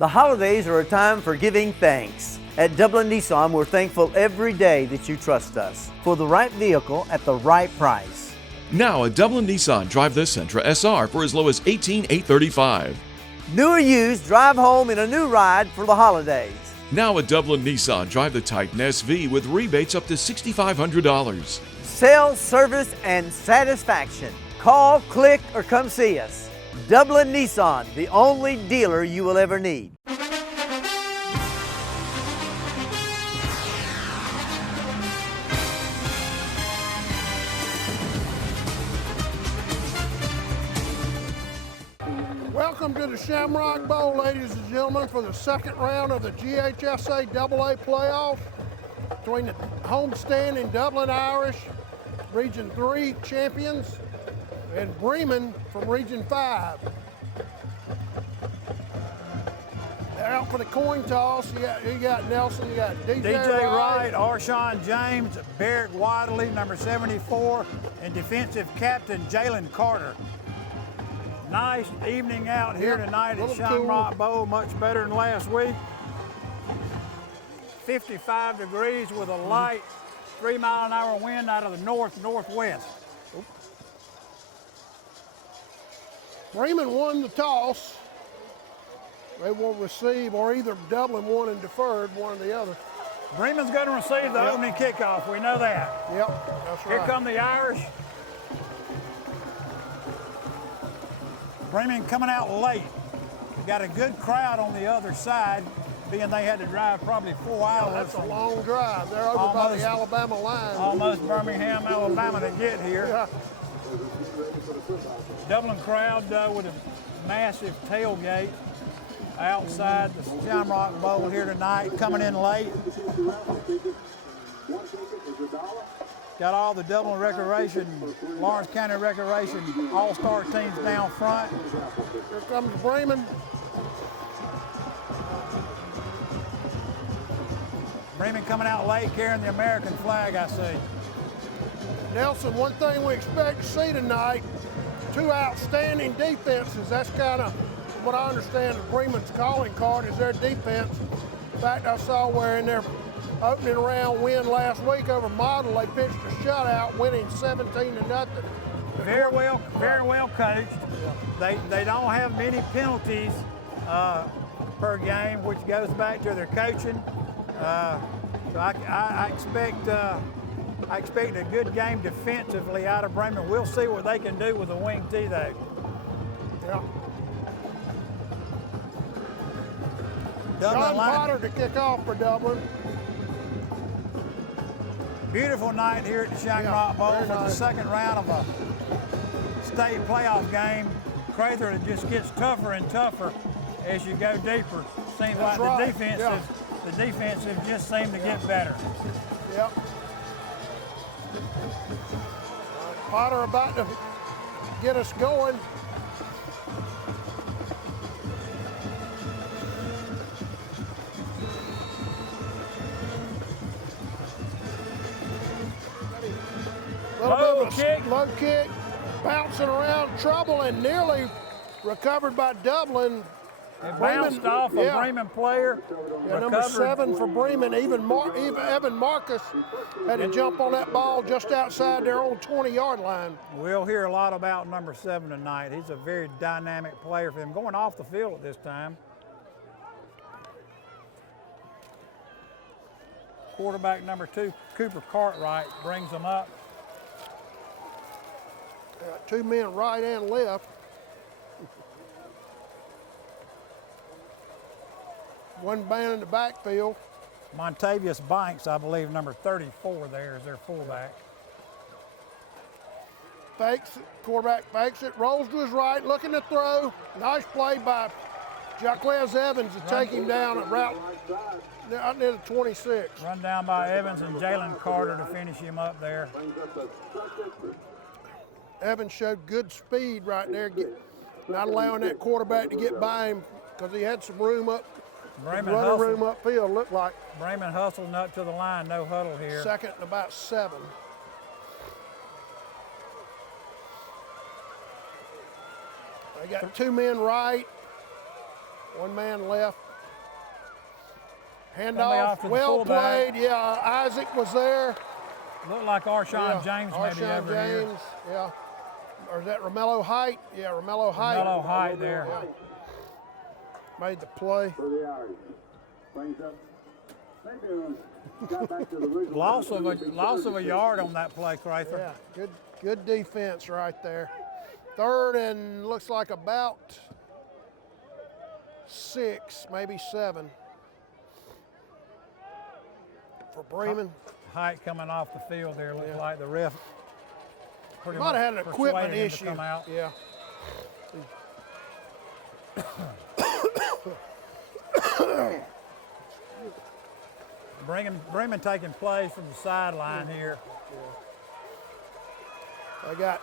The holidays are a time for giving thanks. At Dublin Nissan, we're thankful every day that you trust us for the right vehicle at the right price. Now at Dublin Nissan, drive this Sentra SR for as low as $18,835. New or used, drive home in a new ride for the holidays. Now at Dublin Nissan, drive the Titan SV with rebates up to $6,500. Sales, service, and satisfaction. Call, click, or come see us. Dublin Nissan, the only dealer you will ever need. Welcome to the Shamrock Bowl, ladies and gentlemen, for the second round of the GHSA AA playoffs between the homestanding Dublin Irish, Region 3 champions, and Bremen from Region 5. They're out for the coin toss. You got Nelson, you got DJ Wright, Arshawn James, Barrett Wadley, number 74, and defensive captain Jalen Carter. Nice evening out here tonight at Shamrock Bowl, much better than last week. 55 degrees with a light 3-mile-an-hour wind out of the north-northwest. Bremen won the toss. They will receive, or either Dublin won and deferred, one or the other. Bremen's going to receive the opening kickoff. We know that. Yep, that's right. Here come the Irish. Bremen coming out late. We got a good crowd on the other side, being they had to drive probably 4 hours. That's a long drive. They're over by the Alabama line. Almost Birmingham, Alabama to get here. Yeah. Dublin crowd with a massive tailgate outside the Shamrock Bowl here tonight, coming in late. Got all the Dublin Recreation, Lawrence County Recreation all-star teams down front. Here comes Bremen. Bremen coming out late carrying the American flag, I see. Nelson, one thing we expect to see tonight, two outstanding defenses. That's kind of what I understand of Bremen's calling card is their defense. In fact, I saw where in their opening round win last week over Model, they pitched a shutout, winning 17-0. Very well coached. Yeah. They don't have many penalties per game, which goes back to their coaching. So I expect a good game defensively out of Bremen. We'll see what they can do with the wing tee though. Yeah. Dublin John Potter to kick off for Dublin. Beautiful night here at the Shamrock Bowl for the second round of a state playoff game. Crather, it just gets tougher and tougher as you go deeper. Seems like the defensive just seem to get better. Yep. Potter about to get us going. Low kick, bouncing around, trouble, and nearly recovered by Dublin. It bounced off a Bremen player. Yeah, number 7 for Bremen. Even Evan Marcus had to jump on that ball just outside their own 20-yard line. We'll hear a lot about number 7 tonight. He's a very dynamic player for them, going off the field at this time. Quarterback number 2, Cooper Cartwright, brings them up. Two men right and left. One man in the backfield. Montavious Banks, I believe, number 34 there is their fullback. Fakes it, quarterback fakes it, rolls to his right, looking to throw. Nice play by Jaquez Evans to take him down at route out near the 26. Run down by Evans and Jalen Carter to finish him up there. Evans showed good speed right there, not allowing that quarterback to get by him because he had some room up. Bremen running room upfield, looked like. Bremen hustling up to the line, no huddle here. Second and about 7. They got 2 men right, 1 man left. Handoff, to the well fullback. played. Yeah, Isaac was there. Looked like Arshawn James maybe Arshawn over here. James, yeah. Or is that Romello Height? Yeah, Romello Height. Romello Height there. Yeah. Made the play. Loss of a yard on that play, Crather. Yeah, good defense right there. Third and looks like about 6, maybe 7 for Bremen. Height coming off the field there, looks like the ref pretty Might much have had an equipment persuaded him issue. to come out. Yeah. Bremen taking plays from the sideline here. They got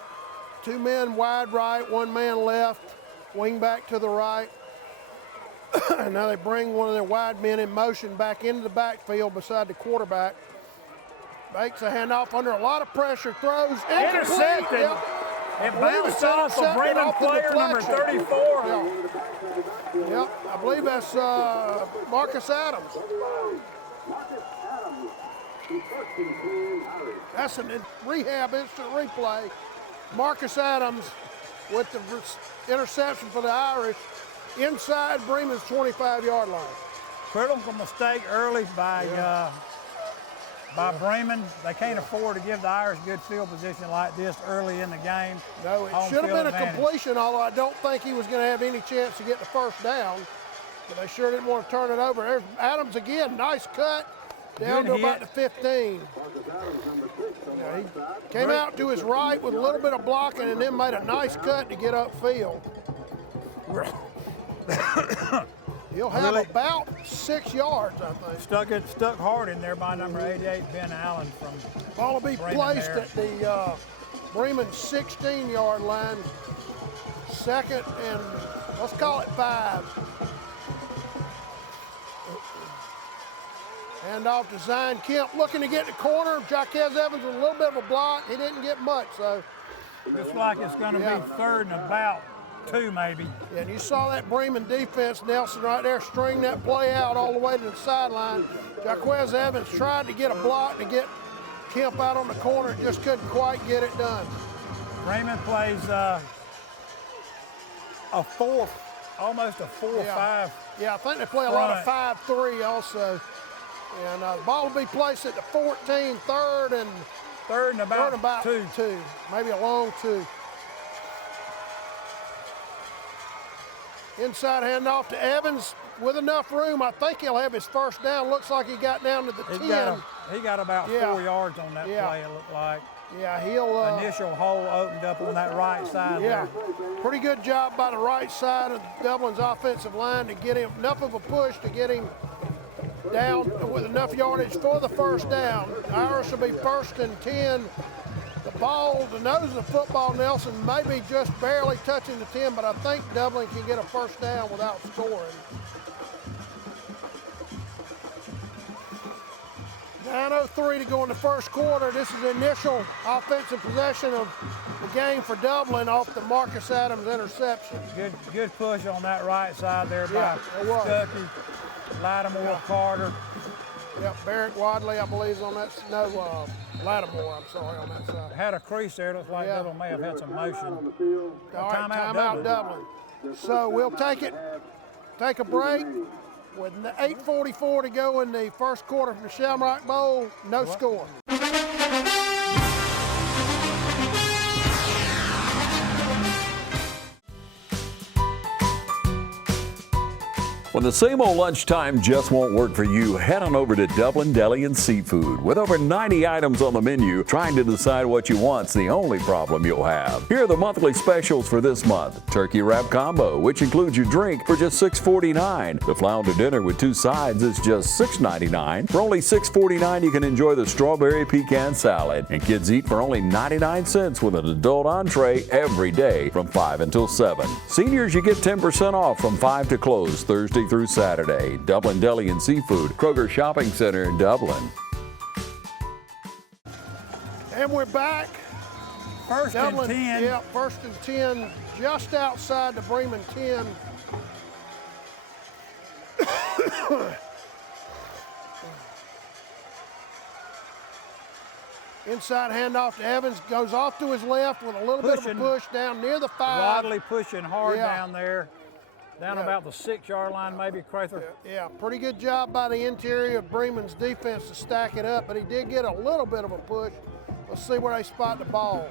2 men wide right, 1 man left, wing back to the right. Now they bring one of their wide men in motion back into the backfield beside the quarterback. Makes a handoff under a lot of pressure, throws Intercepted. Yep. It bounced off a Bremen player number 34. Yep, I believe that's Marcus Adams. That's a rehab instant replay. Marcus Adams with the interception for the Irish inside Bremen's 25-yard line. Critical mistake early by Bremen. They can't afford to give the Irish good field position like this early in the game. No, it should have been a completion, although I don't think he was going to have any chance to get the first down. But they sure didn't want to turn it over. There's Adams again, nice cut. Down to about the 15. Yeah, he came out to his right with a little bit of blocking and then made a nice cut to get upfield. He'll have about 6 yards, I think. Stuck hard in there by number 88, Ben Allen from Ball will be Bremen placed there. at the Bremen 16-yard line. Second and, let's call it 5. Handoff to Zion Kemp, looking to get the corner. Jaquez Evans with a little bit of a block. He didn't get much, so. Looks like it's going to be third and about 2 maybe. Yeah, and you saw that Bremen defense, Nelson, right there, string that play out all the way to the sideline. Jaquez Evans tried to get a block to get Kemp out on the corner, just couldn't quite get it done. Bremen plays almost a 4-5. Yeah, I think they play a lot of 5-3 also. And the ball will be placed at the 14, third and about 2. Maybe a long 2. Inside handoff to Evans with enough room. I think he'll have his first down. Looks like he got down to the 10. He got about 4 yards on that play, it looked like. Yeah, he'll. Initial hole opened up on that right side there. Pretty good job by the right side of Dublin's offensive line to get him enough of a push to get him down with enough yardage for the first down. Irish will be first and 10. The nose of the football, Nelson, may be just barely touching the 10, but I think Dublin can get a first down without scoring. 9:03 to go in the first quarter. This is the initial offensive possession of the game for Dublin off the Marcus Adams interception. Good push on that right side there by Stuckey, Lattimore, Carter. Yep, Barrett Wadley, I believe, is on that. No, Lattimore, I'm sorry, on that side. Had a crease there. Looks like Dublin may have had some motion. All right, timeout Dublin. So we'll take a break. With 8:44 to go in the first quarter from the Shamrock Bowl, no score. When the same old lunchtime just won't work for you, head on over to Dublin Deli and Seafood. With over 90 items on the menu, trying to decide what you want's the only problem you'll have. Here are the monthly specials for this month. Turkey wrap combo, which includes your drink, for just $6.49. The flounder dinner with 2 sides is just $6.99. For only $6.49, you can enjoy the strawberry pecan salad. And kids eat for only 99 cents with an adult entree every day from 5 until 7. Seniors, you get 10% off from 5 to close Thursday through Saturday. Dublin Deli and Seafood, Kroger Shopping Center in Dublin. And we're back. First Dublin, and 10. Yeah, first and 10, just outside the Bremen 10. Inside handoff to Evans, goes off to his left with a little bit of a push down near the 5. Wadley pushing hard down there. Down about the 6-yard line, maybe, Crather. Yeah, pretty good job by the interior of Bremen's defense to stack it up, but he did get a little bit of a push. Let's see where they spot the ball.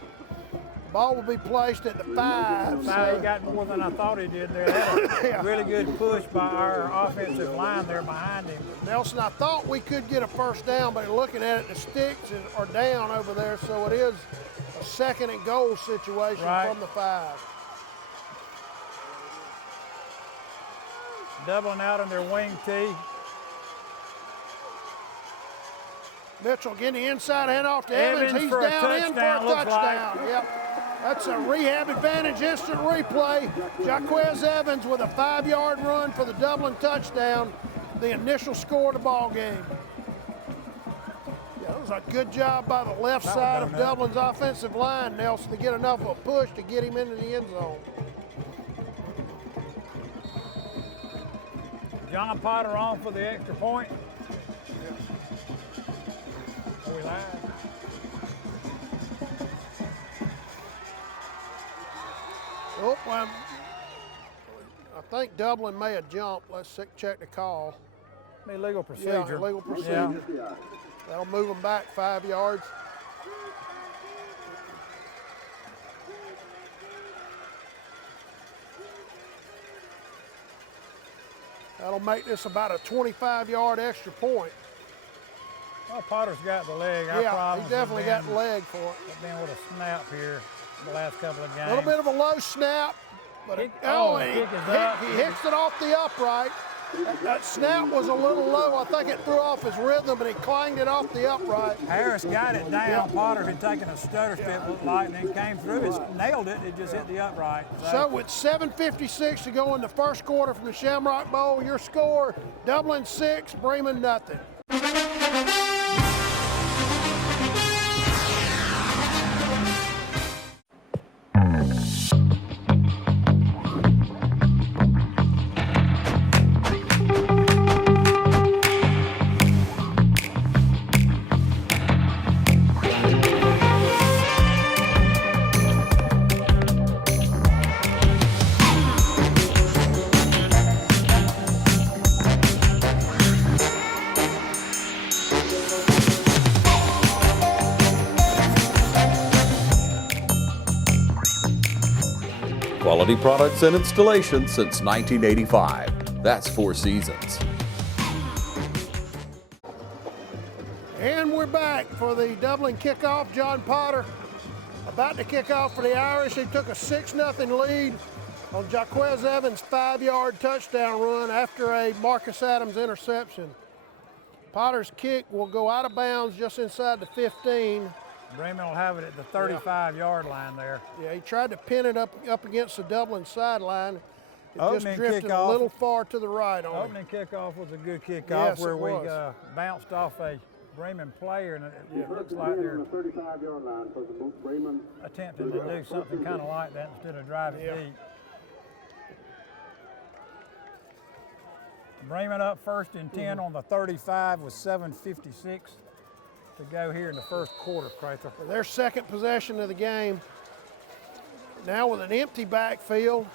The ball will be placed at the 5. He got more than I thought he did there. That was a really good push by our offensive line there behind him. Nelson, I thought we could get a first down, but looking at it, the sticks are down over there, so it is a 2nd and goal situation from the 5. Dublin out on their wing tee. Mitchell getting the inside handoff to Evans. He's down in for a touchdown. Yep. That's a rehab advantage, instant replay. Jaquez Evans with a 5-yard run for the Dublin touchdown, the initial score of the ball game. Yeah, that was a good job by the left side of Dublin's offensive line, Nelson, to get enough of a push to get him into the end zone. John Potter on for the extra point. Are we live? Oh, well, I think Dublin may have jumped. Let's check the call. Legal procedure. Yeah, legal procedure. Yeah. That'll move them back 5 yards. That'll make this about a 25-yard extra point. Well, Potter's got the leg. Yeah, he definitely got the leg for it. Been with a snap here the last couple of games. A little bit of a low snap, but he hits it off the upright. That snap was a little low. I think it threw off his rhythm, and he clanged it off the upright. Harris got it down. Potter had taken a stutter step, looked like, and then came through. It nailed it. It just hit the upright. So with 7:56 to go in the first quarter from the Shamrock Bowl, your score, Dublin 6, Bremen nothing. Quality products and installations since 1985. That's 4 seasons. And we're back for the Dublin kickoff. John Potter about to kick off for the Irish. He took a 6-0 lead on Jaquez Evans' 5-yard touchdown run after a Marcus Adams interception. Potter's kick will go out of bounds just inside the 15. Bremen will have it at the 35-yard line there. Yeah, he tried to pin it up against the Dublin sideline. It Opening just drifted kickoff. A little far to the right on Opening kickoff was a good kickoff, yes, where we was. Bounced off a Bremen player, and it looks like they're attempting to do something kind of like that instead of driving deep. Bremen up 1st and 10 on the 35 with 7:56 to go here in the first quarter, Crather. Their second possession of the game. Now with an empty backfield,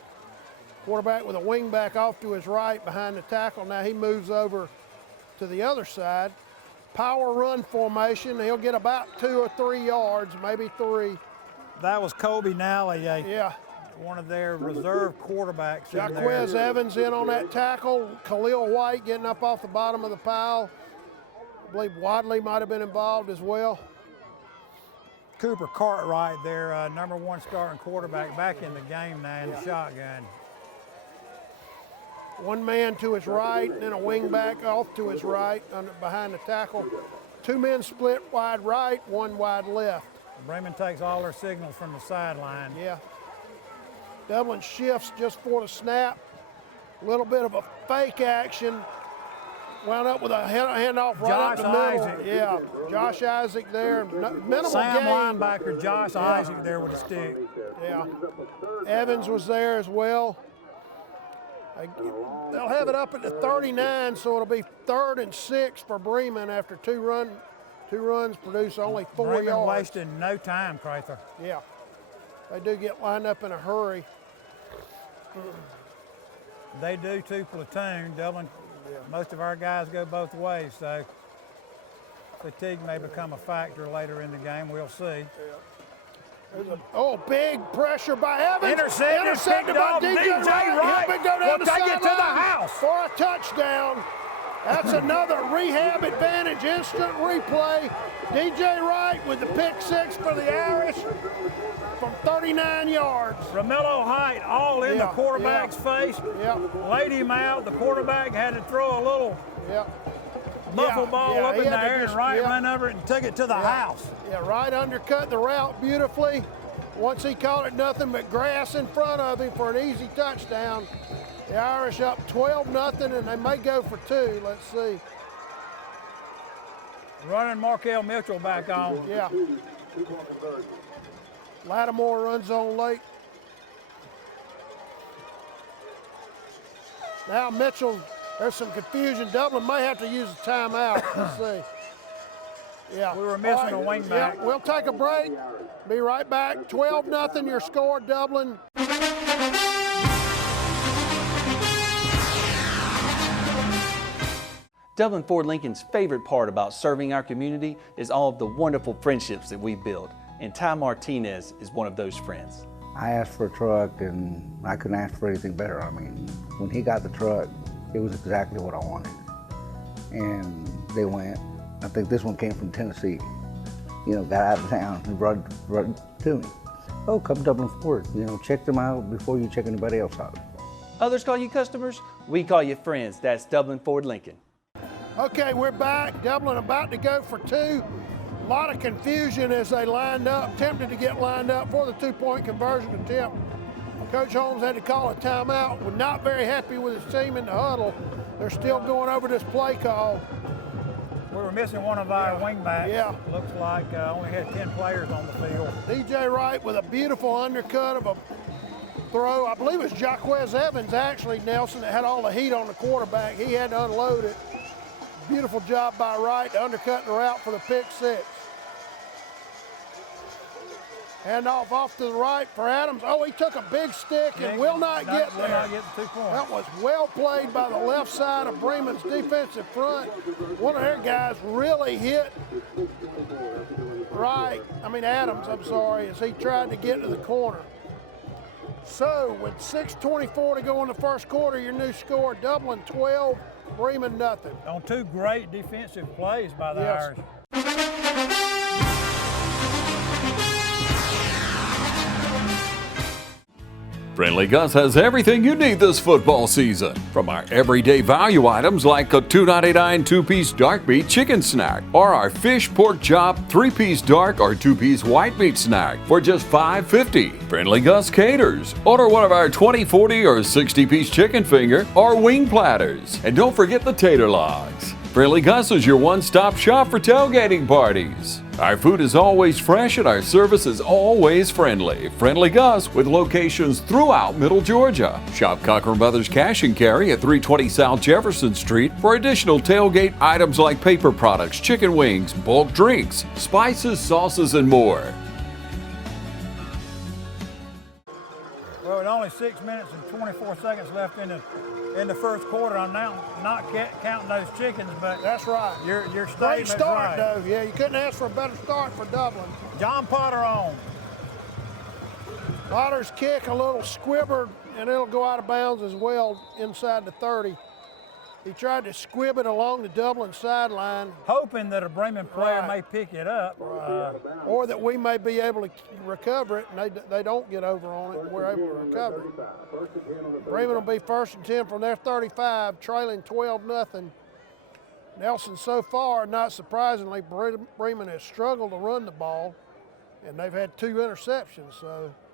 quarterback with a wing back off to his right behind the tackle. Now he moves over to the other side. Power run formation. He'll get about 2 or 3 yards, maybe 3. That was Kobe Nally, one of their reserve quarterbacks. Jaquez Evans in on that tackle. Khalil White getting up off the bottom of the pile. I believe Wadley might have been involved as well. Cooper Cartwright, their #1 starting quarterback, back in the game now in the shotgun. One man to his right, and then a wing back off to his right behind the tackle. 2 men split wide right, 1 wide left. Bremen takes all their signals from the sideline. Yeah. Dublin shifts just for the snap. A little bit of a fake action. Wound up with a handoff right up the middle. Isaac. Yeah, Josh Isaac there. Minimal Sam gain. linebacker Josh Isaac there with a stick. Yeah. Evans was there as well. They'll have it up at the 39, so it'll be 3rd and 6 for Bremen after two 2 runs produce only 4 Bremen yards. wasted no time, Crather. Yeah, they do get lined up in a hurry. They do too, platoon. Dublin, most of our guys go both ways, so fatigue may become a factor later in the game. We'll see. Big pressure by Evans. Intercepted by off DJ Wright. He'll go down Will the take it to the sideline house. for a touchdown. That's another rehab advantage, instant replay. DJ Wright with the pick 6 for the Irish from 39 yards. Romello Height all in the quarterback's face. Laid him out. The quarterback had to throw a little muffle ball up in the air, and Wright ran over it and took it to the house. Yeah, Wright undercut the route beautifully. Once he caught it, nothing but grass in front of him for an easy touchdown. The Irish up 12-0, and they may go for 2. Let's see. Running Markel Mitchell back on. Yeah. Lattimore runs on late. Now Mitchell, there's some confusion. Dublin may have to use a timeout. Let's see. Yeah. We were missing a wingback. Yeah, we'll take a break. Be right back. 12-0 your score, Dublin. Dublin Ford Lincoln's favorite part about serving our community is all of the wonderful friendships that we build, and Ty Martinez is one of those friends. I asked for a truck and I couldn't ask for anything better. I mean, when he got the truck, it was exactly what I wanted. And they went, I think this one came from Tennessee, you know, got out of town and brought it to me. Oh, come Dublin Ford, you know, check them out before you check anybody else out. Others call you customers, we call you friends. That's Dublin Ford Lincoln. Okay, we're back. Dublin about to go for 2. A lot of confusion as they lined up, attempted to get lined up for the 2-point conversion attempt. Coach Holmes had to call a timeout. Was not very happy with his team in the huddle. They're still going over this play call. We were missing one of our wingbacks. Yeah. Looks like only had 10 players on the field. DJ Wright with a beautiful undercut of a throw. I believe it was Jaquez Evans, actually, Nelson, that had all the heat on the quarterback. He had to unload it. Beautiful job by Wright to undercut the route for the pick 6. Hand off to the right for Adams. Oh, he took a big stick and will not get there. Will not get the 2 points. That was well played by the left side of Bremen's defensive front. One of their guys really hit Adams, as he tried to get to the corner. So with 6:24 to go in the first quarter, your new score, Dublin 12, Bremen nothing. On 2 great defensive plays by the Irish. Friendly Gus has everything you need this football season. From our everyday value items like a $2.99 2-piece dark meat chicken snack, or our fish pork chop 3-piece dark or 2-piece white meat snack for just $5.50. Friendly Gus caters. Order one of our 20, 40, or 60-piece chicken finger or wing platters. And don't forget the tater logs. Friendly Gus is your one-stop shop for tailgating parties. Our food is always fresh and our service is always friendly. Friendly Gus with locations throughout Middle Georgia. Shop Cochran Brothers Cash and Carry at 320 South Jefferson Street for additional tailgate items like paper products, chicken wings, bulk drinks, spices, sauces, and more. Well, with only 6 minutes and 24 seconds left in the first quarter, I'm now not counting those chickens, but that's right. Your Great statement's start, right. though. Yeah, you couldn't ask for a better start for Dublin. John Potter on. Potter's kick a little squibbered, and it'll go out of bounds as well inside the 30. He tried to squib it along the Dublin sideline. Hoping that a Bremen player may pick it up. Or that we may be able to recover it, and they don't get over on it, and we're able to recover it. Bremen will be 1st and 10 from their 35, trailing 12-0. Nelson, so far, not surprisingly, Bremen has struggled to run the ball, and they've had 2 interceptions.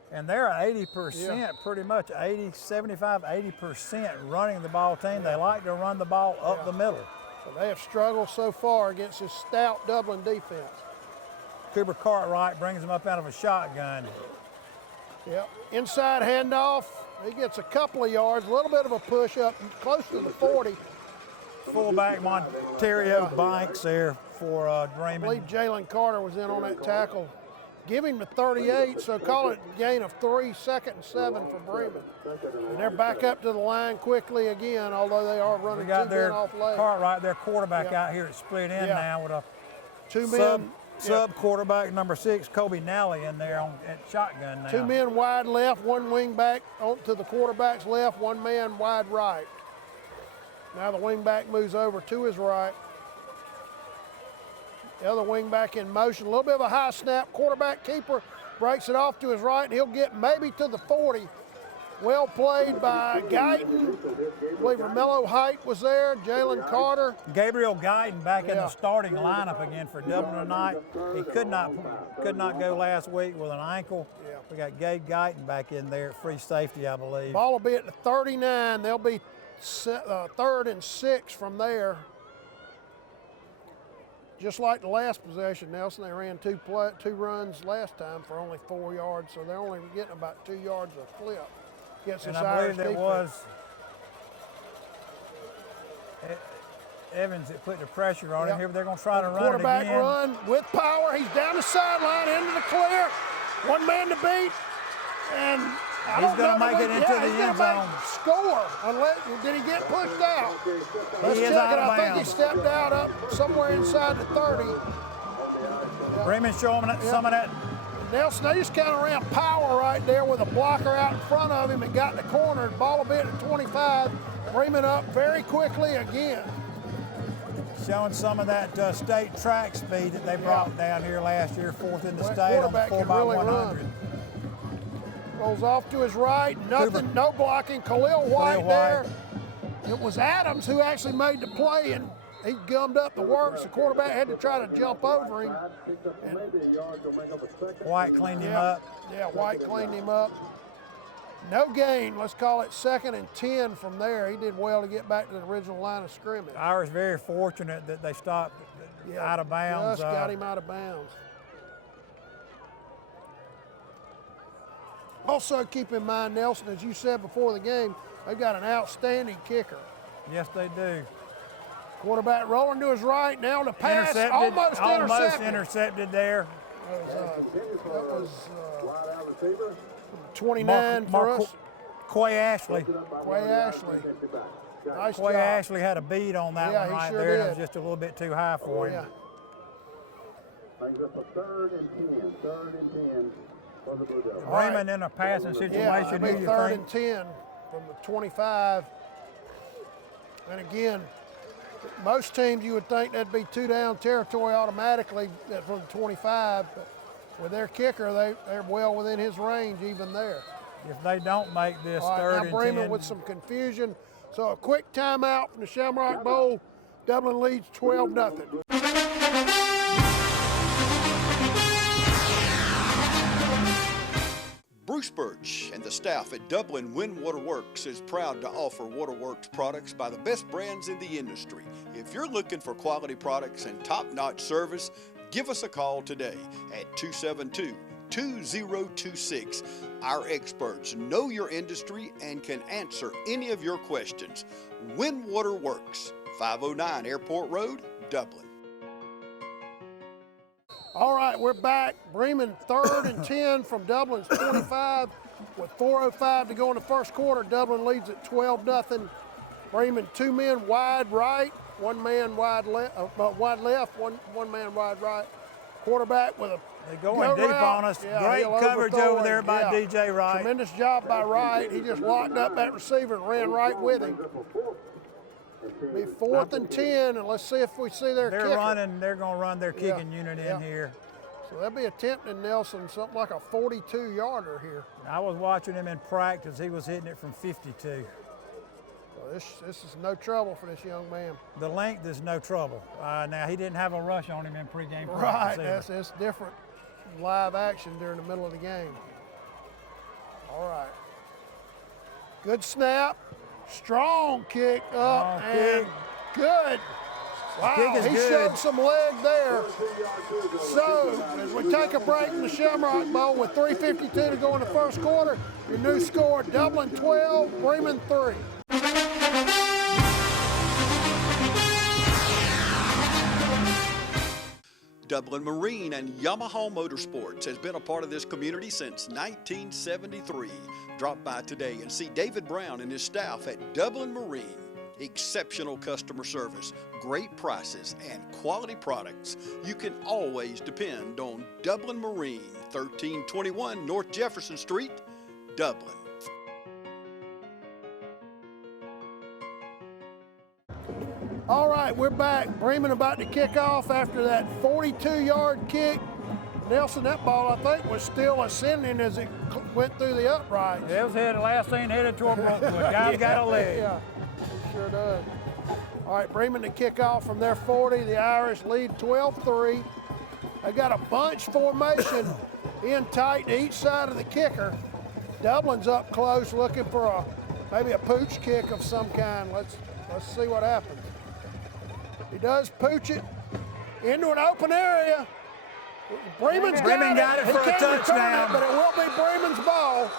And they're 80%, pretty much 75, 80% running the ball team. They like to run the ball up the middle. So they have struggled so far against this stout Dublin defense. Cooper Cartwright brings them up out of a shotgun. Yep, inside handoff. He gets a couple of yards, a little bit of a push up, close to the 40. fullback Monterio Banks there for I Bremen. believe Jalen Carter was in on that tackle. Give him the 38, so call it a gain of 3, 2nd and 7 for Bremen. And they're back up to the line quickly again, although they are running We got 2 their men off late. Cartwright, their quarterback out here at split end now with a 2 men. sub quarterback number 6, Kobe Nally, in there at shotgun now. 2 men wide left, 1 wing back to the quarterback's left, 1 man wide right. Now the wing back moves over to his right. The other wing back in motion, a little bit of a high snap. Quarterback keeper breaks it off to his right, and he'll get maybe to the 40. Well played by Guyton. I believe Romello Height was there, Jalen Carter. Gabriel Guyton back in the starting lineup again for Dublin tonight. He could not go last week with an ankle. We got Gabe Guyton back in there at free safety, I believe. Ball will be at the 39. They'll be 3rd and 6 from there. Just like the last possession, Nelson, they ran two runs last time for only 4 yards, so they're only getting about 2 yards a clip. And I believe that was Evans that put the pressure on him here, but they're going to try to run it again. Quarterback run with power. He's down the sideline, into the clear. 1 man to beat, and he's going to make it into the end zone. Score. Did he get pushed out? Let's check it. I think he stepped out up somewhere inside the 30. Bremen showing some of that. Nelson, they just kind of ran power right there with a blocker out in front of him and got in the corner. Ball a bit at 25. Bremen up very quickly again. Showing some of that state track speed that they brought down here last year, 4th in the state on the 4x100. Rolls off to his right, nothing, no blocking. Khalil White there. It was Adams who actually made the play, and he gummed up the works. The quarterback had to try to jump over him. And White cleaned him up. Yeah, White cleaned him up. No gain. Let's call it 2nd and 10 from there. He did well to get back to the original line of scrimmage. Irish very fortunate that they stopped out of bounds. Just got him out of bounds. Also keep in mind, Nelson, as you said before the game, they've got an outstanding kicker. Yes, they do. Quarterback rolling to his right, now the pass, almost intercepted there. That was 29 for us. Quay Ashley. Nice Quay job. Ashley had a bead on that one right sure there. Did. It was just a little bit too high for him. Brings up a 3rd and 10 for the Blue Devils. Bremen in a passing situation. Yeah, it'll be 3rd and 10 from the 25. And again, most teams you would think that'd be 2 down territory automatically from the 25, but with their kicker, they're well within his range even there. If they don't make this 3rd and 10. Now Bremen with some confusion. So a quick timeout from the Shamrock Bowl. Dublin leads 12-0. Bruce Birch and the staff at Dublin Windwater Works is proud to offer Waterworks products by the best brands in the industry. If you're looking for quality products and top-notch service, give us a call today at 272-2026. Our experts know your industry and can answer any of your questions. Windwater Works, 509 Airport Road, Dublin. All right, we're back. Bremen 3rd and 10 from Dublin's 25 with 4:05 to go in the first quarter. Dublin leads at 12-0. Bremen 2 men wide right, 1 man wide left, one man wide right. Quarterback with a They're going deep on us. Great coverage over there by DJ Wright. Tremendous job by Wright. He just locked up that receiver and ran right with him. Be 4th and 10, and let's see if we see their kicker. They're going to run their kicking unit in here. So they'll be attempting, Nelson, something like a 42-yarder here. I was watching him in practice. He was hitting it from 52. Well, this is no trouble for this young man. The length is no trouble. Now, he didn't have a rush on him in pregame practice. Right, that's different. Live action during the middle of the game. All right. Good snap. Strong kick up and good. Wow, he showed some leg there. So, as we take a break from the Shamrock Bowl with 3:52 to go in the first quarter, your new score, Dublin 12, Bremen 3. Dublin Marine and Yamaha Motorsports has been a part of this community since 1973. Drop by today and see David Brown and his staff at Dublin Marine. Exceptional customer service, great prices, and quality products. You can always depend on Dublin Marine, 1321 North Jefferson Street, Dublin. All right, we're back. Bremen about to kick off after that 42-yard kick. Nelson, that ball, I think, was still ascending as it went through the upright. It was headed, last thing headed toward Brookwood. Guy's got a leg. Yeah, sure does. All right, Bremen to kick off from their 40. The Irish lead 12-3. They got a bunch formation in tight to each side of the kicker. Dublin's up close looking for maybe a pooch kick of some kind. Let's see what happens. He does pooch it into an open area. Bremen got it for a touchdown. But it will be Bremen's ball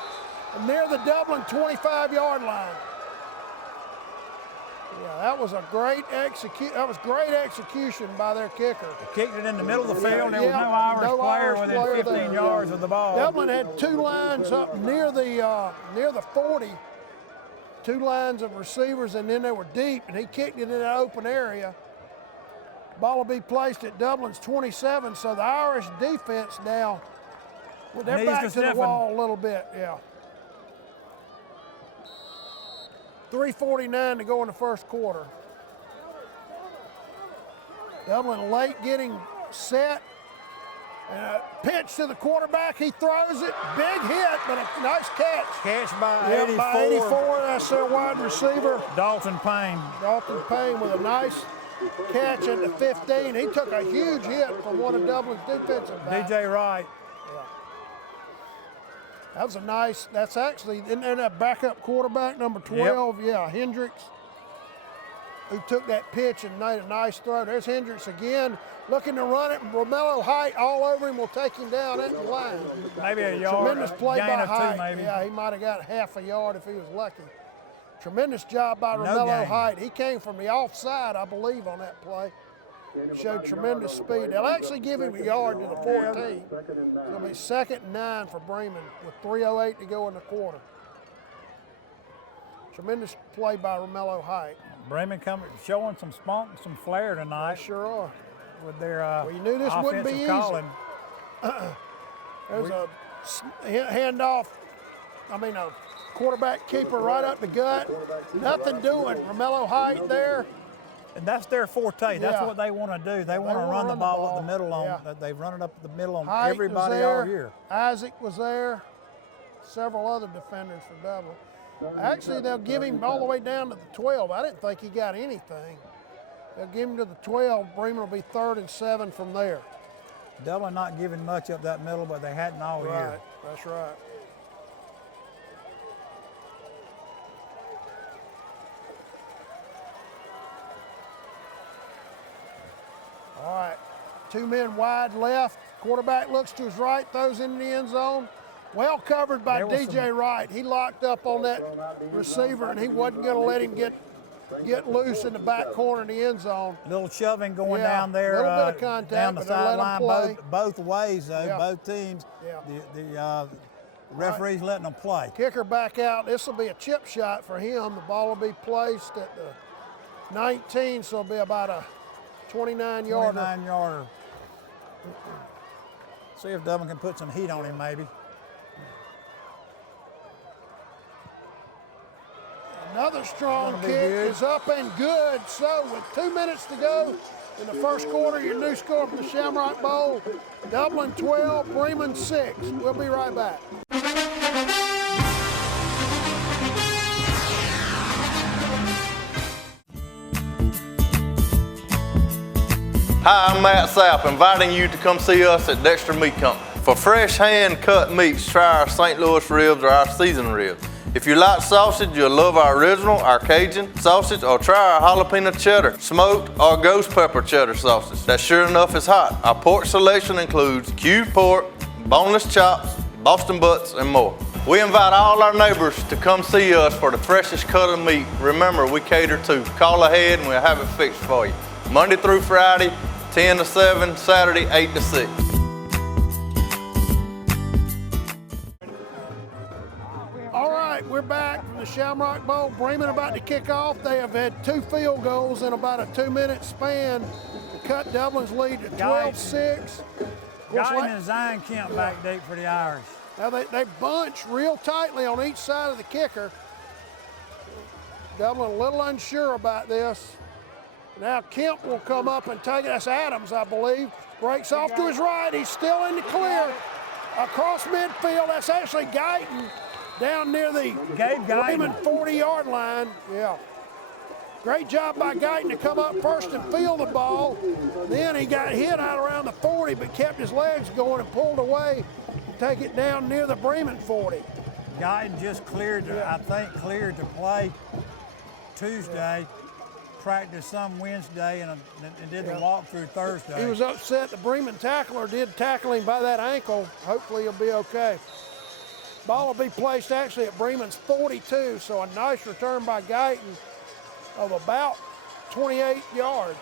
near the Dublin 25-yard line. Yeah, that was a great execution by their kicker. They kicked it in the middle of the field. There was no Irish player within 15 yards of the ball. Dublin had two lines up near the 40. Two lines of receivers, and then they were deep, and he kicked it in an open area. Ball will be placed at Dublin's 27, so the Irish defense now, with their back to the wall a little bit, yeah. 3:49 to go in the first quarter. Dublin late getting set. Pitch to the quarterback, he throws it, big hit, but a nice catch. Catch by 84. By 84, that's their wide receiver. Dalton Payne. Dalton Payne with a nice catch at the 15. He took a huge hit from one of Dublin's defensive backs. DJ Wright. Yeah. That was a nice, that's actually, isn't there that backup quarterback, number 12? Yep. Yeah, Hendricks, who took that pitch and made a nice throw. There's Hendricks again, looking to run it. Romello Height all over him will take him down at the line. Maybe a yard. Tremendous play by Height. 2, maybe. Yeah, he might have got half a yard if he was lucky. Tremendous job by Romello Height. He came from the offside, I believe, on that play. Showed tremendous speed. They'll actually give him a yard to the 14. It'll be 2nd and 9 for Bremen with 3:08 to go in the quarter. Tremendous play by Romello Height. Bremen showing some spunk, some flair tonight. They sure are. With their well, you knew this wouldn't be easy. Calling. There's a handoff. A quarterback keeper right up the gut. Nothing doing. Romello Height there. And that's their forte. That's what they want to do. They want to run the ball up the middle on. Yeah. They've run it up the middle on Height everybody all year. Isaac was there. Several other defenders for Dublin. Actually, they'll give him all the way down to the 12. I didn't think he got anything. They'll give him to the 12. Bremen will be 3rd and 7 from there. Dublin not giving much up that middle, but they hadn't all year. Right, that's right. All right, 2 men wide left. Quarterback looks to his right, throws into the end zone. Well covered by DJ Wright. He locked up on that receiver, and he wasn't going to let him get loose in the back corner in the end zone. A little shoving going down there, a little bit of contact, down the sideline, both ways, though, both teams. Yeah. The referee's letting them play. Kicker back out. This will be a chip shot for him. The ball will be placed at the 19, so it'll be about a 29-yarder. 29-yarder. See if Dublin can put some heat on him, maybe. Another strong kick is up and good. So with 2 minutes to go in the first quarter, your new score from the Shamrock Bowl, Dublin 12, Bremen 6. We'll be right back. Hi, I'm Matt Sapp, inviting you to come see us at Dexter Meat Company. For fresh hand-cut meats, try our St. Louis ribs or our seasoned ribs. If you like sausage, you'll love our original, our Cajun sausage, or try our jalapeno cheddar, smoked or ghost pepper cheddar sausage. That sure enough is hot. Our pork selection includes cubed pork, boneless chops, Boston butts, and more. We invite all our neighbors to come see us for the freshest cut of meat. Remember, we cater to. Call ahead and we'll have it fixed for you. Monday through Friday, 10 to 7, Saturday 8 to 6. All right, we're back from the Shamrock Bowl. Bremen about to kick off. They have had 2 field goals in about a 2-minute span to cut Dublin's lead to 12-6. Guyton and Zion Kemp back deep for the Irish. Now they bunch real tightly on each side of the kicker. Dublin a little unsure about this. Now Kemp will come up and take it. That's Adams, I believe. Breaks off to his right. He's still in the clear. Across midfield, that's actually Guyton down near the Bremen 40-yard line. Yeah. Great job by Guyton to come up first and field the ball. Then he got hit out around the 40, but kept his legs going and pulled away to take it down near the Bremen 40. Guyton just cleared, I think, cleared to play Tuesday, practiced some Wednesday, and did the walkthrough Thursday. He was upset. The Bremen tackler did tackle him by that ankle. Hopefully he'll be okay. Ball will be placed actually at Bremen's 42, so a nice return by Guyton of about 28 yards.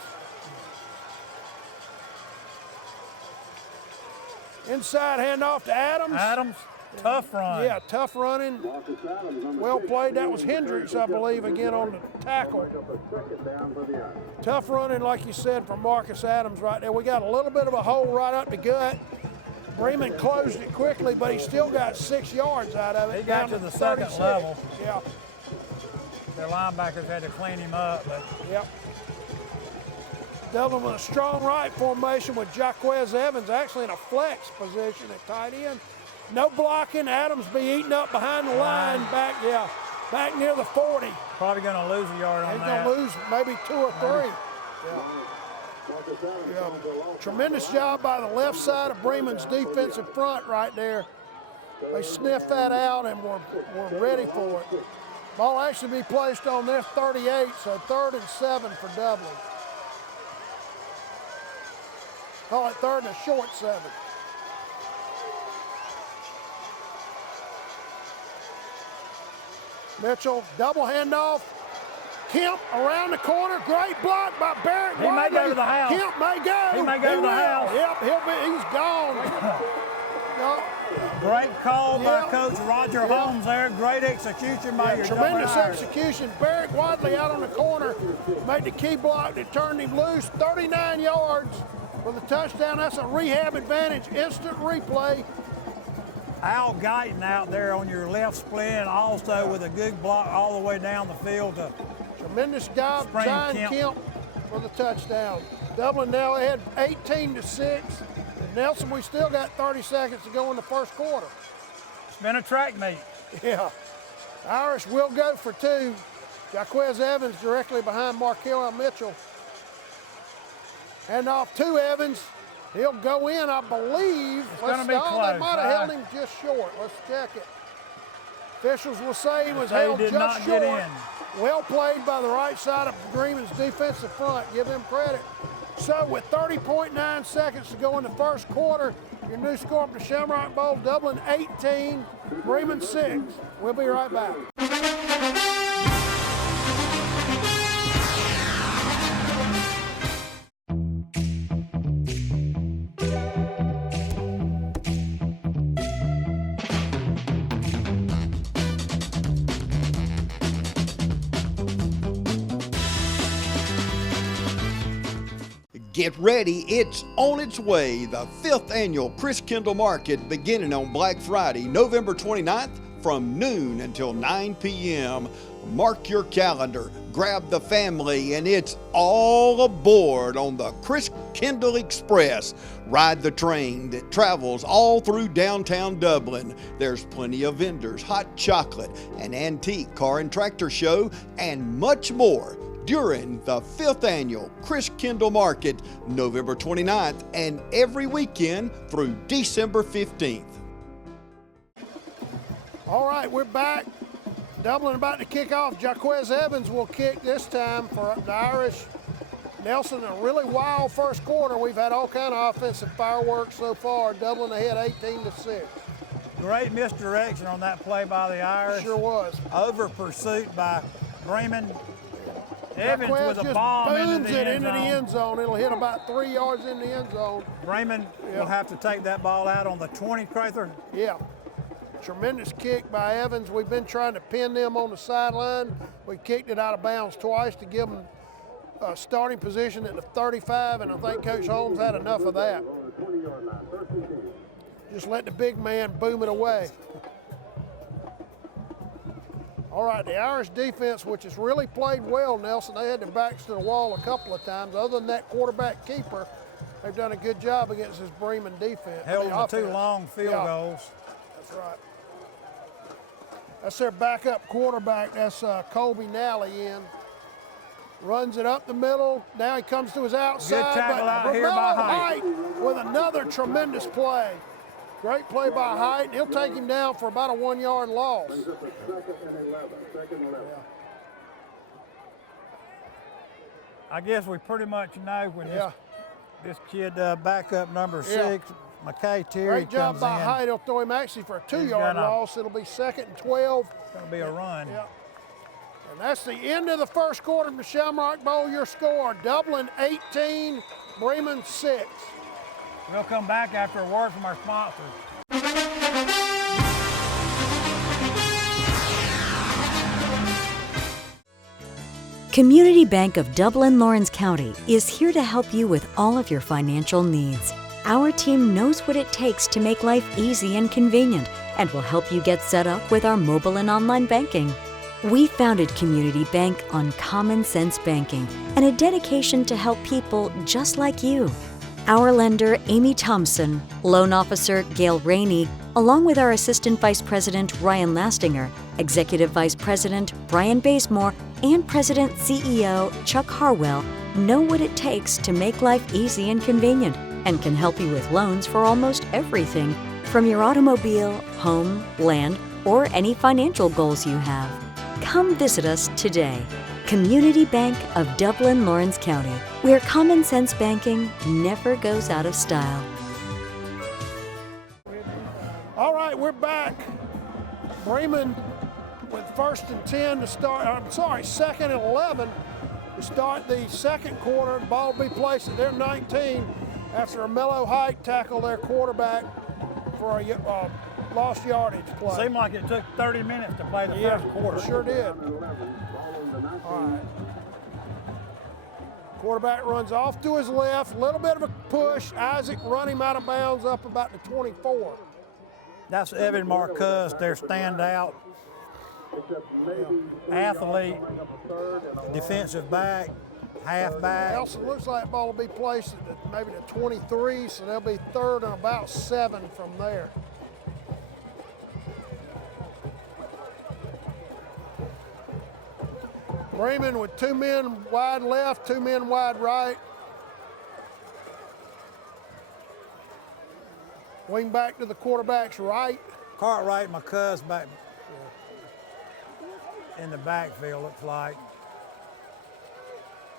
Inside handoff to Adams. Adams, tough run. Yeah, tough running. Well played. That was Hendricks, I believe, again on the tackle. Tough running, like you said, from Marcus Adams right there. We got a little bit of a hole right up the gut. Bremen closed it quickly, but he still got 6 yards out of it. He got to the second 36. level. Yeah. Their linebackers had to clean him up, but yep. Dublin with a strong right formation with Jaquez Evans actually in a flex position at tight end. No blocking. Adams be eaten up behind the line back near the 40. Probably going to lose a yard on that. He's going to lose maybe 2 or 3. Yeah. Tremendous job by the left side of Bremen's defensive front right there. They sniffed that out and were ready for it. Ball actually be placed on their 38, so 3rd and 7 for Dublin. Call it 3rd and a short 7. Mitchell, double handoff. Kemp around the corner. Great block by Barrett. He may go to the house. Kemp may go. He may go to the house. Yep, he's gone. No. Great call by Coach Roger Holmes there. Great execution by your tremendous Dublin Irish. execution. Barrett Wadley out on the corner made the key block that turned him loose. 39 yards for the touchdown. That's a rehab advantage. Instant replay. Al Guyton out there on your left split, also with a good block all the way down the field to tremendous job, Zion Kemp for the touchdown. Dublin now ahead 18-6. Nelson, we still got 30 seconds to go in the first quarter. It's been a track meet. Yeah. Irish will go for 2. Jaquez Evans directly behind Markel Mitchell. Hand off to Evans. He'll go in, I believe. It's going to be close. They might have held him just short. Let's check it. Officials will say he was held just short. Get in. Well played by the right side of Bremen's defensive front. Give him credit. So with 30.9 seconds to go in the first quarter, your new score from the Shamrock Bowl, Dublin 18, Bremen 6. We'll be right back. Get ready, it's on its way. The 5th annual Chris Kendall Market beginning on Black Friday, November 29th from noon until 9 p.m. Mark your calendar, grab the family, and it's all aboard on the Chris Kendall Express. Ride the train that travels all through downtown Dublin. There's plenty of vendors, hot chocolate, an antique car and tractor show, and much more during the 5th annual Chris Kendall Market, November 29th, and every weekend through December 15th. All right, we're back. Dublin about to kick off. Jaquez Evans will kick this time for the Irish. Nelson, a really wild first quarter. We've had all kind of offensive fireworks so far. Dublin ahead 18-6. Great misdirection on that play by the Irish. Sure was. Over pursuit by Bremen. Evans Marquez with a just bomb booms into it the into the end end zone. It'll hit about 3 yards in the end zone. Bremen will have to take that ball out on the 20, Crather. Yeah. Tremendous kick by Evans. We've been trying to pin them on the sideline. We kicked it out of bounds twice to give them a starting position at the 35, and I think Coach Holmes had enough of that. Just let the big man boom it away. All right, the Irish defense, which has really played well, Nelson, they had their backs to the wall a couple of times. Other than that quarterback keeper, they've done a good job against this Bremen defense. Held them to 2 long field goals. That's right. That's their backup quarterback. That's Colby Nally in. Runs it up the middle. Now he comes to his outside. Good tackle out here by Height. With another tremendous play. Great play by Height. He'll take him down for about a 1 yard loss. I guess we pretty much know when this kid backup number 6, McKay Terry, Great job comes by in. Height. He'll throw him actually for a 2 yard loss. It'll be 2nd and 12. It's going to be a run. Yeah. And that's the end of the first quarter of the Shamrock Bowl. Your score, Dublin 18, Bremen 6. We'll come back after a word from our sponsors. Community Bank of Dublin, Lawrence County is here to help you with all of your financial needs. Our team knows what it takes to make life easy and convenient and will help you get set up with our mobile and online banking. We founded Community Bank on common sense banking and a dedication to help people just like you. Our lender, Amy Thompson, loan officer, Gail Rainey, along with our Assistant Vice President, Ryan Lastinger, Executive Vice President, Brian Bazemore, and President CEO, Chuck Harwell, know what it takes to make life easy and convenient and can help you with loans for almost everything, from your automobile, home, land, or any financial goals you have. Come visit us today. Community Bank of Dublin, Lawrence County, where common sense banking never goes out of style. All right, we're back. Bremen with 1st and 10 to start, 2nd and 11 to start the second quarter. The ball will be placed at their 19 after a Mello Height tackle their quarterback for a lost yardage play. Seemed like it took 30 minutes to play the first quarter. Sure did. All right. Quarterback runs off to his left, a little bit of a push. Isaac run him out of bounds up about the 24. That's Evan Marcus, their standout athlete, defensive back, halfback. Nelson, looks like the ball will be placed at maybe the 23, so they'll be 3rd and about 7 from there. Bremen with 2 men wide left, 2 men wide right. Wing back to the quarterback's right. Cartwright, McCuss back in the backfield, looks like.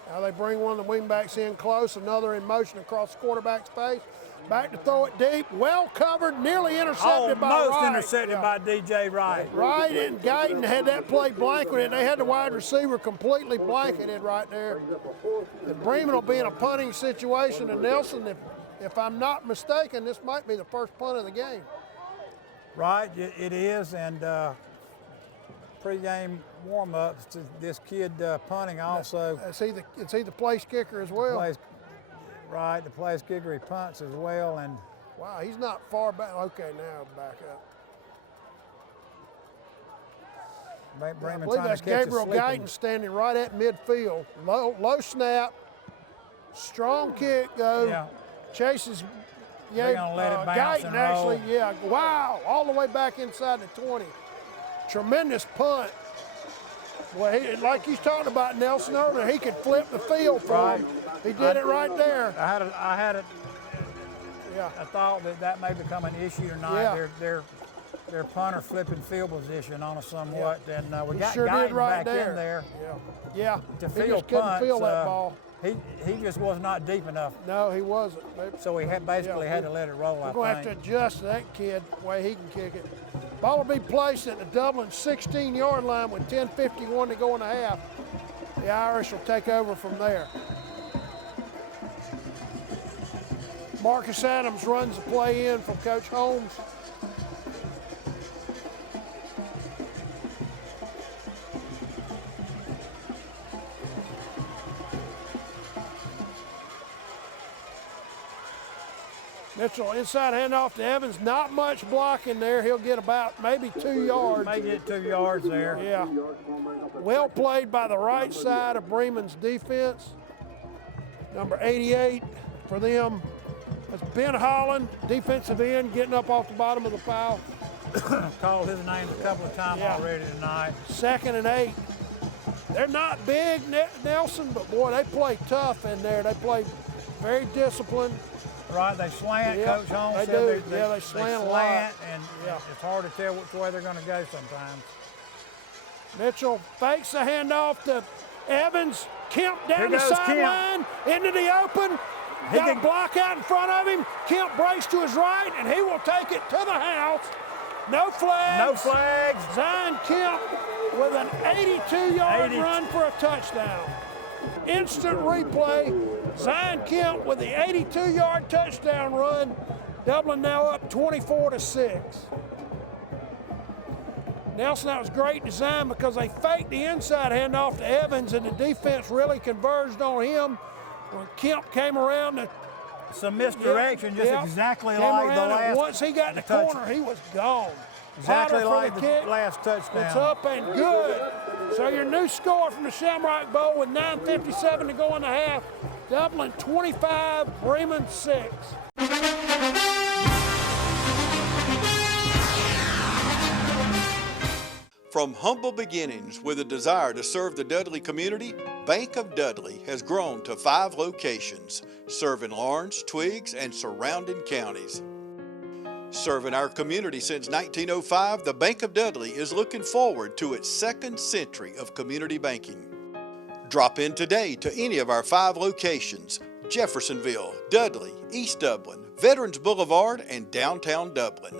Now they bring one of the wing backs in close, another in motion across the quarterback's face. Back to throw it deep, well covered, nearly intercepted by Wright. Almost intercepted by DJ Wright. Wright and Guyton had that play blanketed. They had the wide receiver completely blanketed right there. And Bremen will be in a punting situation, and Nelson, if I'm not mistaken, this might be the first punt of the game. Right, it is, and pre-game warm-ups, this kid punting also. It's he the place kicker as well. The place kicker, he punts as well. And wow, he's not far back. Okay, now back up. Bremen I believe that's Gabriel Guyton standing right at midfield. Low snap, strong kick though. Yeah. Chases. They're gonna let it bounce Guyton and actually, roll. wow, all the way back inside the 20. Tremendous punt. Well, like he's talking about Nelson earlier, he could flip the field for him. He did it right there. I had it. Yeah. I thought that may become an issue tonight. Yeah. Their punter flipping field position on us somewhat, and we got sure Guyton did right back there. in there. Yeah. To He field just couldn't punts, feel that ball. He just was not deep enough. No, he wasn't. So he basically had to let it roll. We're going to have to adjust that kid the way he can kick it. Ball will be placed at the Dublin 16-yard line with 10:51 to go in the half. the Irish will take over from there. Marcus Adams runs the play in from Coach Holmes. Mitchell, inside handoff to Evans. Not much blocking there. He'll get about maybe 2 yards. May get 2 yards there. Yeah. Well played by the right side of Bremen's defense. Number 88 for them. That's Ben Holland, defensive end, getting up off the bottom of the pile. Called his name a couple of times already tonight. 2nd and 8. They're not big, Nelson, but boy, they play tough in there. They play very disciplined. Right, they slant. Yeah, Coach Holmes they said do. They slant a lot. And it's hard to tell which way they're going to go sometimes. Mitchell fakes the handoff to Evans. Kemp down the sideline, into the open. Got a block out in front of him. Kemp breaks to his right, and he will take it to the house. No flags. No flags. Zion Kemp with an 82-yard run for a touchdown. Instant replay. Zion Kemp with the 82-yard touchdown run. Dublin now up 24-6. Nelson, that was great design because they faked the inside handoff to Evans, and the defense really converged on him. When Kemp came around, some misdirection, just exactly came like the last. Once he got in the corner, he was gone. Exactly like the kick. last touchdown. It's up and good. So your new score from the Shamrock Bowl with 9:57 to go in the half. Dublin 25, Bremen 6. From humble beginnings with a desire to serve the Dudley community, Bank of Dudley has grown to 5 locations, serving Lawrence, Twiggs, and surrounding counties. Serving our community since 1905, the Bank of Dudley is looking forward to its 2nd century of community banking. Drop in today to any of our 5 locations: Jeffersonville, Dudley, East Dublin, Veterans Boulevard, and downtown Dublin.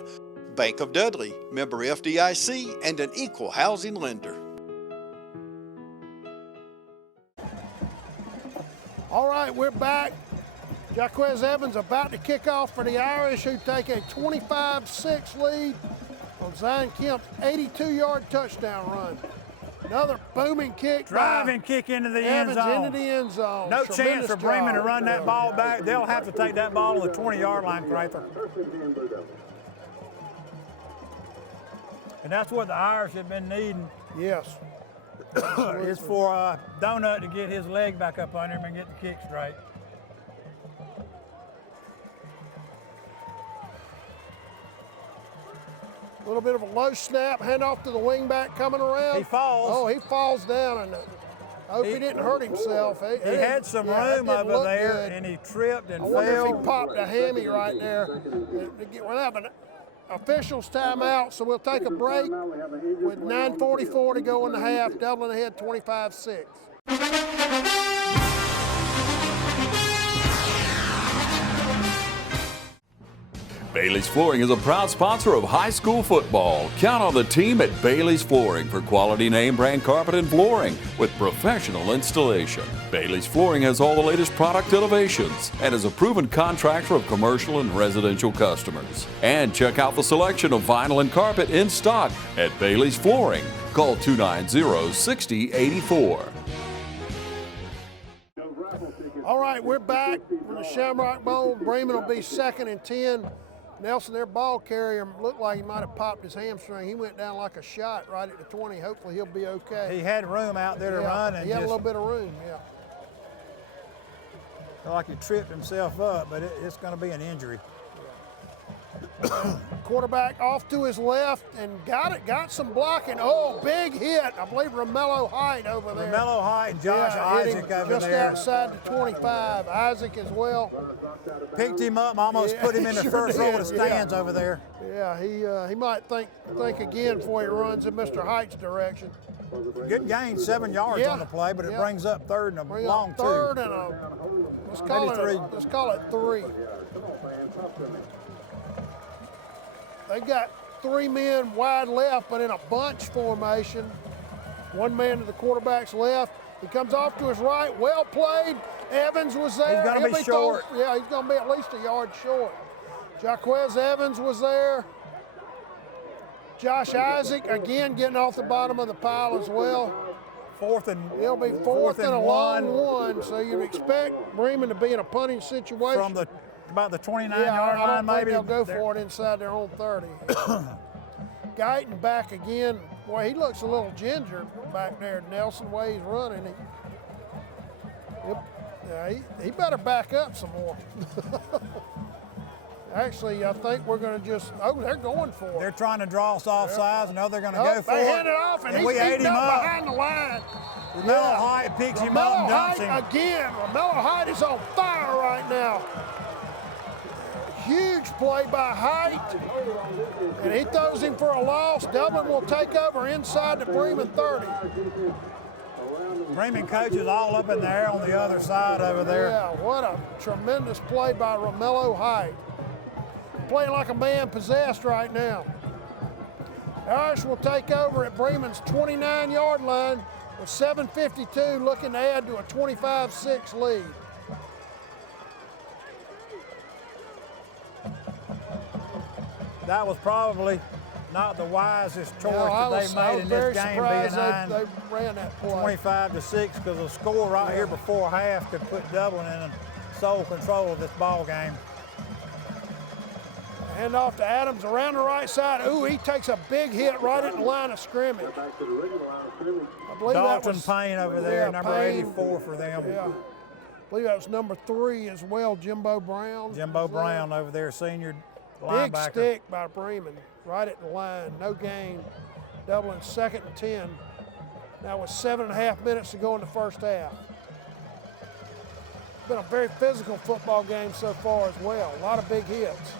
Bank of Dudley, member FDIC, and an equal housing lender. All right, we're back. Jaquez Evans about to kick off for the Irish, who take a 25-6 lead on Zion Kemp's 82-yard touchdown run. Another booming kick. Driving kick into the end zone. Into the end zone. No chance for Bremen to run that ball back. They'll have to take that ball to the 20-yard line, Prather. And that's what the Irish have been needing. Yes. Is for Donut to get his leg back up under him and get the kick straight. A little bit of a low snap, handoff to the wingback coming around. He falls. Oh, he falls down, and I hope he didn't hurt himself. He had some room over there, and he tripped and fell. I wonder if he popped a hammy right there. We'll have an officials timeout, so we'll take a break with 9:44 to go in the half. Dublin ahead 25-6. Bailey's Flooring is a proud sponsor of high school football. Count on the team at Bailey's Flooring for quality name brand carpet and flooring with professional installation. Bailey's Flooring has all the latest product innovations and is a proven contractor of commercial and residential customers. And check out the selection of vinyl and carpet in stock at Bailey's Flooring. Call 290-6084. All right, we're back from the Shamrock Bowl. Bremen will be 2nd and 10. Nelson, their ball carrier, looked like he might have popped his hamstring. He went down like a shot right at the 20. Hopefully he'll be okay. He had room out there to run. And he had a little bit of room, Felt like he tripped himself up, but it's going to be an injury. Quarterback off to his left and got some blocking. Oh, big hit. I believe Romello Height over there. Romello Height and Josh Isaac over just there. Just outside the 25. Isaac as well. Picked him up, almost put him in the first row of the stands over there. Yeah, he might think again before he runs in Mr. Height's direction. Good gain, 7 yards on the play, but it brings up 3rd and a long 2. 3rd and let's call it 3. They got 3 men wide left, but in a bunch formation. 1 man to the quarterback's left. He comes off to his right, well played. Evans was there. He's going to be short. Yeah, he's going to be at least a yard short. Jaquez Evans was there. Josh Isaac, again, getting off the bottom of the pile as well. He'll be fourth and a long one, so you'd expect Bremen to be in a punting situation. From about the 29-yard line, maybe. They'll go for it inside their own 30. Guyton back again. Boy, he looks a little ginger back there, Nelson, the way he's running. He better back up some more. Actually, I think we're going to just, they're going for it. They're trying to draw us off sides. Now they're going to go for it. They hand it off, and he's ate him up behind the line. Romello Height picks him up and dumps him. Again, Romello Height is on fire right now. Huge play by Height, and he throws him for a loss. Dublin will take over inside the Bremen 30. Bremen coaches all up in the air on the other side over there. Yeah, what a tremendous play by Romello Height. Playing like a man possessed right now. Irish will take over at Bremen's 29-yard line with 7:52, looking to add to a 25-6 lead. That was probably not the wisest choice that they've made in this game, being they ran that play. 25-6, because the score right here before half could put Dublin in sole control of this ball game. Hand off to Adams around the right side. Ooh, he takes a big hit right at the line of scrimmage. I believe Dalton Payne over there, number Payne, 84 for them. Yeah. I believe that was number 3 as well, Jimbo Brown. Jimbo Brown over there, senior linebacker. Big stick by Bremen, right at the line, no gain. Dublin 2nd and 10. Now with 7.5 minutes to go in the first half. It's been a very physical football game so far as well. A lot of big hits.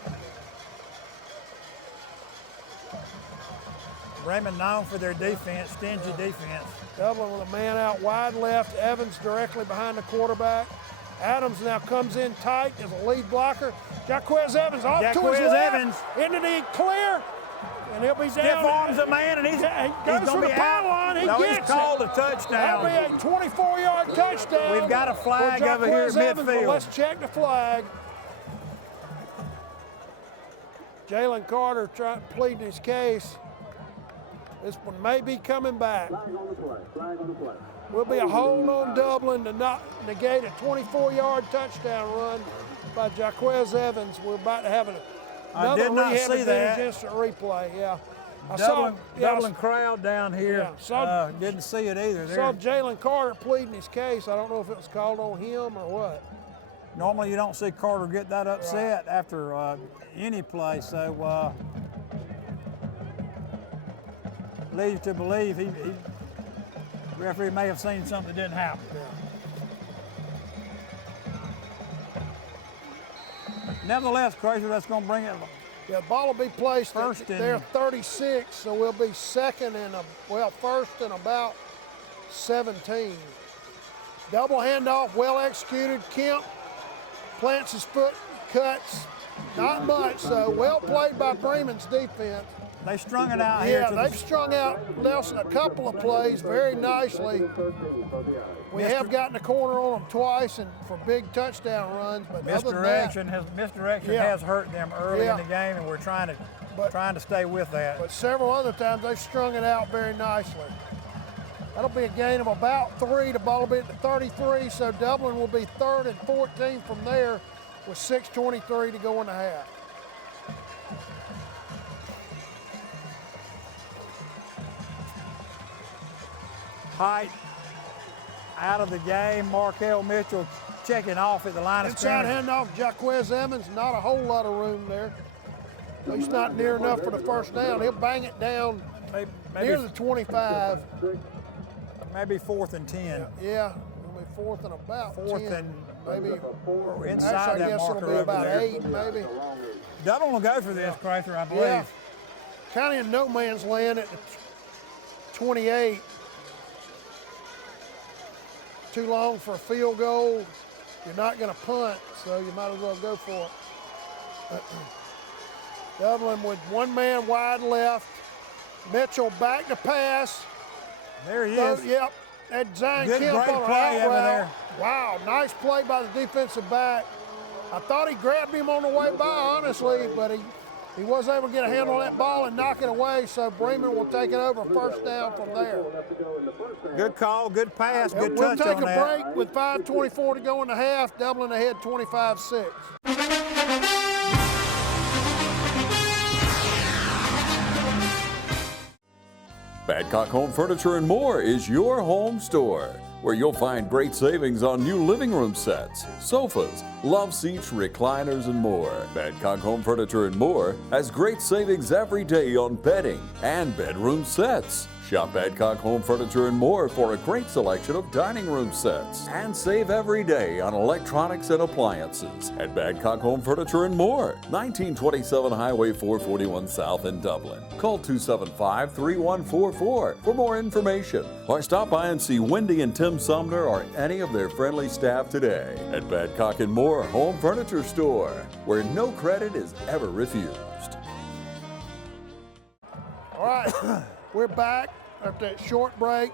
Bremen known for their defense, stingy defense. Dublin with a man out wide left. Evans directly behind the quarterback. Adams now comes in tight as a lead blocker. Jaquez Evans off to his left. Into the clear. And he'll be down. Stiff arms a man, and he goes for the power line. He gets he's called a touchdown. That'll be a 24-yard touchdown. We've got a flag over here at midfield. Let's check the flag. Jalen Carter pleading his case. This one may be coming back. Will be a hold on Dublin to not negate a 24-yard touchdown run by Jaquez Evans. We're about to have another instant replay. Yeah, Dublin crowd down here. Yeah, didn't see it either. Saw Jalen Carter pleading his case. I don't know if it was called on him or what. Normally, you don't see Carter get that upset after any play. So. Leads to believe the referee may have seen something that didn't happen. Yeah. Nevertheless, Crazy, that's going to bring it. Yeah, the ball will be placed first at their 36, so we'll be first and about 17. Double handoff, well executed. Kemp plants his foot, cuts, not much, so well played by Bremen's defense. They strung it out here. Yeah, they've strung out Nelson a couple of plays very nicely. We have gotten a corner on them twice and for big touchdown runs, but misdirection has hurt them early in the game, and we're trying to stay with that. But several other times they've strung it out very nicely. That'll be a gain of about 3. The ball will be at the 33, so Dublin will be 3rd and 14 from there with 6:23 to go in the half. Height out of the game. Markel Mitchell checking off at the line of scrimmage. Inside handoff, Jaquez Evans. Not a whole lot of room there. At least not near enough for the first down. He'll bang it down near the 25. Maybe 4th and 10. Yeah, it'll be 4th and about 4th 10. and maybe inside actually, that I guess marker it'll be over about there. 8, maybe. Dublin will go for this, Crather, I believe. Yeah. Kind of in no man's land at the 28. Too long for a field goal. You're not going to punt, so you might as well go for it. Dublin with one man wide left. Mitchell back to pass. There he is. Yep. Zion Good, Kemp great on an play out over route. there. Wow, nice play by the defensive back. I thought he grabbed him on the way by, honestly, but he was able to get a handle on that ball and knock it away, so Bremen will take it over first down from there. Good call, good pass, good We'll touch take on a that. break with 5:24 to go in the half. Dublin ahead 25-6. Badcock Home Furniture and More is your home store, where you'll find great savings on new living room sets, sofas, love seats, recliners, and more. Badcock Home Furniture and More has great savings every day on bedding and bedroom sets. Shop Badcock Home Furniture and More for a great selection of dining room sets. And save every day on electronics and appliances at Badcock Home Furniture and More, 1927 Highway 441 South in Dublin. Call 275-3144 for more information, or stop by and see Wendy and Tim Sumner or any of their friendly staff today at Badcock and More Home Furniture Store, where no credit is ever refused. All right, we're back after that short break.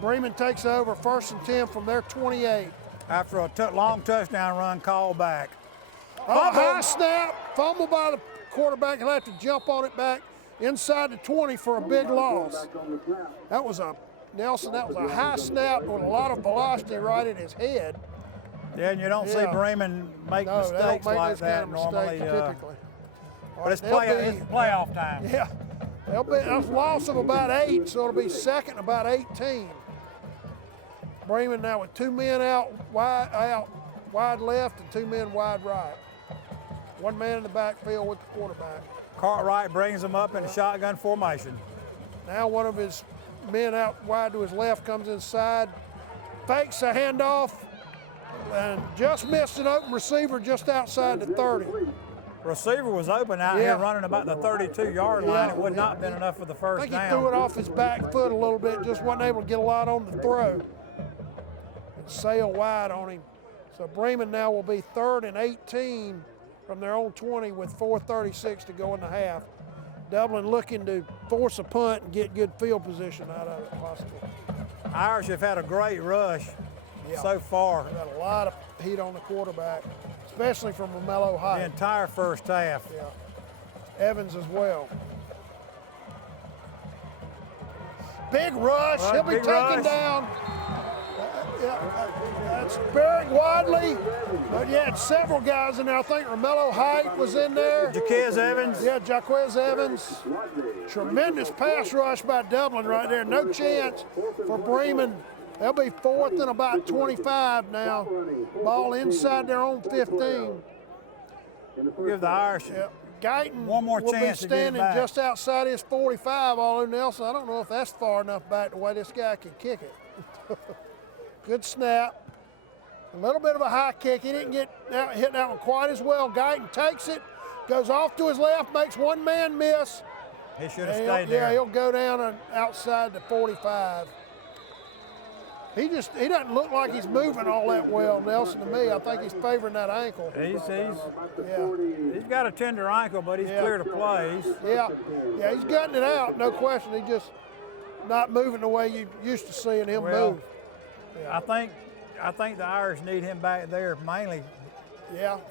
Bremen takes over 1st and 10 from their 28. After a long touchdown run, call back. Oh, high snap, fumble by the quarterback. He'll have to jump on it back inside the 20 for a big loss. That was a high snap with a lot of velocity right at his head. Yeah, and you don't see Bremen make mistakes like that normally. Typically. But it's playoff time. Yeah. There'll be a loss of about 8, so it'll be second and about 18. Bremen now with 2 men out wide left and 2 men wide right. 1 man in the backfield with the quarterback. Cartwright brings them up in a shotgun formation. Now one of his men out wide to his left comes inside, fakes a handoff, and just missed an open receiver just outside the 30. Receiver was open out here running about the 32-yard line. It would not have been enough for the first I think down. he threw it off his back foot a little bit, just wasn't able to get a lot on the throw. And sail wide on him. So Bremen now will be 3rd and 18 from their own 20 with 4:36 to go in the half. Dublin looking to force a punt and get good field position out of it possible. Irish have had a great rush so far. Got a lot of heat on the quarterback, especially from Romello High. The entire first half. Yeah. Evans as well. Big rush. He'll be taken down. That's Barrett Wadley. But you had several guys in there. I think Romello Height was in there. Jaquez Evans. Yeah, Jaquez Evans. Tremendous pass rush by Dublin right there. No chance for Bremen. They'll be 4th and about 25 now. Ball inside their own 15. Give the Irish Guyton one more will chance be to get it standing back. just outside his 45, although Nelson, I don't know if that's far enough back the way this guy can kick it. Good snap. A little bit of a high kick. He didn't hit that one quite as well. Guyton takes it, goes off to his left, makes 1 man miss. He should have stayed there. Yeah, he'll go down and outside the 45. He doesn't look like he's moving all that well, Nelson, to me. I think he's favoring that ankle. He's got a tender ankle, but he's clear to play. He's gutting it out, no question. He's just not moving the way you used to seeing him move. I think the Irish need him back there mainly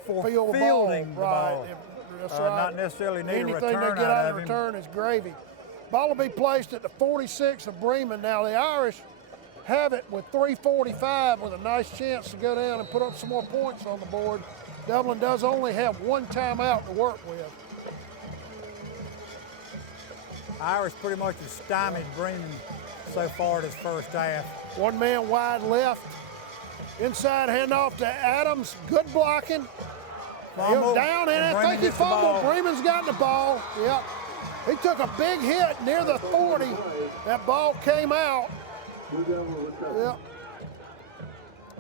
for the fielding ball. That's right. Not necessarily need a return Anything they get out of him. return is gravy. Ball will be placed at the 46 of Bremen. Now the Irish have it with 3:45 with a nice chance to go down and put up some more points on the board. Dublin does only have 1 timeout to work with. Irish pretty much has stymied Bremen so far this first half. 1 man wide left. Inside handoff to Adams. Good blocking. He'll down in it. I think he fumbled. Bremen's gotten the ball. Yep. He took a big hit near the 40. That ball came out. Yep.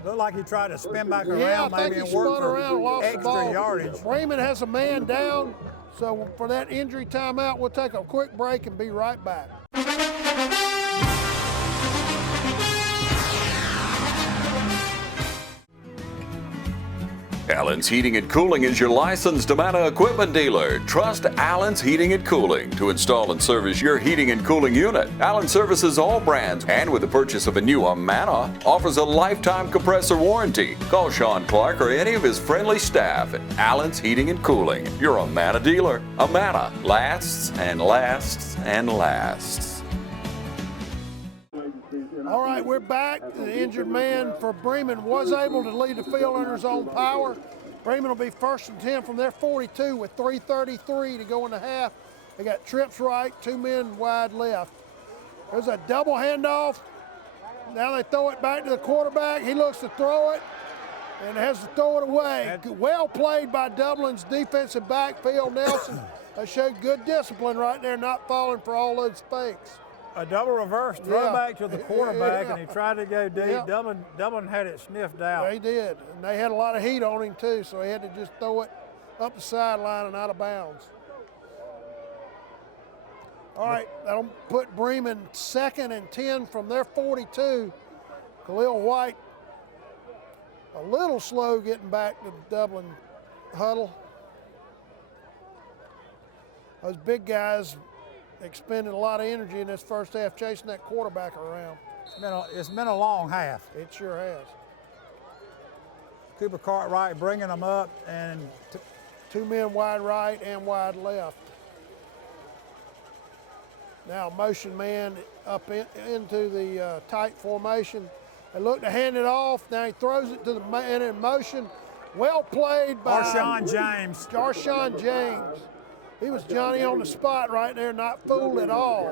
Looked like he tried to spin back around, maybe, and work for extra yardage. Bremen has a man down, so for that injury timeout, we'll take a quick break and be right back. Allen's Heating and Cooling is your licensed Amana equipment dealer. Trust Allen's Heating and Cooling to install and service your heating and cooling unit. Allen services all brands, and with the purchase of a new Amana, offers a lifetime compressor warranty. Call Sean Clark or any of his friendly staff at Allen's Heating and Cooling, your Amana dealer. Amana lasts and lasts and lasts. All right, we're back. The injured man for Bremen was able to lead the field under his own power. Bremen will be 1st and 10 from their 42 with 3:33 to go in the half. They got trips right, 2 men wide left. There's a double handoff. Now they throw it back to the quarterback. He looks to throw it and has to throw it away. Well played by Dublin's defensive backfield, Nelson. They showed good discipline right there, not falling for all those fakes. A double reverse throwback to the quarterback, and he tried to go deep. Yeah. Dublin had it sniffed out. They did, and they had a lot of heat on him too, so he had to just throw it up the sideline and out of bounds. All right, that'll put Bremen 2nd and 10 from their 42. Khalil White a little slow getting back to the Dublin huddle. Those big guys expended a lot of energy in this first half chasing that quarterback around. It's been a long half. It sure has. Cooper Cartwright bringing them up, and 2 men wide right and wide left. Now motion man up into the tight formation. They look to hand it off. Now he throws it to the man in motion. Well played by Arshawn James. He was Johnny on the spot right there, not fooled at all.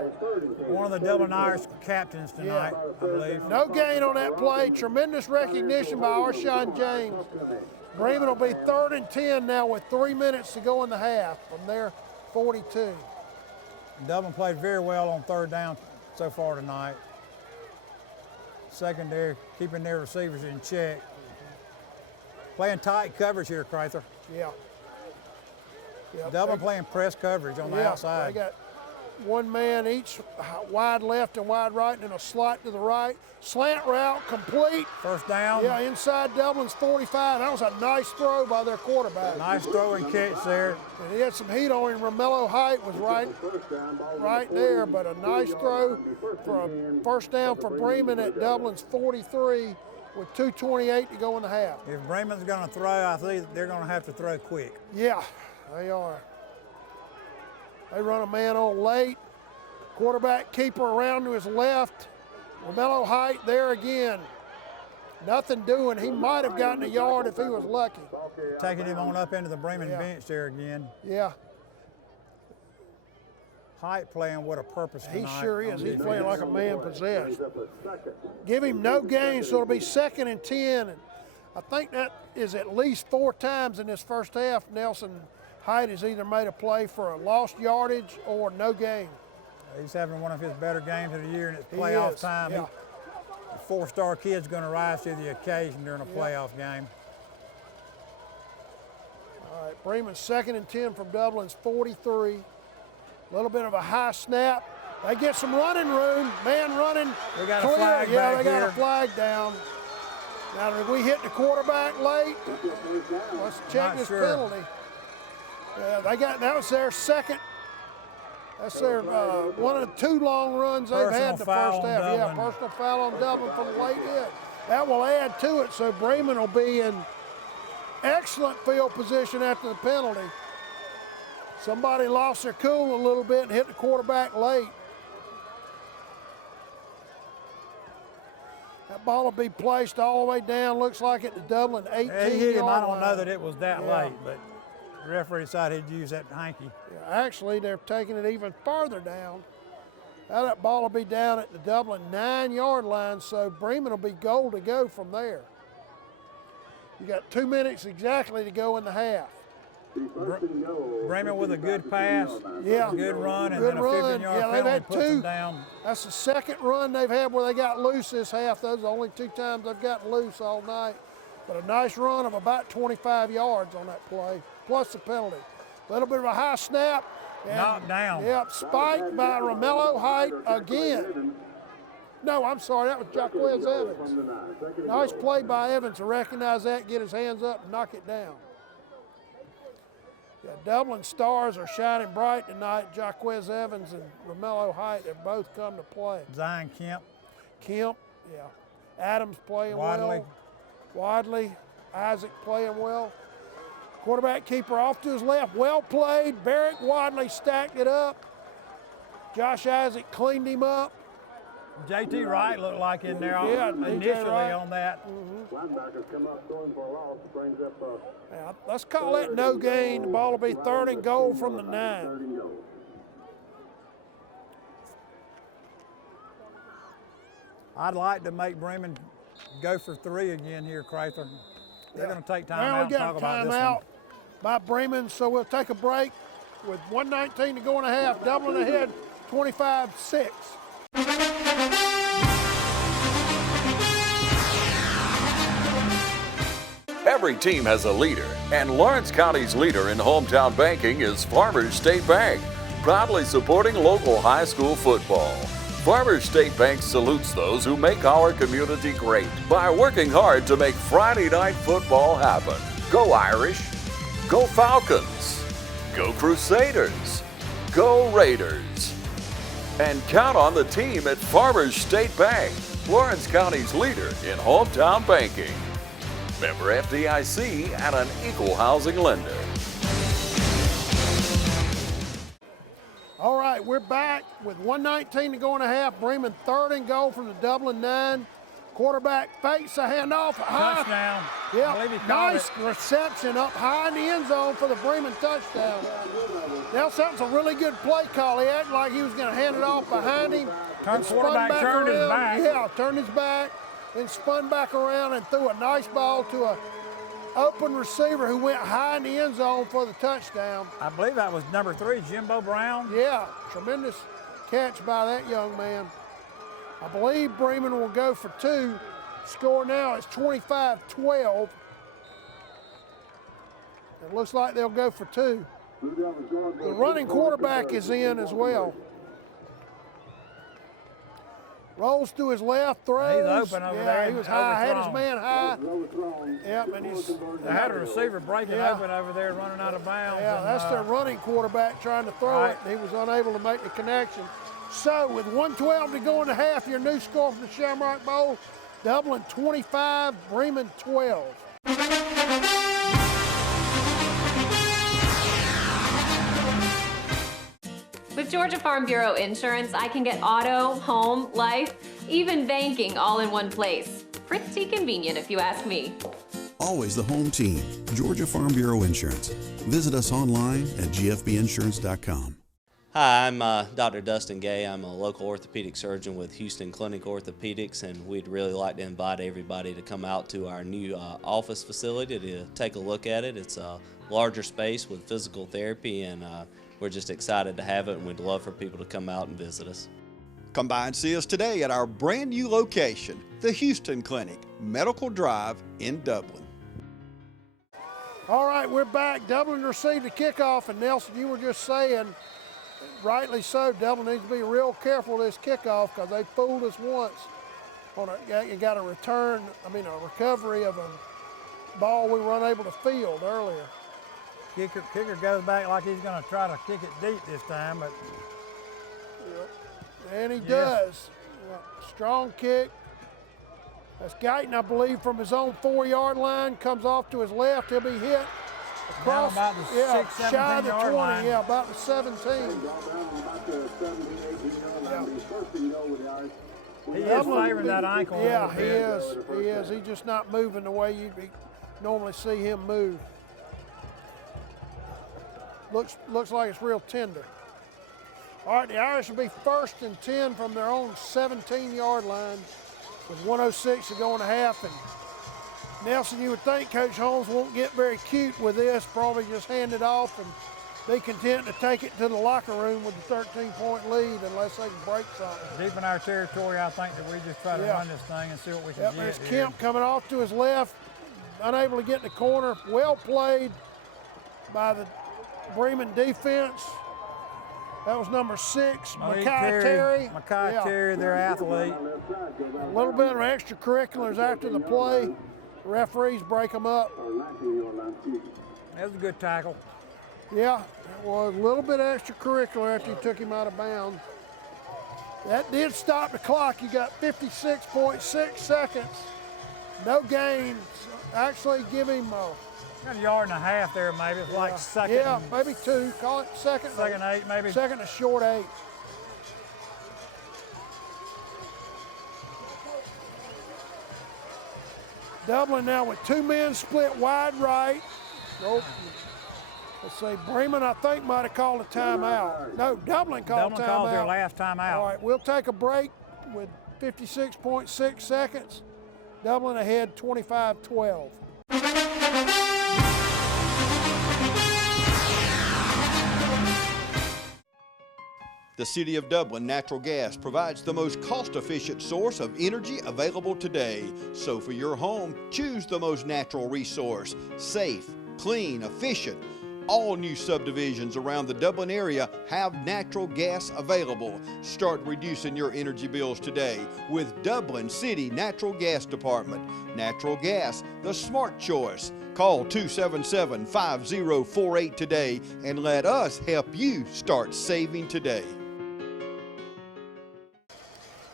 One of the Dublin Irish captains tonight, I believe. No gain on that play. Tremendous recognition by Arshawn James. Bremen will be 3rd and 10 now with 3 minutes to go in the half from their 42. Dublin played very well on 3rd down so far tonight. Secondary, keeping their receivers in check. Playing tight coverage here, Crather. Yeah. Dublin playing press coverage on the outside. They got 1 man each, wide left and wide right, and then a slot to the right. Slant route complete. 1st down. Yeah, inside Dublin's 45. That was a nice throw by their quarterback. Nice throw and catch there. And he had some heat on him. Romello Height was right there, but a nice throw for a 1st down for Bremen at Dublin's 43 with 2:28 to go in the half. If Bremen's going to throw, I think they're going to have to throw quick. Yeah, they are. They run a man on late. Quarterback keeper around to his left. Romello Height there again. Nothing doing. He might have gotten a yard if he was lucky. Taking him on up into the Bremen bench there again. Yeah. Height playing with a purpose tonight. He sure is. He's playing like a man possessed. Give him no gain, so it'll be 2nd and 10. And I think that is at least 4 times in this first half Nelson Height has either made a play for a lost yardage or no gain. He's having one of his better games of the year, and it's playoff time. Yeah. The 4-star kid's going to rise to the occasion during a playoff game. All right, Bremen 2nd and 10 from Dublin's 43. A little bit of a high snap. They get some running room. Man running. We got clear. A flag yeah, back they got here. a flag down. Now, did we hit the quarterback late? Let's check this penalty. That was their second. That's their one of the 2 long runs they've had the first half. Yeah, personal foul on Dublin for the late hit. That will add to it, so Bremen will be in excellent field position after the penalty. Somebody lost their cool a little bit and hit the quarterback late. That ball will be placed all the way down, looks like at the Dublin 18-yard line. He hit him. I don't know that it was that late, but the referee decided he'd use that hanky. Yeah, actually, they're taking it even farther down. Now that ball will be down at the Dublin 9-yard line, so Bremen will be goal to go from there. You got 2 minutes exactly to go in the half. Bremen with a good pass, good run, and good then a run. 15-yard Yeah, they've had puts 2. them down. That's the second run they've had where they got loose this half. Those are the only 2 times they've gotten loose all night. But a nice run of about 25 yards on that play, plus the penalty. A little bit of a high snap. Knocked down. Yep, spiked by Romello Height again. No, I'm sorry, that was Jaquez Evans. Nice play by Evans to recognize that, get his hands up, and knock it down. Yeah, Dublin stars are shining bright tonight. Jaquez Evans and Romello Height have both come to play. Zion Kemp. Kemp, yeah. Adams playing well. Wadley, Isaac playing well. Quarterback keeper off to his left, well played. Barrett Wadley stacked it up. Josh Isaac cleaned him up. JT Wright looked like in there initially on that. Linebackers come up throwing for a loss, brings up Yeah, let's call that no gain. The ball will be 3rd and goal from the 9. I'd like to make Bremen go for 3 again here, Crather. They're going to take time now out we and got talk a about this timeout one. by Bremen, so we'll take a break with 1:19 to go and a half. Dublin ahead, 25-6. Every team has a leader, and Lawrence County's leader in hometown banking is Farmers State Bank, proudly supporting local high school football. Farmers State Bank salutes those who make our community great by working hard to make Friday night football happen. Go Irish, go Falcons, go Crusaders, go Raiders. And count on the team at Farmers State Bank, Lawrence County's leader in hometown banking. Member FDIC and an equal housing lender. All right, we're back with 1:19 to go and a half. Bremen 3rd and goal from the Dublin 9. Quarterback fakes a handoff. Touchdown. Yeah, nice reception up high in the end zone for the Bremen touchdown. That's a really good play call. He acted like he was going to hand it off behind him. Turned his back. Yeah, turned his back and spun back around and threw a nice ball to a open receiver who went high in the end zone for the touchdown. I believe that was number 3, Jimbo Brown. Yeah, tremendous catch by that young man. I believe Bremen will go for 2. Score now is 25-12. It looks like they'll go for 2. The running quarterback is in as well. Rolls to his left, throws. He's open over there. He was high, had his man high. Yep, and they had a receiver breaking open over there, running out of bounds. Yeah, that's their running quarterback trying to throw it. And he was unable to make the connection. So with 1:12 to go in the half, your new score from the Shamrock Bowl, Dublin 25, Bremen 12. With Georgia Farm Bureau Insurance, I can get auto, home, life, even banking all in one place. Pretty convenient if you ask me. Always the home team, Georgia Farm Bureau Insurance. Visit us online at gfbinsurance.com. Hi, I'm Dr. Dustin Gay. I'm a local orthopedic surgeon with Houston Clinic Orthopedics, and we'd really like to invite everybody to come out to our new office facility to take a look at it. It's a larger space with physical therapy, and we're just excited to have it, and we'd love for people to come out and visit us. Come by and see us today at our brand new location, the Houston Clinic, Medical Drive in Dublin. All right, we're back. Dublin received a kickoff, and Nelson, you were just saying, rightly so, Dublin needs to be real careful this kickoff because they fooled us once. You got a recovery of a ball we were unable to field earlier. Kicker goes back like he's going to try to kick it deep this time, but and he does. Strong kick. That's Guyton, I believe, from his own 4-yard line, comes off to his left. He'll be hit across, about the 6, shy of the 20, line. about the 17. He is favoring that ankle. Yeah, he is. He's just not moving the way you normally see him move. Looks like it's real tender. All right, the Irish will be 1st and 10 from their own 17-yard line with 1:06 to go in the half. And Nelson, you would think Coach Holmes won't get very cute with this, probably just hand it off and be content to take it to the locker room with the 13-point lead unless they can break something. Deep in our territory, I think that we just try to run this thing and see what we can get. There's Kemp coming off to his left, unable to get in the corner. Well played by the Bremen defense. That was number 6, Mackay Mackay Terry. Mackay Terry, their athlete. A little bit of extracurriculars after the play. The referees break them up. That was a good tackle. Yeah, it was a little bit extracurricular after he took him out of bounds. That did stop the clock. You got 56.6 seconds. No gains. Actually give him got a yard and a half there, maybe. It's like second. Yeah, maybe 2. Call it second. Second 8, maybe. Second and short 8. Dublin now with 2 men split wide right. Nope. Let's see, Bremen, I think, might have called a timeout. No, Dublin called timeout. Dublin called their last timeout. All right, we'll take a break with 56.6 seconds. Dublin ahead 25-12. The City of Dublin Natural Gas provides the most cost-efficient source of energy available today. So for your home, choose the most natural resource. Safe, clean, efficient. All new subdivisions around the Dublin area have natural gas available. Start reducing your energy bills today with Dublin City Natural Gas Department. Natural gas, the smart choice. Call 277-5048 today and let us help you start saving today.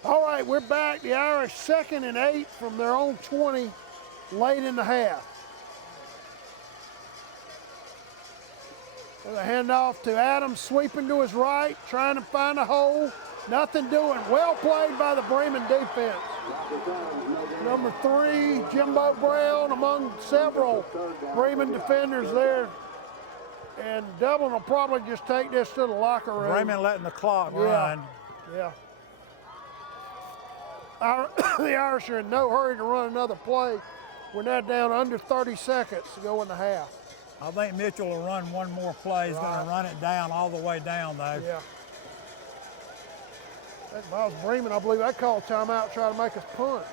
All right, we're back. The Irish 2nd and 8 from their own 20 late in the half. There's a handoff to Adams, sweeping to his right, trying to find a hole. Nothing doing. Well played by the Bremen defense. Number 3, Jimbo Brown, among several Bremen defenders there. And Dublin will probably just take this to the locker room. Bremen letting the clock run. Yeah. The Irish are in no hurry to run another play. We're now down under 30 seconds to go in the half. I think Mitchell will run one more play. He's going to run it down, all the way down, though. Yeah. If I was Bremen, I believe I'd call a timeout, try to make us punt.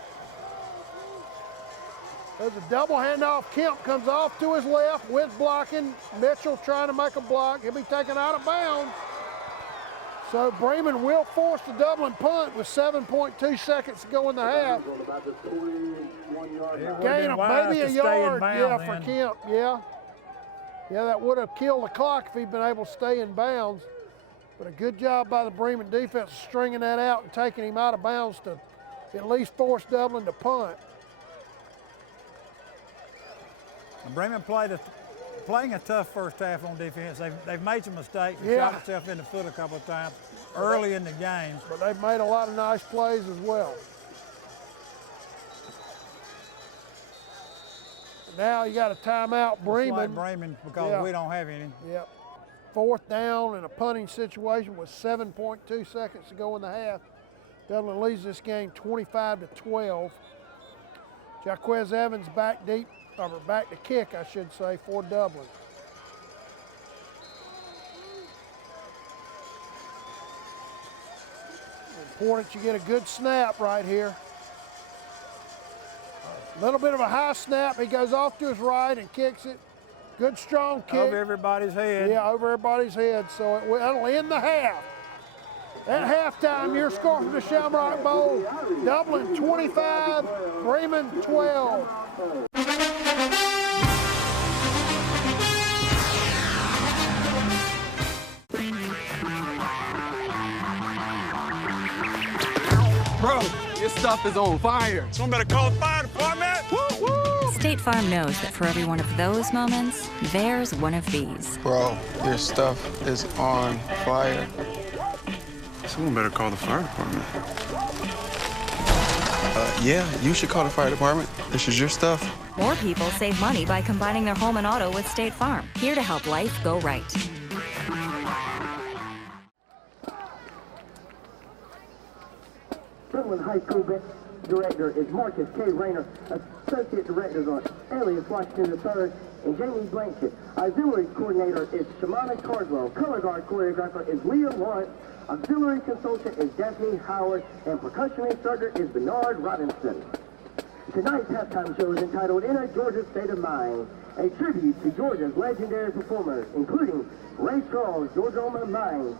There's a double handoff. Kemp comes off to his left with blocking. Mitchell trying to make a block. He'll be taken out of bounds. So Bremen will force the Dublin punt with 7.2 seconds to go in the half. Gain of maybe a yard, for Kemp, Yeah, that would have killed the clock if he'd been able to stay in bounds. But a good job by the Bremen defense stringing that out and taking him out of bounds to at least force Dublin to punt. Bremen playing a tough first half on defense. They've made some mistakes and shot themselves in the foot a couple of times early in the game. But they've made a lot of nice plays as well. Now you got a timeout, Bremen. Like Bremen, because we don't have any. Yep. 4th down in a punting situation with 7.2 seconds to go in the half. Dublin leads this game 25-12. Jaquez Evans back deep, or back to kick, I should say, for Dublin. Important you get a good snap right here. A little bit of a high snap. He goes off to his right and kicks it. Good strong kick. Over everybody's head. Yeah, over everybody's head. So that'll end the half. At halftime, your score from the Shamrock Bowl, Dublin 25, Bremen 12. Bro, your stuff is on fire. Someone better call the fire department. Woo, woo. State Farm knows that for every one of those moments, there's one of these. Bro, your stuff is on fire. Someone better call the fire department. Yeah, you should call the fire department. This is your stuff. More people save money by combining their home and auto with State Farm. Here to help life go right. Dublin High School Director is Marcus K. Rayner. Associate Directors are Elias Washington III and Jamie Blanchett. Auxiliary Coordinator is Shamana Cardwell. Color Guard Choreographer is Leah Lawrence. Auxiliary Consultant is Daphne Howard. And Percussion Instructor is Bernard Robinson. Tonight's halftime show is entitled In a Georgia State of Mind, a tribute to Georgia's legendary performers, including Ray Charles, Georgia on My Mind,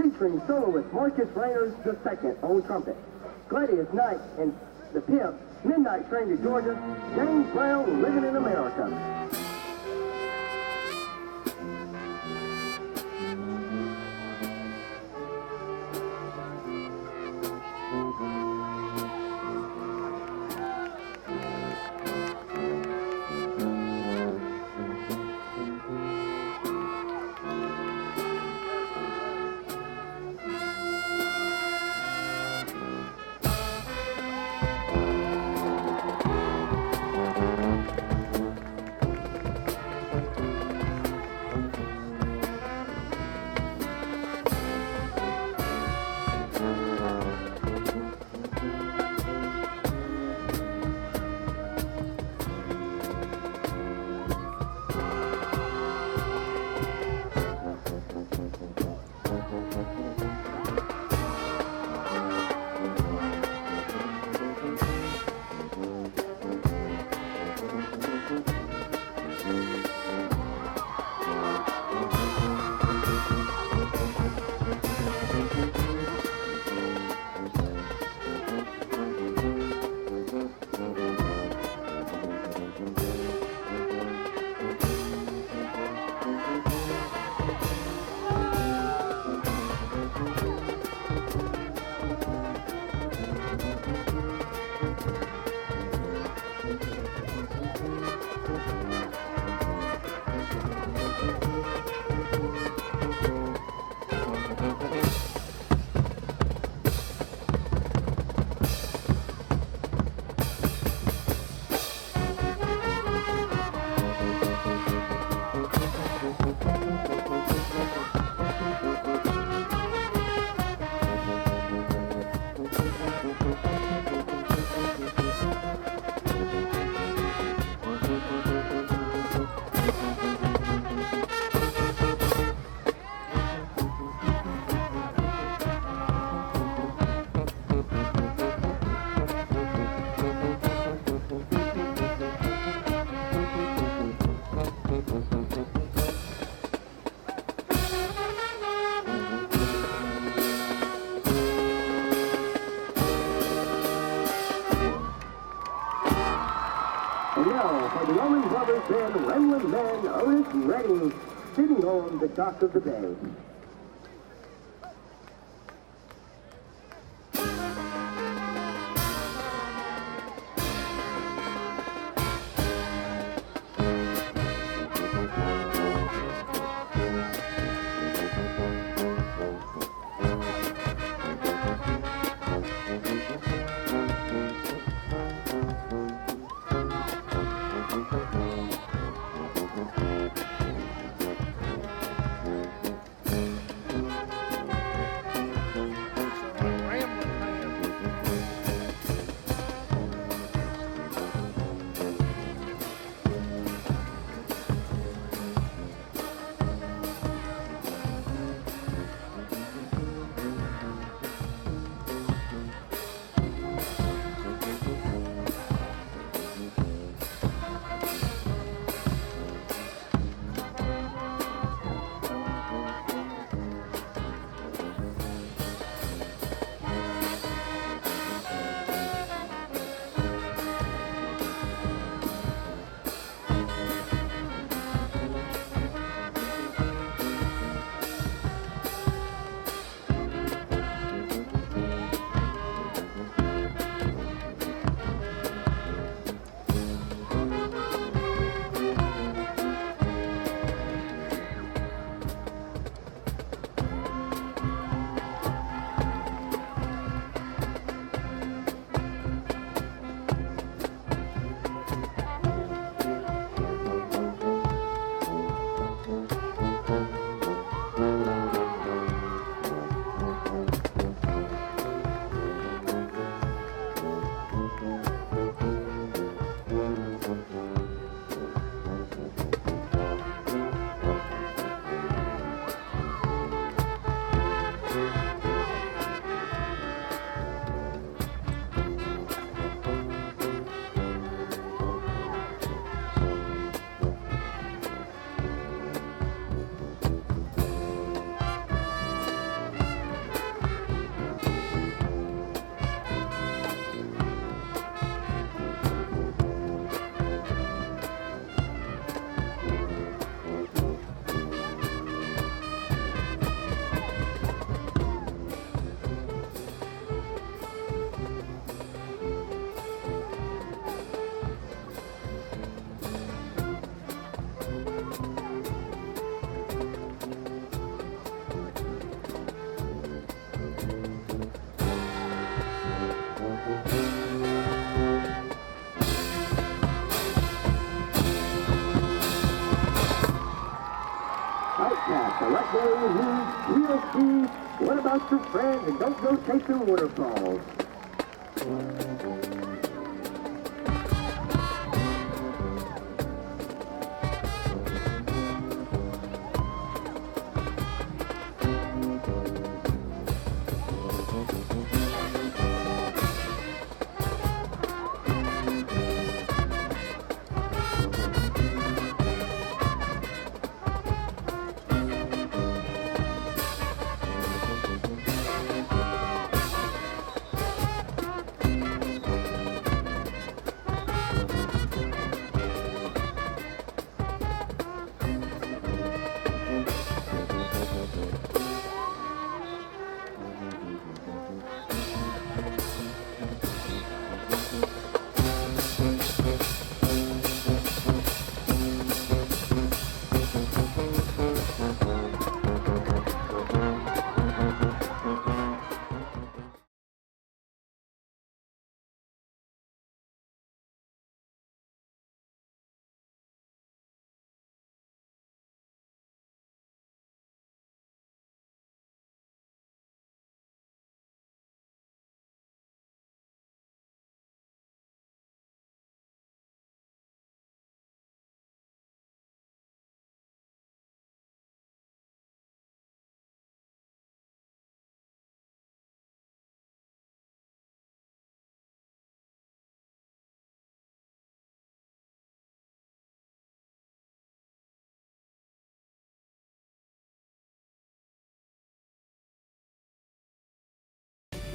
featuring soloist Marcus Rayners II on trumpet. Gladius Knight and the Pimp, Midnight Train to Georgia, James Brown, Living in America. And now for the Allman Brothers Band, Remlin Band, Otis Redding, sitting on the dock of the bay. Select Day news, real ski. What about your friends? And don't go chasing waterfalls.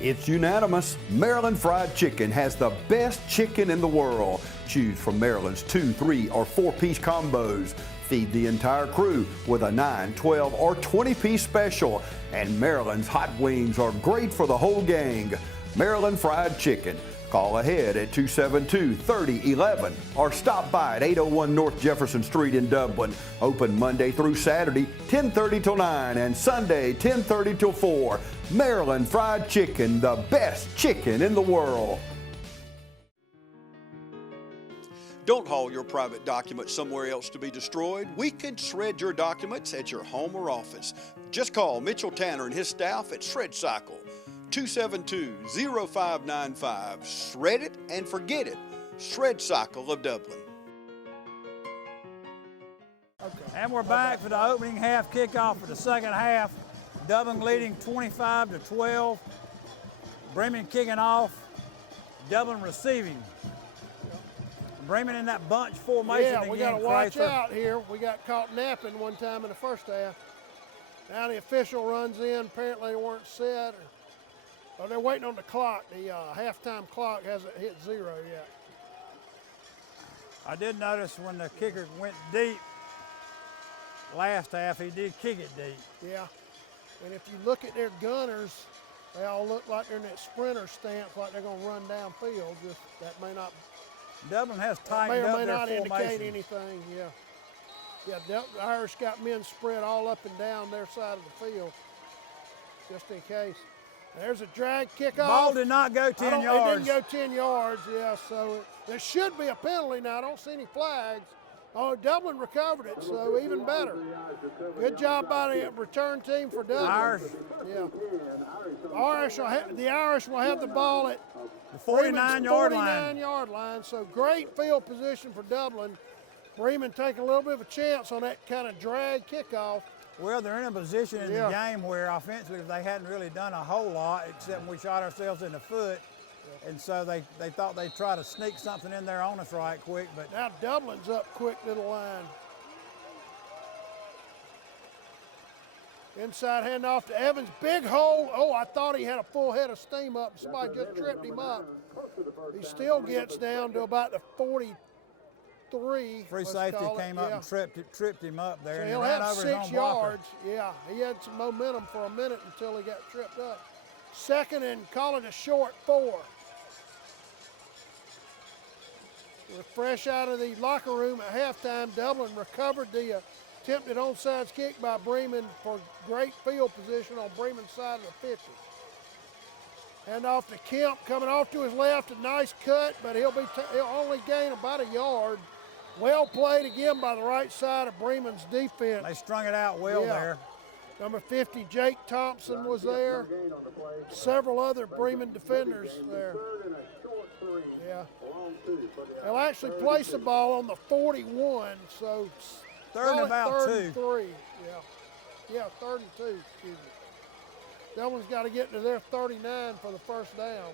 It's unanimous. Maryland Fried Chicken has the best chicken in the world. Choose from Maryland's 2, 3, or 4-piece combos. Feed the entire crew with a 9, 12, or 20-piece special. And Maryland's hot wings are great for the whole gang. Maryland Fried Chicken. Call ahead at 272-3011 or stop by at 801 North Jefferson Street in Dublin. Open Monday through Saturday, 10:30 till 9, and Sunday, 10:30 till 4. Maryland Fried Chicken, the best chicken in the world. Don't haul your private documents somewhere else to be destroyed. We can shred your documents at your home or office. Just call Mitchell Tanner and his staff at Shred Cycle. 272-0595. Shred it and forget it. Shred Cycle of Dublin. And we're back for the opening half kickoff for the second half. Dublin leading 25-12. Bremen kicking off. Dublin receiving. Bremen in that bunch formation Yeah, again. we got to watch Chrysler. out here. We got caught napping one time in the first half. Now the official runs in. Apparently they weren't set. Oh, they're waiting on the clock. The halftime clock hasn't hit 0 yet. I did notice when the kicker went deep last half, he did kick it deep. Yeah, and if you look at their gunners, they all look like they're in that sprinter stance, like they're going to run downfield. Just that may not. Dublin has That tightened may or up may their not formation. indicate anything. Yeah. Yeah, the Irish got men spread all up and down their side of the field, just in case. There's a drag kickoff. Ball did not go 10 yards. It didn't go 10 yards, yeah, so there should be a penalty now. I don't see any flags. Oh, Dublin recovered it, so even better. Good job by the return team for Dublin. Irish. Yeah. The Irish will have the ball at the 49-yard line. 49-yard line, so great field position for Dublin. Bremen taking a little bit of a chance on that kind of drag kickoff. Well, they're in a position in the game where offensively they hadn't really done a whole lot, except we shot ourselves in the foot. And so they thought they'd try to sneak something in there on us right quick. But now Dublin's up quick to the line. Inside handoff to Evans. Big hole. Oh, I thought he had a full head of steam up. Somebody just tripped him up. He still gets down to about the 43. Free safety came up and tripped him up there. So and he'll he ran have over his 6 own blocker. yards. Yeah, he had some momentum for a minute until he got tripped up. Second and call it a short 4. We're fresh out of the locker room at halftime. Dublin recovered the attempted onside kick by Bremen for great field position on Bremen's side of the 50. Hand off to Kemp, coming off to his left, a nice cut, but he'll only gain about a yard. Well played again by the right side of Bremen's defense. They strung it out well there. Number 50, Jake Thompson was there. Several other Bremen defenders there. Yeah. They'll actually place the ball on the 41, so third and about 2. 3. Yeah. Yeah, 32, excuse me. Dublin's got to get to their 39 for the first down.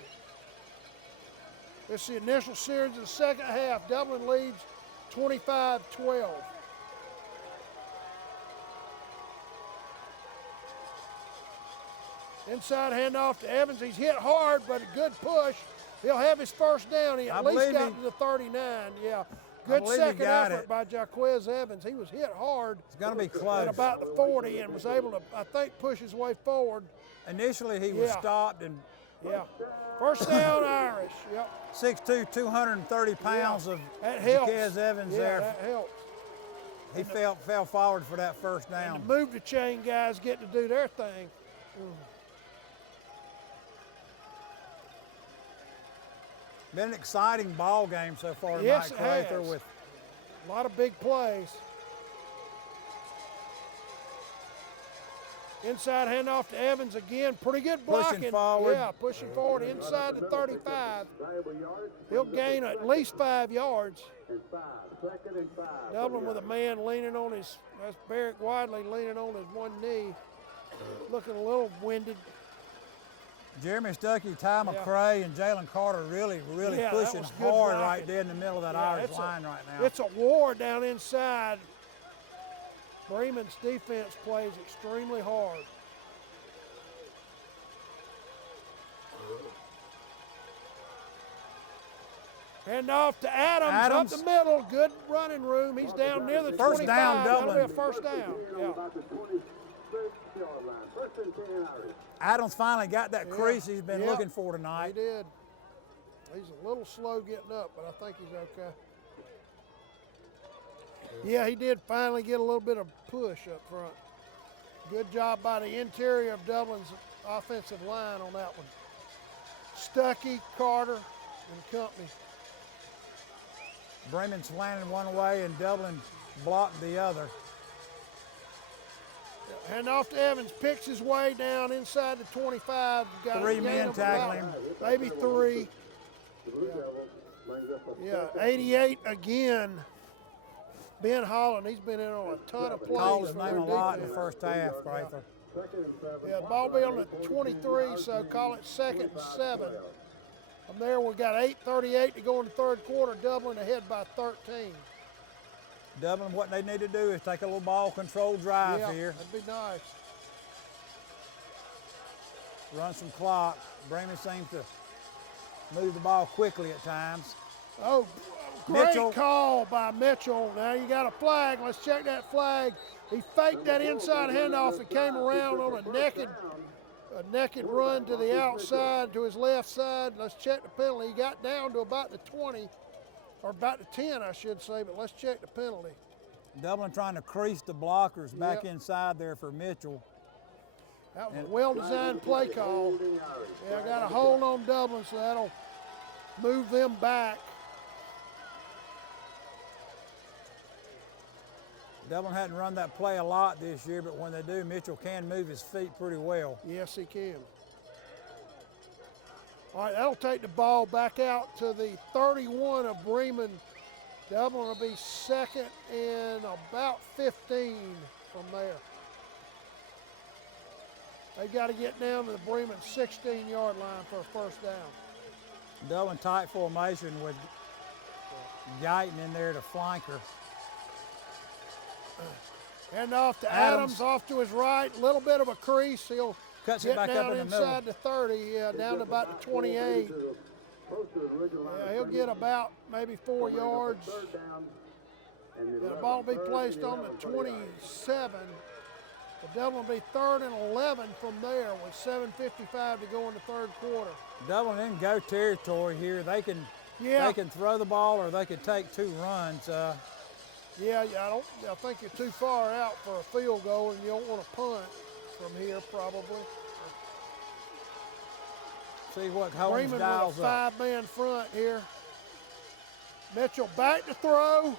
It's the initial series of the second half. Dublin leads 25-12. Inside handoff to Evans. He's hit hard, but a good push. He'll have his first down. He at least got to the 39. Yeah. Good second effort by Jaquez Evans. He was hit hard. It's going to be close. At about the 40 and was able to, I think, push his way forward. Initially, he was stopped and. Yeah. First down, Irish. Yep. 6'2", 230 pounds of Jaquez Evans there. That helps. He fell forward for that first down. And the move the chain guys get to do their thing. Been an exciting ball game so far yes, tonight, Crather, with a lot of big plays. Inside handoff to Evans again. Pretty good blocking. Pushing forward. Yeah, pushing forward inside the 35. He'll gain at least 5 yards. Dublin with a man leaning on his, that's Barrick Wadley leaning on his one knee. Looking a little winded. Jeremy Stuckey, Ty McCray, and Jalen Carter really pushing hard right there in the middle of that Irish line right now. It's a war down inside. Bremen's defense plays extremely hard. Hand off to Adams up the middle. Good running room. He's down near the 25. First down, Dublin. That'll be a first down. Yeah. Adams finally got that crease he's been looking for tonight. He did. He's a little slow getting up, but I think he's okay. Yeah, he did finally get a little bit of push up front. Good job by the interior of Dublin's offensive line on that one. Stuckey, Carter, and company. Bremen slanted one way and Dublin blocked the other. Hand off to Evans, picks his way down inside the 25. Got 3 men tackling him. Maybe 3. Yeah, 88 again. Ben Holland, he's been in on a ton of plays. Called his name a lot in the first half, Crather. Yeah, ball be on the 23, so call it 2nd and 7. From there, we got 8:38 to go in the third quarter. Dublin ahead by 13. Dublin, what they need to do is take a little ball control drive here. That'd be nice. Run some clock. Bremen seems to move the ball quickly at times. Oh, great call by Mitchell. Now you got a flag. Let's check that flag. He faked that inside handoff and came around on a naked run to the outside, to his left side. Let's check the penalty. He got down to about the 20, or about the 10, I should say, but let's check the penalty. Dublin trying to crease the blockers back inside there for Mitchell. That was a well-designed play call. Yeah, I got a hold on Dublin, so that'll move them back. Dublin hadn't run that play a lot this year, but when they do, Mitchell can move his feet pretty well. Yes, he can. All right, that'll take the ball back out to the 31 of Bremen. Dublin will be second and about 15 from there. They got to get down to the Bremen 16-yard line for a first down. Dublin tight formation with Guyton in there to flanker. Hand off to Adams, off to his right, a little bit of a crease. He'll Cuts get it back down up in the inside middle. the 30, down to about the 28. Yeah, he'll get about maybe 4 yards. The ball will be placed on the 27. The Dublin will be 3rd and 11 from there with 7:55 to go in the third quarter. Dublin in go territory here. They can throw the ball or they could take 2 runs. Yeah, I think you're too far out for a field goal, and you don't want to punt from here probably. See what Holmes dials with a 5-man front here. Mitchell back to throw.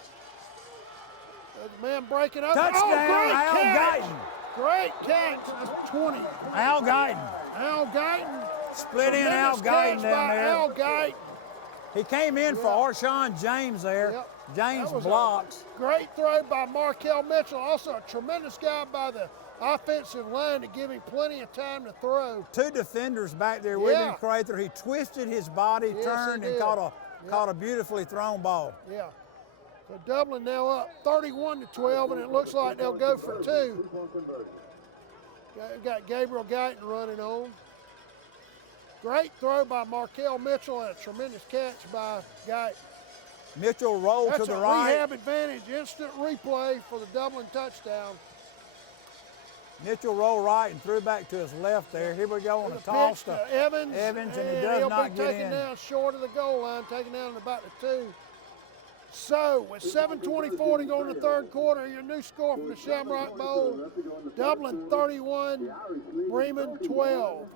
There's a man breaking up. Touchdown, great Al catch. Guyton. Great catch. That's 20. Al Guyton. Al Guyton. Split in Al Tremendous Guyton catch down by there. Al Guyton. He came in for Arshawn James there. Yep. James That was blocks. a great throw by Markel Mitchell. Also a tremendous guy by the offensive line to give him plenty of time to throw. Two defenders back there with him, Crather. He twisted his body, Yes, turned, he and did. caught a beautifully thrown ball. Yeah. So Dublin now up 31-12, and it looks like they'll go for two. Got Gabriel Guyton running on. Great throw by Markel Mitchell and a tremendous catch by Guyton. Mitchell rolled to the right. That's a rehab advantage, instant replay for the Dublin touchdown. Mitchell rolled right and threw back to his left there. Here we go on a toss to Evans, and he does not get taken in. down short of the goal line, taken down at about the 2. So, with 7:24 to go in the third quarter, your new score from the Shamrock Bowl, Dublin 31, Bremen 12.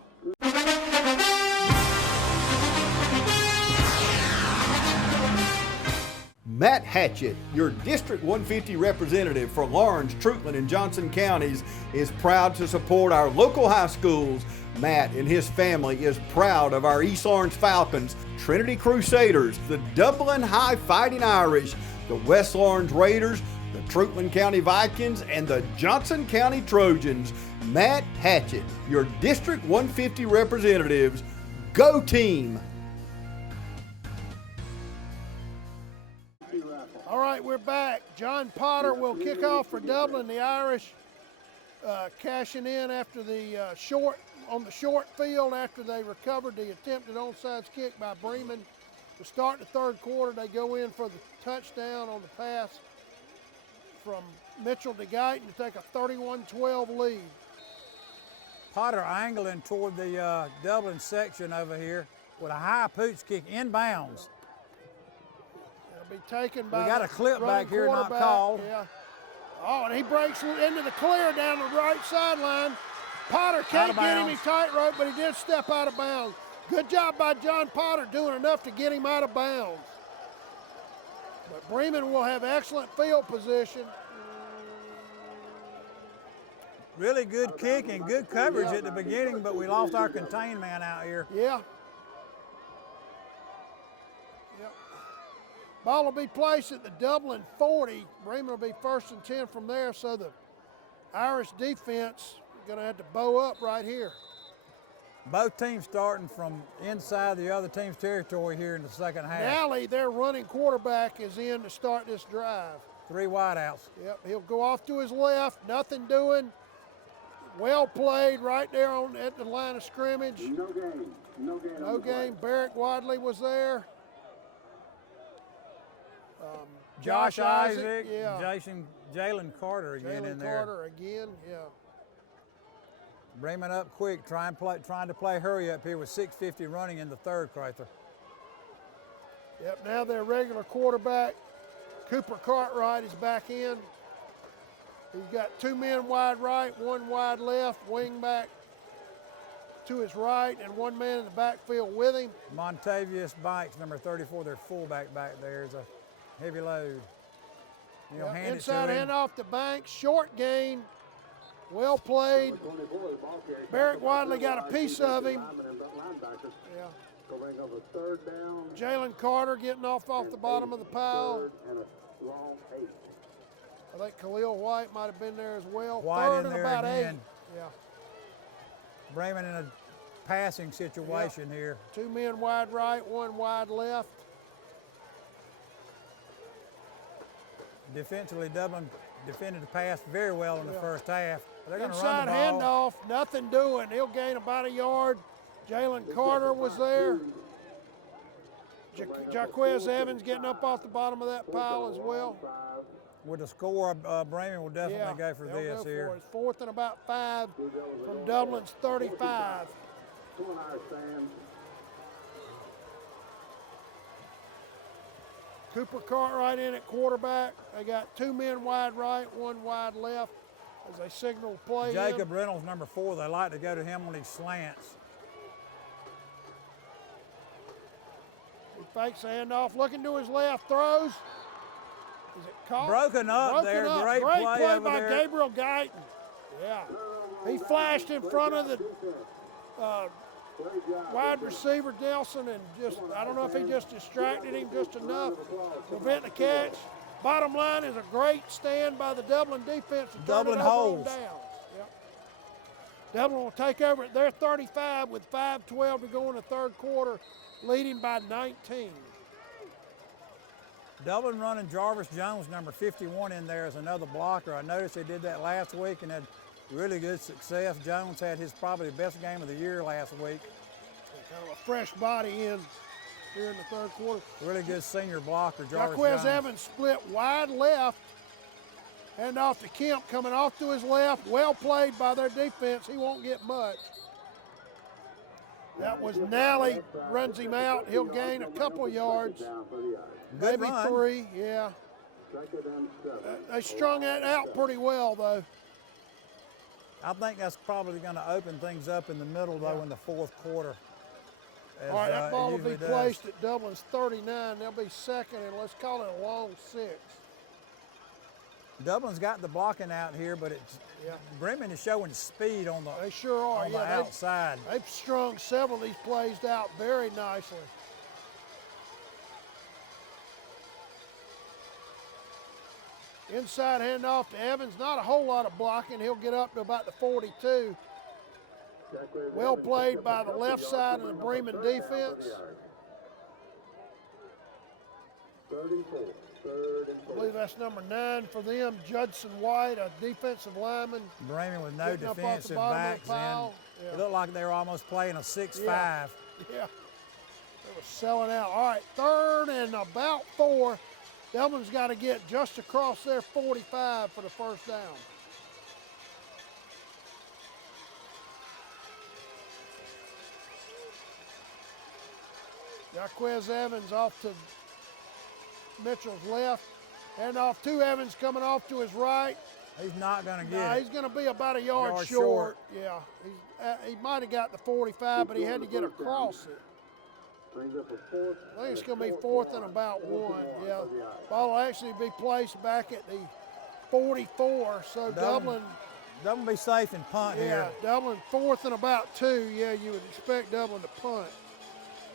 Matt Hatchett, your District 150 representative for Lawrence, Trutland, and Johnson counties, is proud to support our local high schools. Matt and his family is proud of our East Lawrence Falcons, Trinity Crusaders, the Dublin High Fighting Irish, the West Lawrence Raiders, the Trutland County Vikings, and the Johnson County Trojans. Matt Hatchett, your District 150 representatives. Go team! All right, we're back. John Potter will kick off for Dublin. The Irish cashing in after the on the short field after they recovered the attempted onside kick by Bremen. To start the third quarter, they go in for the touchdown on the pass from Mitchell to Guyton to take a 31-12 lead. Potter angling toward the Dublin section over here with a high pooch kick inbounds. Be taken by we got a clip back here not called. Yeah. Oh, and he breaks into the clear down the right sideline. Potter can't get him. He tightrope, but he did step out of bounds. Good job by John Potter doing enough to get him out of bounds. But Bremen will have excellent field position. Really good kick and good coverage at the beginning, but we lost our contain man out here. Yeah. Ball will be placed at the Dublin 40. Bremen will be 1st and 10 from there, so the Irish defense is going to have to bow up right here. Both teams starting from inside the other team's territory here in the second half. Nally, their running quarterback, is in to start this drive. 3 wideouts. Yep, he'll go off to his left, nothing doing. Well played right there at the line of scrimmage. No game. Barrett Wadley was there. Josh Isaac, yeah. Jalen Carter again in there. Carter again, yeah. Bremen up quick, trying to play hurry up here with 6:50 running in the third, Crather. Yep, now their regular quarterback, Cooper Cartwright, is back in. He's got 2 men wide right, 1 wide left, wing back to his right, and 1 man in the backfield with him. Montavious Bikes, number 34, their fullback back there, is a heavy load. Hand inside it to him. handoff to Banks, short gain, well played. Barrett Wadley got a piece of him. Yeah. Jalen Carter getting off the bottom of the pile. I think Khalil White might have been there as well. White 3rd in and there about again. 8. Yeah. Bremen in a passing situation here. 2 men wide right, 1 wide left. Defensively, Dublin defended the pass very well in the first half. They're going to Inside run the ball. handoff, nothing doing. He'll gain about a yard. Jalen Carter was there. Jaquez Evans getting up off the bottom of that pile as well. With the score, Bremen will definitely go for this go here. For it. It's 4th and about 5 from Dublin's 35. Cooper Cartwright in at quarterback. They got 2 men wide right, 1 wide left as they signal play. Jacob Reynolds, number 4, they like to go to him on these slants. He fakes the handoff, looking to his left, throws. Is it caught? Broken up there, great play by over there. Gabriel Guyton. Yeah. He flashed in front of the wide receiver Nelson, and just, I don't know if he just distracted him just enough to prevent the catch. Bottom line is a great stand by the Dublin defense to turn it over on downs. Yep. Dublin will take over at their 35 with 5:12 to go in the third quarter, leading by 19. Dublin running Jarvis Jones, number 51, in there as another blocker. I noticed they did that last week and had really good success. Jones had his probably best game of the year last week. Kind of a fresh body in here in the third quarter. Really good senior blocker, Jarvis Jaquez Jones. Evans split wide left. Hand off to Kemp, coming off to his left. Well played by their defense. He won't get much. That was Nally, runs him out. He'll gain a couple yards. Good maybe run. 3, yeah. They strung that out pretty well, though. I think that's probably going to open things up in the middle, though, in the fourth quarter. All right, that ball will be placed at Dublin's 39. They'll be second, and let's call it a long 6. Dublin's got the blocking out here, but it's Bremen is showing speed on the They sure are. on the outside. They've strung several of these plays out very nicely. Inside handoff to Evans. Not a whole lot of blocking. He'll get up to about the 42. Well played by the left side of the Bremen defense. I believe that's number 9 for them, Judson White, a defensive lineman. Bremen with no defensive backs in. It looked like they were almost playing a 6-5. Yeah. They were selling out. All right, third and about 4. Dublin's got to get just across their 45 for the first down. Jaquez Evans off to Mitchell's left. And off to Evans coming off to his right. He's not going to get it. He's going to be about a yard short. Yeah, he might have got the 45, but he had to get across it. I think it's going to be 4th and about 1. Yeah, ball will actually be placed back at the 44. So Dublin be safe and punt here. Yeah, Dublin 4th and about 2. Yeah, you would expect Dublin to punt.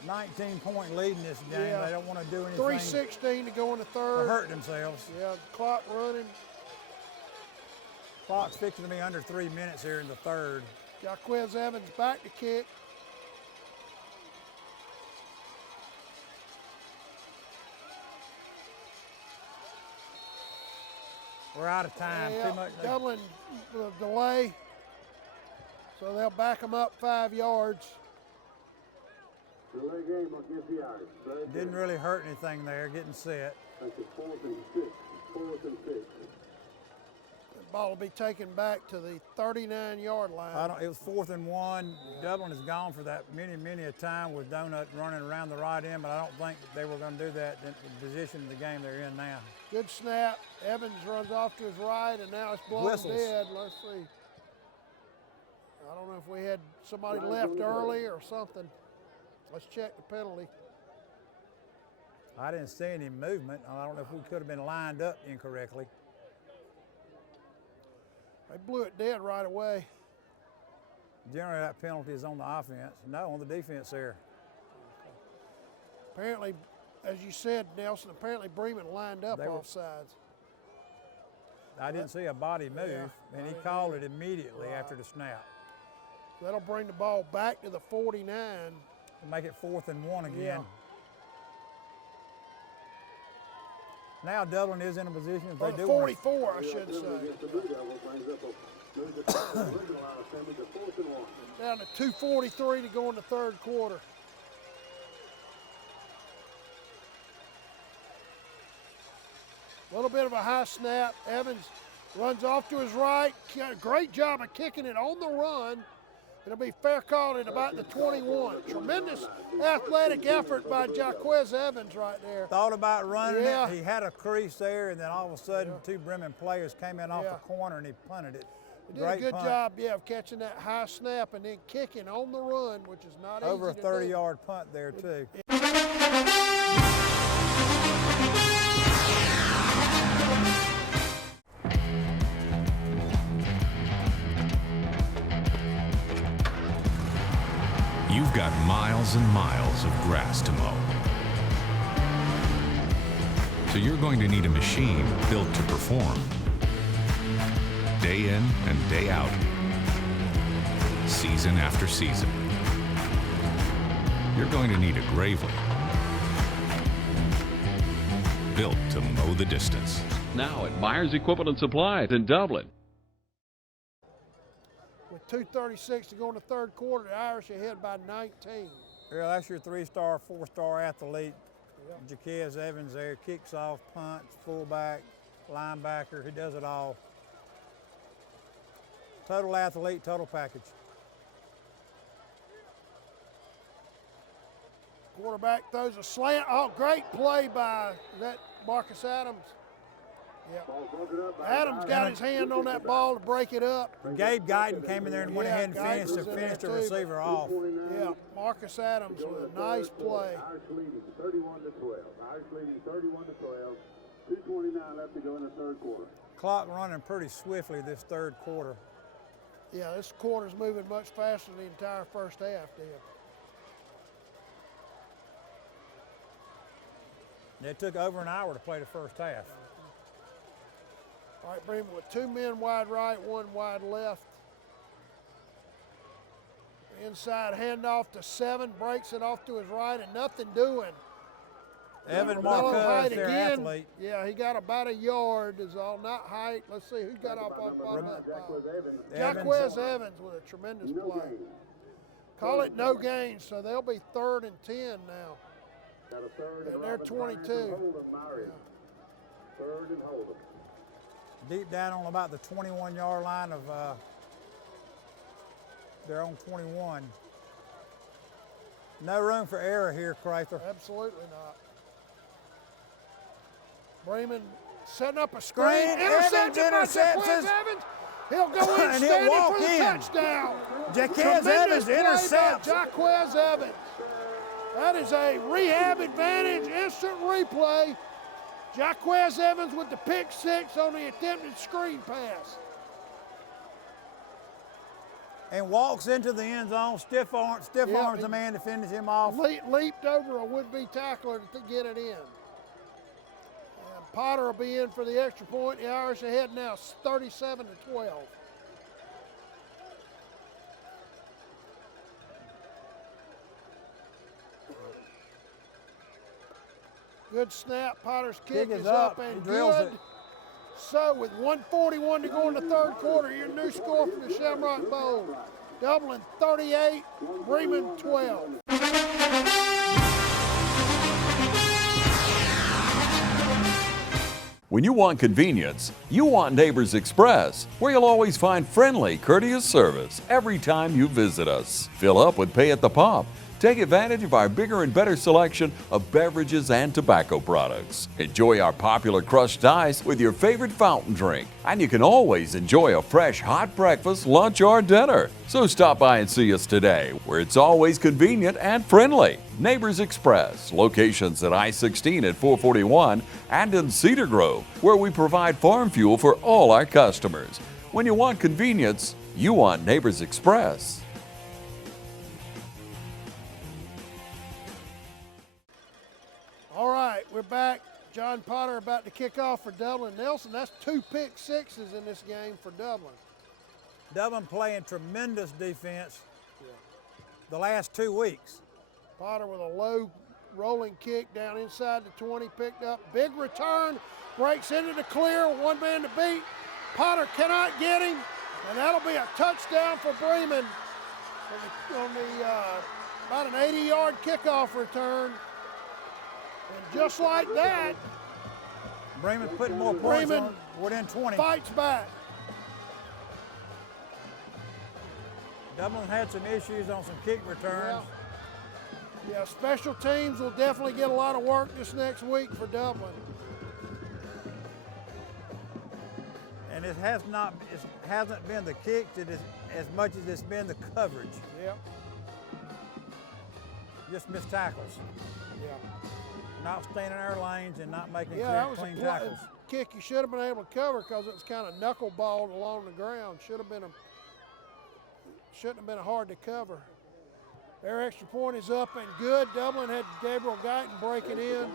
19-point lead in this game. Yeah. They don't want to do anything. 3:16 to go in the third. To hurt themselves. Yeah, the clock running. Clock's fixing to be under 3 minutes here in the third. Jaquez Evans back to kick. We're out of time. Yeah, Too much. Dublin delay. So they'll back them up 5 yards. Didn't really hurt anything there, getting set. The ball will be taken back to the 39-yard line. It was 4th and 1. Dublin has gone for that many a time with Donut running around the right end, but I don't think that they were going to do that in the position of the game they're in now. Good snap. Evans runs off to his right, and now it's blown Whistles. dead. Let's see. I don't know if we had somebody left early or something. Let's check the penalty. I didn't see any movement. I don't know if we could have been lined up incorrectly. They blew it dead right away. Generally, that penalty is on the offense. No, on the defense there. Apparently, as you said, Nelson, apparently Bremen lined up offsides. I didn't see a body move, and he called it immediately after the snap. That'll bring the ball back to the 49. Make it 4th and 1 again. Yeah. Now Dublin is in a position if they do 44, I should say. Down to 2:43 to go in the third quarter. A little bit of a high snap. Evans runs off to his right. Great job of kicking it on the run. It'll be fair called at about the 21. Tremendous athletic effort by Jaquez Evans right there. Thought about running it. He had a crease there, and then all of a sudden, 2 Bremen players came in off the corner, and he punted it. He did a good job, of catching that high snap and then kicking on the run, which is not easy to do. Over a 30-yard punt there, too. you've got miles and miles of grass to mow. So you're going to need a machine built to perform. Day in and day out. Season after season. You're going to need a Gravely. Built to mow the distance. Now at Myers Equipment and Supply in Dublin. With 2:36 to go in the third quarter, the Irish ahead by 19. Yeah, that's your 3-star, 4-star athlete. Jaquez Evans there, kicks off, punts, fullback, linebacker, he does it all. Total athlete, total package. Quarterback throws a slant. Oh, great play by that Marcus Adams. Yeah. Adams got his hand on that ball to break it up. And Gabe Guyton came in there and went ahead and finished the receiver off. Yeah, Marcus Adams with a nice play. Irish leading 31-12. Irish leading 31-12. 2:29 left to go in the third quarter. Clock running pretty swiftly this third quarter. Yeah, this quarter's moving much faster than the entire first half did. It took over an hour to play the first half. All right, Bremen with 2 men wide right, 1 wide left. Inside handoff to 7, breaks it off to his right, and nothing doing. Evan Marcus, their athlete. Yeah, he got about a yard is all, not height. Let's see who's got off that ball. Jaquez Evans with a tremendous play. Call it no gain, so they'll be 3rd and 10 now. And they're 22. Third and hold them. Deep down on about the 21-yard line of their own 21. No room for error here, Crather. Absolutely not. Bremen setting up a screen. Interceptions. Evans. He'll go in and standing he'll walk for the in. touchdown. Jaquez Evans intercepts. Jaquez Evans. That is a rehab advantage, instant replay. Jaquez Evans with the pick 6 on the attempted screen pass. And walks into the end zone, stiff arms the man to finish him off. Leaped over a would-be tackler to get it in. And Potter will be in for the extra point. The Irish ahead now 37-12. Good snap. Potter's kick is up and good. It. So with 1:41 to go in the third quarter, your new score from the Shamrock Bowl. Dublin 38, Bremen 12. When you want convenience, you want Neighbors Express, where you'll always find friendly, courteous service every time you visit us. Fill up with Pay at the Pump. Take advantage of our bigger and better selection of beverages and tobacco products. Enjoy our popular crushed ice with your favorite fountain drink. And you can always enjoy a fresh hot breakfast, lunch, or dinner. So stop by and see us today, where it's always convenient and friendly. Neighbors Express, locations at I-16 at 441 and in Cedar Grove, where we provide farm fuel for all our customers. When you want convenience, you want Neighbors Express. All right, we're back. John Potter about to kick off for Dublin. Nelson, that's 2 pick 6s in this game for Dublin. Dublin playing tremendous defense the last 2 weeks. Potter with a low rolling kick down inside the 20, picked up. Big return, breaks into the clear, 1 man to beat. Potter cannot get him, and that'll be a touchdown for Bremen on the about an 80-yard kickoff return. And just like that, Bremen putting more points on within 20. Fights back. Dublin had some issues on some kick returns. Yeah, special teams will definitely get a lot of work this next week for Dublin. And it hasn't been the kicks as much as it's been the coverage. Yeah. Just missed tackles. Yeah. Not staying in our lanes and not making clean a tackles. Kick you should have been able to cover because it was kind of knuckleballed along the ground. Shouldn't have been hard to cover. Their extra point is up and good. Dublin had Gabriel Guyton breaking in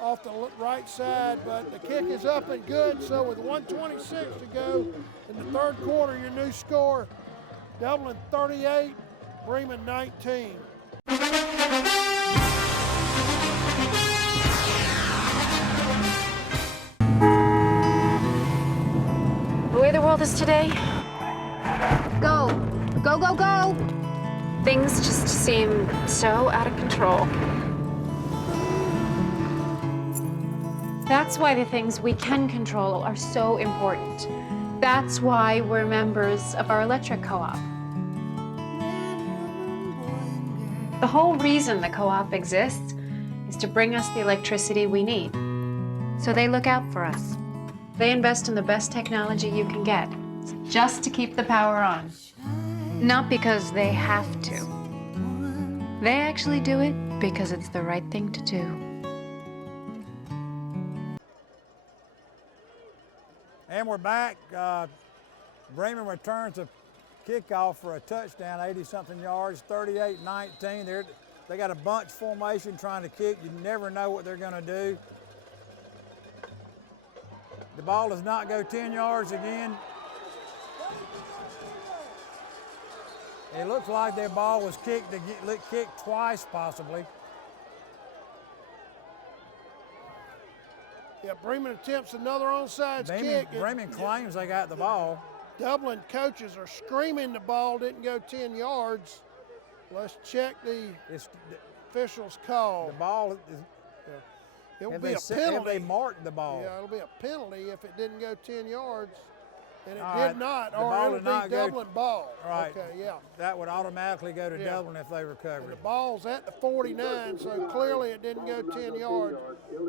off the right side, but the kick is up and good. So with 1:26 to go in the third quarter, your new score, Dublin 38, Bremen 19. The way the world is today, go, go, go, go. Things just seem so out of control. That's why the things we can control are so important. That's why we're members of our electric co-op. The whole reason the co-op exists is to bring us the electricity we need. So they look out for us. They invest in the best technology you can get, just to keep the power on. Not because they have to. They actually do it because it's the right thing to do. And we're back. Bremen returns a kickoff for a touchdown, 80-something yards, 38-19. They got a bunch formation trying to kick. You never know what they're going to do. The ball does not go 10 yards again. It looks like their ball was kicked twice, possibly. Yeah, Bremen attempts another onside kick. Bremen claims they got the ball. Dublin coaches are screaming the ball didn't go 10 yards. Let's check the official's call. The ball is... It'll be a penalty. Have they marked the ball? Yeah, it'll be a penalty if it didn't go 10 yards. And it All did not, or it'll be Dublin ball. Right. Okay, yeah. That would automatically go to Dublin if they recovered. And the ball's at the 49, so clearly it didn't go 10 yards.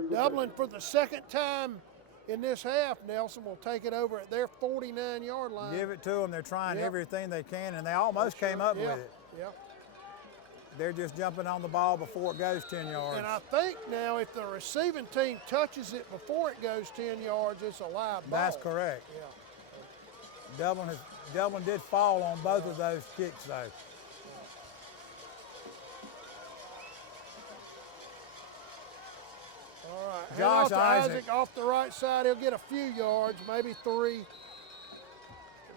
Dublin, for the second time in this half, Nelson, will take it over at their 49-yard line. Give it to them. They're trying everything they can, and they almost came up with it. Yep. They're just jumping on the ball before it goes 10 yards. And I think now if the receiving team touches it before it goes 10 yards, it's a live ball. That's correct. Yeah. Dublin did fall on both of those kicks, though. All right. Josh Isaac off the right side. He'll get a few yards, maybe 3.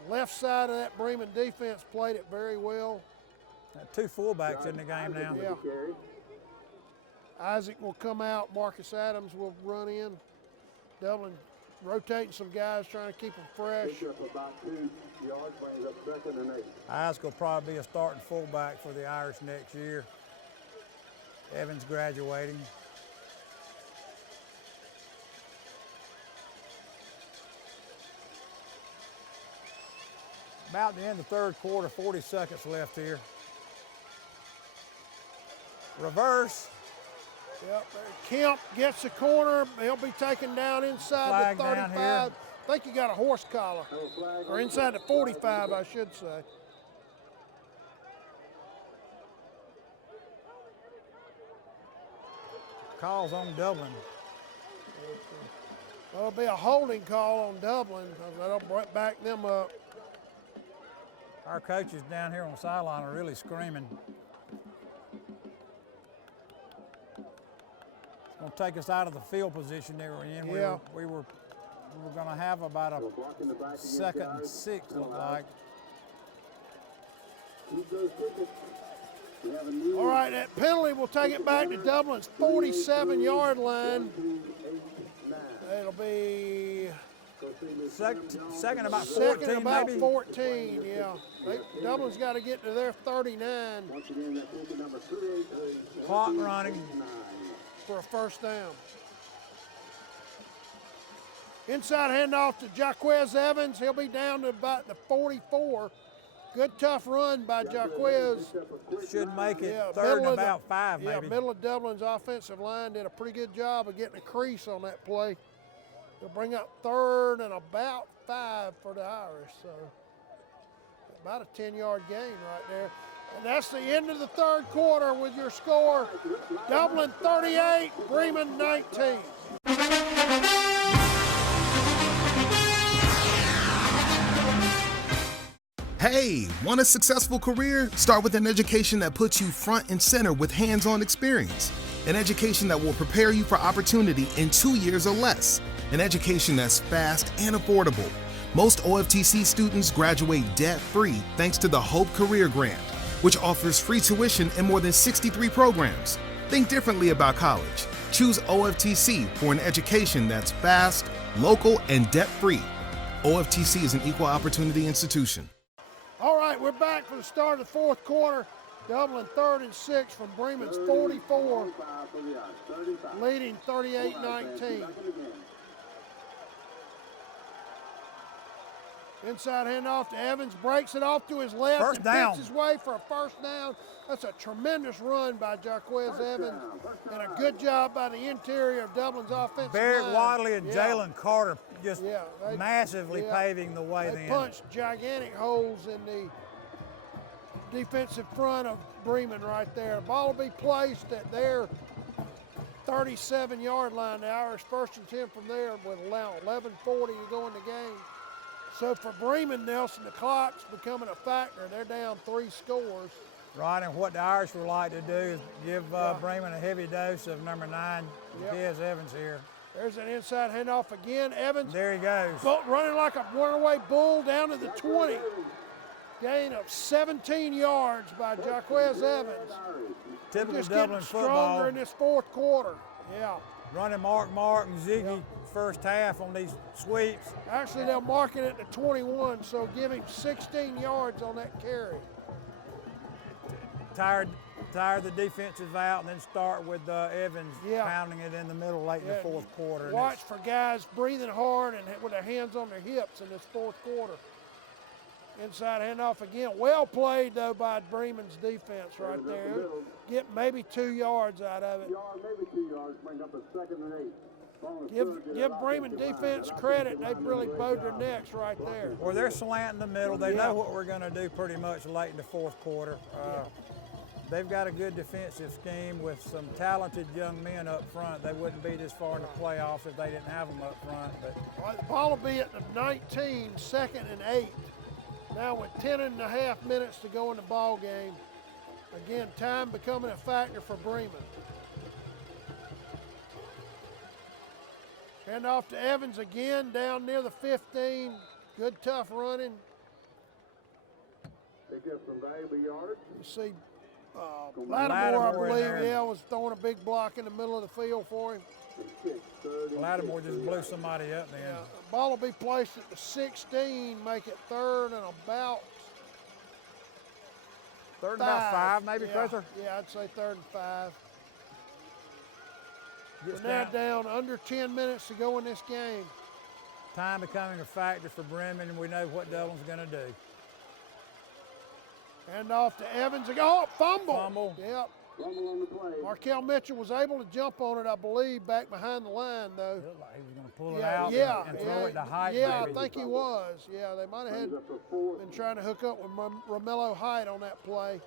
Left side of that Bremen defense played it very well. 2 fullbacks in the game now. Yeah. Isaac will come out. Marcus Adams will run in. Dublin rotating some guys, trying to keep them fresh. Isaac will probably be a starting fullback for the Irish next year. Evans graduating. About the end of the third quarter, 40 seconds left here. Reverse. Yep, Kemp gets the corner. He'll be taken down inside the 35. I think he got a horse collar. Or inside the 45, I should say. Calls on Dublin. Well, it'll be a holding call on Dublin. That'll back them up. Our coaches down here on the sideline are really screaming. It's going to take us out of the field position they were in. Yeah. We were going to have about a 2nd and 6, look like. All right, that penalty will take it back to Dublin's 47-yard line. It'll be second about 14, second about maybe? 14, yeah. Dublin's got to get to their 39. Clock running. For a first down. Inside handoff to Jaquez Evans. He'll be down to about the 44. Good tough run by Jaquez. Should make it third and about 5, maybe. Yeah, middle of Dublin's offensive line did a pretty good job of getting a crease on that play. They'll bring up 3rd and about 5 for the Irish. So about a 10-yard gain right there. And that's the end of the third quarter with your score. Dublin 38, Bremen 19. Hey, want a successful career? Start with an education that puts you front and center with hands-on experience. An education that will prepare you for opportunity in 2 years or less. An education that's fast and affordable. Most OFTC students graduate debt-free thanks to the Hope Career Grant, which offers free tuition in more than 63 programs. Think differently about college. Choose OFTC for an education that's fast, local, and debt-free. OFTC is an equal opportunity institution. All right, we're back for the start of the fourth quarter. Dublin 3rd and 6 from Bremen's 44, leading 38-19. Inside handoff to Evans, breaks it off to his left First and down. picks his way for a first down. That's a tremendous run by Jaquez Evans and a good job by the interior of Dublin's offensive Barrett line. Wadley and Yeah. Jalen Carter just They- massively yeah. paving the way They then. punched gigantic holes in the defensive front of Bremen right there. The ball will be placed at their 37-yard line. The Irish first and 10 from there with 11:40 to go in the game. So for Bremen, Nelson, the clock's becoming a factor. They're down 3 scores. Right, and what the Irish would like to do is give Bremen a heavy dose of number 9, Jaquez Evans here. There's an inside handoff again. Evans. There he goes. Running like a runaway bull down to the 20. Gain of 17 yards by Jaquez Evans. Typical Just Dublin getting football. stronger in this fourth quarter. Yeah. Running Mark and Ziggy first half on these sweeps. Actually, they'll mark it at the 21, so give him 16 yards on that carry. Tire the defensive out and then start with Evans pounding it in the middle late in the fourth quarter. And Watch for guys breathing hard and with their hands on their hips in this fourth quarter. Inside handoff again. Well played, though, by Bremen's defense right there. Get maybe 2 yards out of it. Maybe 2 yards, bring up a 2nd and 8. Give Bremen defense credit. They've really bowed their necks right there. Well, they're slanting the middle. They know what we're going to do pretty much late in the fourth quarter. They've got a good defensive scheme with some talented young men up front. They wouldn't be this far in the playoffs if they didn't have them up front. But All right, the ball will be at the 19, 2nd and 8. Now with 10.5 minutes to go in the ball game. Again, time becoming a factor for Bremen. Hand off to Evans again, down near the 15. Good, tough running. They get some valuable yards. You see Lattimore, I believe, there. was throwing a big block in the middle of the field for him. Lattimore just blew somebody up then. Yeah, the ball will be placed at the 16, make it 3rd and about 5, maybe, Cruther? Yeah, I'd say 3rd and 5. Gets We're now down. down under 10 minutes to go in this game. Time becoming a factor for Bremen, and we know what Dublin's going to do. Hand off to Evans. Oh, fumble. Fumble. Yep. Fumble on the play. Markel Mitchell was able to jump on it, I believe, back behind the line, though. Looked like he was going to pull it out and throw it to Height. Yeah, maybe. I think he was. Yeah, they might have been trying to hook up with Romello Height on that play.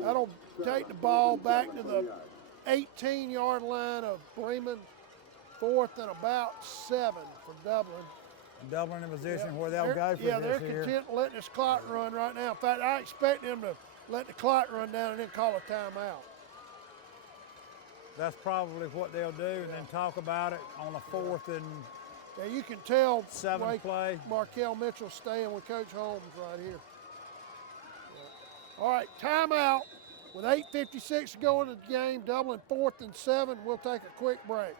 That'll take the ball back to the 18-yard line of Bremen, 4th and about 7 for Dublin. Dublin in a position where they'll go for Yeah, this they're here. content letting this clock run right now. In fact, I expect them to let the clock run down and then call a timeout. That's probably what they'll do, and then talk about it on a 4th and Yeah, you can tell 7 play. Markel Mitchell staying with Coach Holmes right here. All right, timeout. With 8:56 to go in the game, Dublin 4th and 7. We'll take a quick break.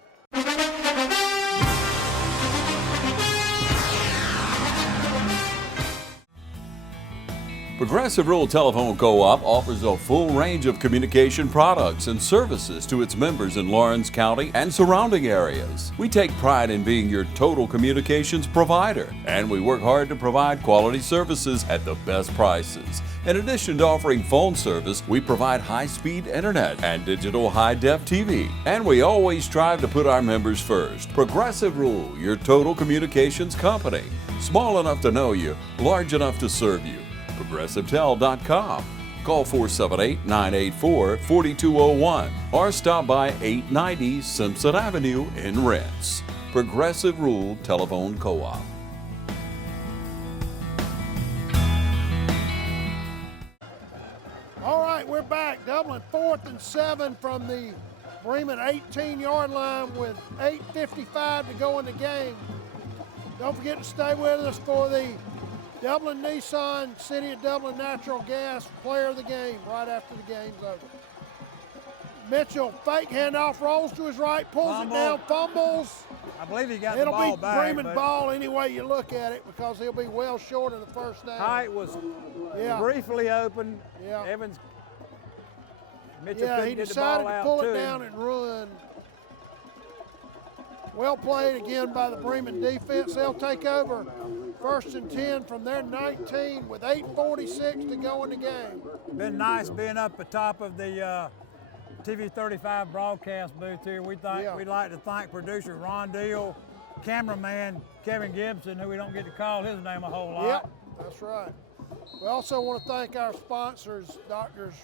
Progressive Rural Telephone Co-op offers a full range of communication products and services to its members in Lawrence County and surrounding areas. We take pride in being your total communications provider, and we work hard to provide quality services at the best prices. In addition to offering phone service, we provide high-speed internet and digital high-def TV. And we always strive to put our members first. Progressive Rural, your total communications company. Small enough to know you, large enough to serve you. ProgressiveTel.com. Call 478-984-4201 or stop by 890 Simpson Avenue in Renss. Progressive Rural Telephone Co-op. right, we're back. Dublin 4th and 7 from the Bremen 18-yard line with 8:55 to go in the game. Don't forget to stay with us for the Dublin Nissan City of Dublin Natural Gas Player of the Game right after the game's over. Mitchell, fake handoff, rolls to his right, pulls it down, fumbles. I believe he got the ball back. It'll be Bremen ball any way you look at it because he'll be well short of the first down. Height was briefly open. Yeah. Evans, Mitchell couldn't he get the decided ball to out pull to it him. down and run. Well played again by the Bremen defense. They'll take over 1st and 10 from their 19 with 8:46 to go in the game. Been nice being up at top of the TV 35 broadcast booth here. We'd like to thank producer Ron Deal, cameraman Kevin Gibson, who we don't get to call his name a whole lot. Yep, that's right. We also want to thank our sponsors, Doctors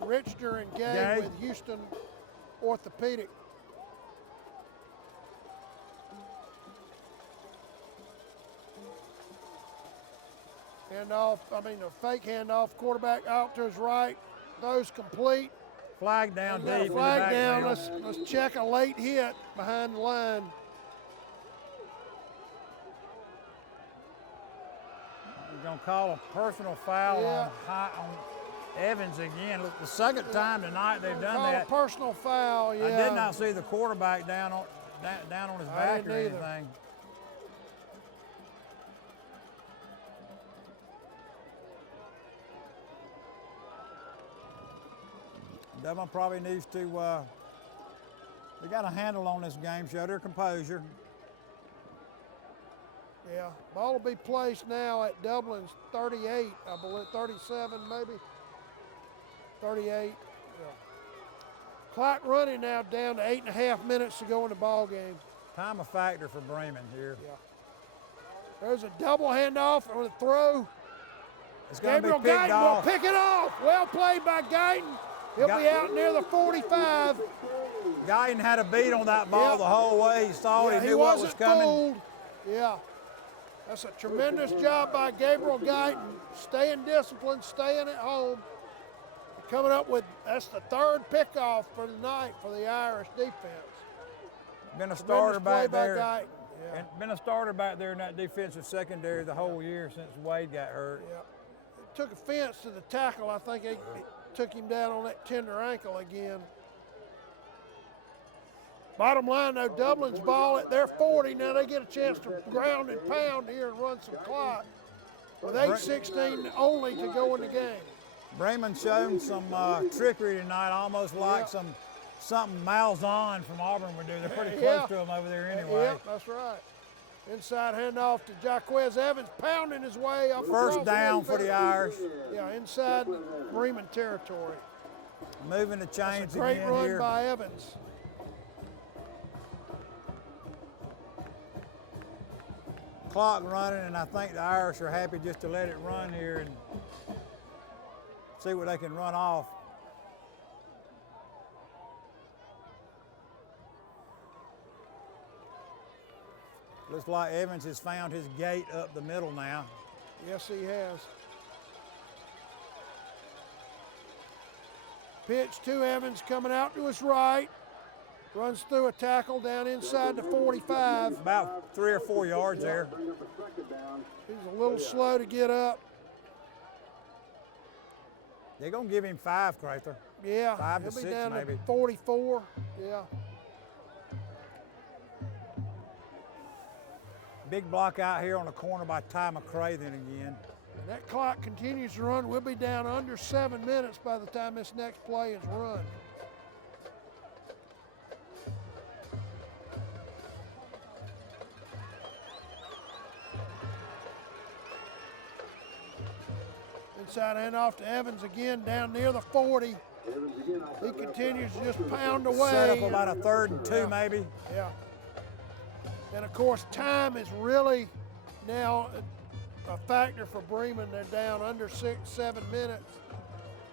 Richter and Gay with Houston Orthopedic. Handoff, a fake handoff, quarterback out to his right, those complete. Flag down deep. Flag down, let's check a late hit behind the line. We're going to call a personal foul on Evans again. Look, the second time tonight they've done that. A personal foul, yeah. I did not see the quarterback down on his back or anything. Dublin probably needs to, they got a handle on this game, show their composure. Yeah, ball will be placed now at Dublin's 38, I believe, 37 maybe, 38. Yeah. Clock running now down to 8.5 minutes to go in the ball game. Time a factor for Bremen here. Yeah. There's a double handoff on the throw. It's going to be picked Guyton off. will pick it off. Well played by Guyton. He'll be out near the 45. Guyton had a beat on that ball the whole way. He saw it. He knew what was coming. Fooled. Yeah. That's a tremendous job by Gabriel Guyton. Staying disciplined, staying at home. Coming up with, that's the 3rd pickoff for the night for the Irish defense. Been a starter back there. Yeah. Been a starter back there in that defensive secondary the whole year since Wade got hurt. Yeah. It took offense to the tackle. I think it took him down on that tender ankle again. Bottom line, though, Dublin's ball at their 40. Now they get a chance to ground and pound here and run some clock with 8:16 only to go in the game. Bremen shown some trickery tonight, almost like something Malzahn from Auburn would do. They're pretty close to him over there anyway. Yeah, that's right. Inside handoff to Jaquez Evans, pounding his way up. First down for the Irish. Yeah, inside Bremen territory. Moving the chains again here. Great run by Evans. Clock running, and I think the Irish are happy just to let it run here and see what they can run off. Looks like Evans has found his gait up the middle now. Yes, he has. Pitch to Evans coming out to his right. Runs through a tackle down inside the 45. About 3 or 4 yards there. He's a little slow to get up. They're going to give him 5, Crather. Yeah, 5 to he'll 6 be down maybe. To 44, yeah. Big block out here on the corner by Ty McCraven again. And that clock continues to run. We'll be down under 7 minutes by the time this next play is run. Inside handoff to Evans again down near the 40. He continues to just pound away. Set up about a 3rd and 2 maybe. Yeah. And of course, time is really now a factor for Bremen. They're down under 6, 7 minutes.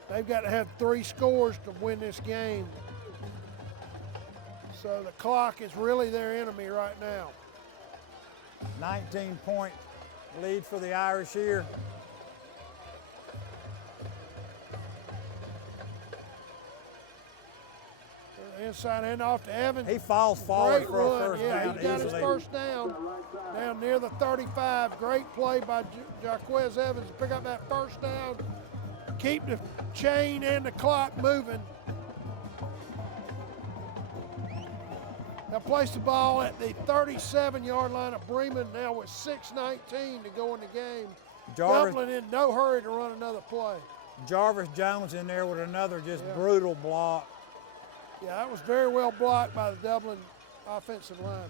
They've got to have 3 scores to win this game. So the clock is really their enemy right now. 19-point lead for the Irish here. Inside hand off to Evans. He falls forward Great for a run. first Yeah, down he got easily. his first down near the 35. Great play by Jaquez Evans to pick up that first down. Keep the chain and the clock moving. They'll place the ball at the 37-yard line of Bremen now with 6:19 to go in the game. Jarvis- Dublin in no hurry to run another play. Jarvis Jones in there with another just brutal block. Yeah, that was very well blocked by the Dublin offensive line.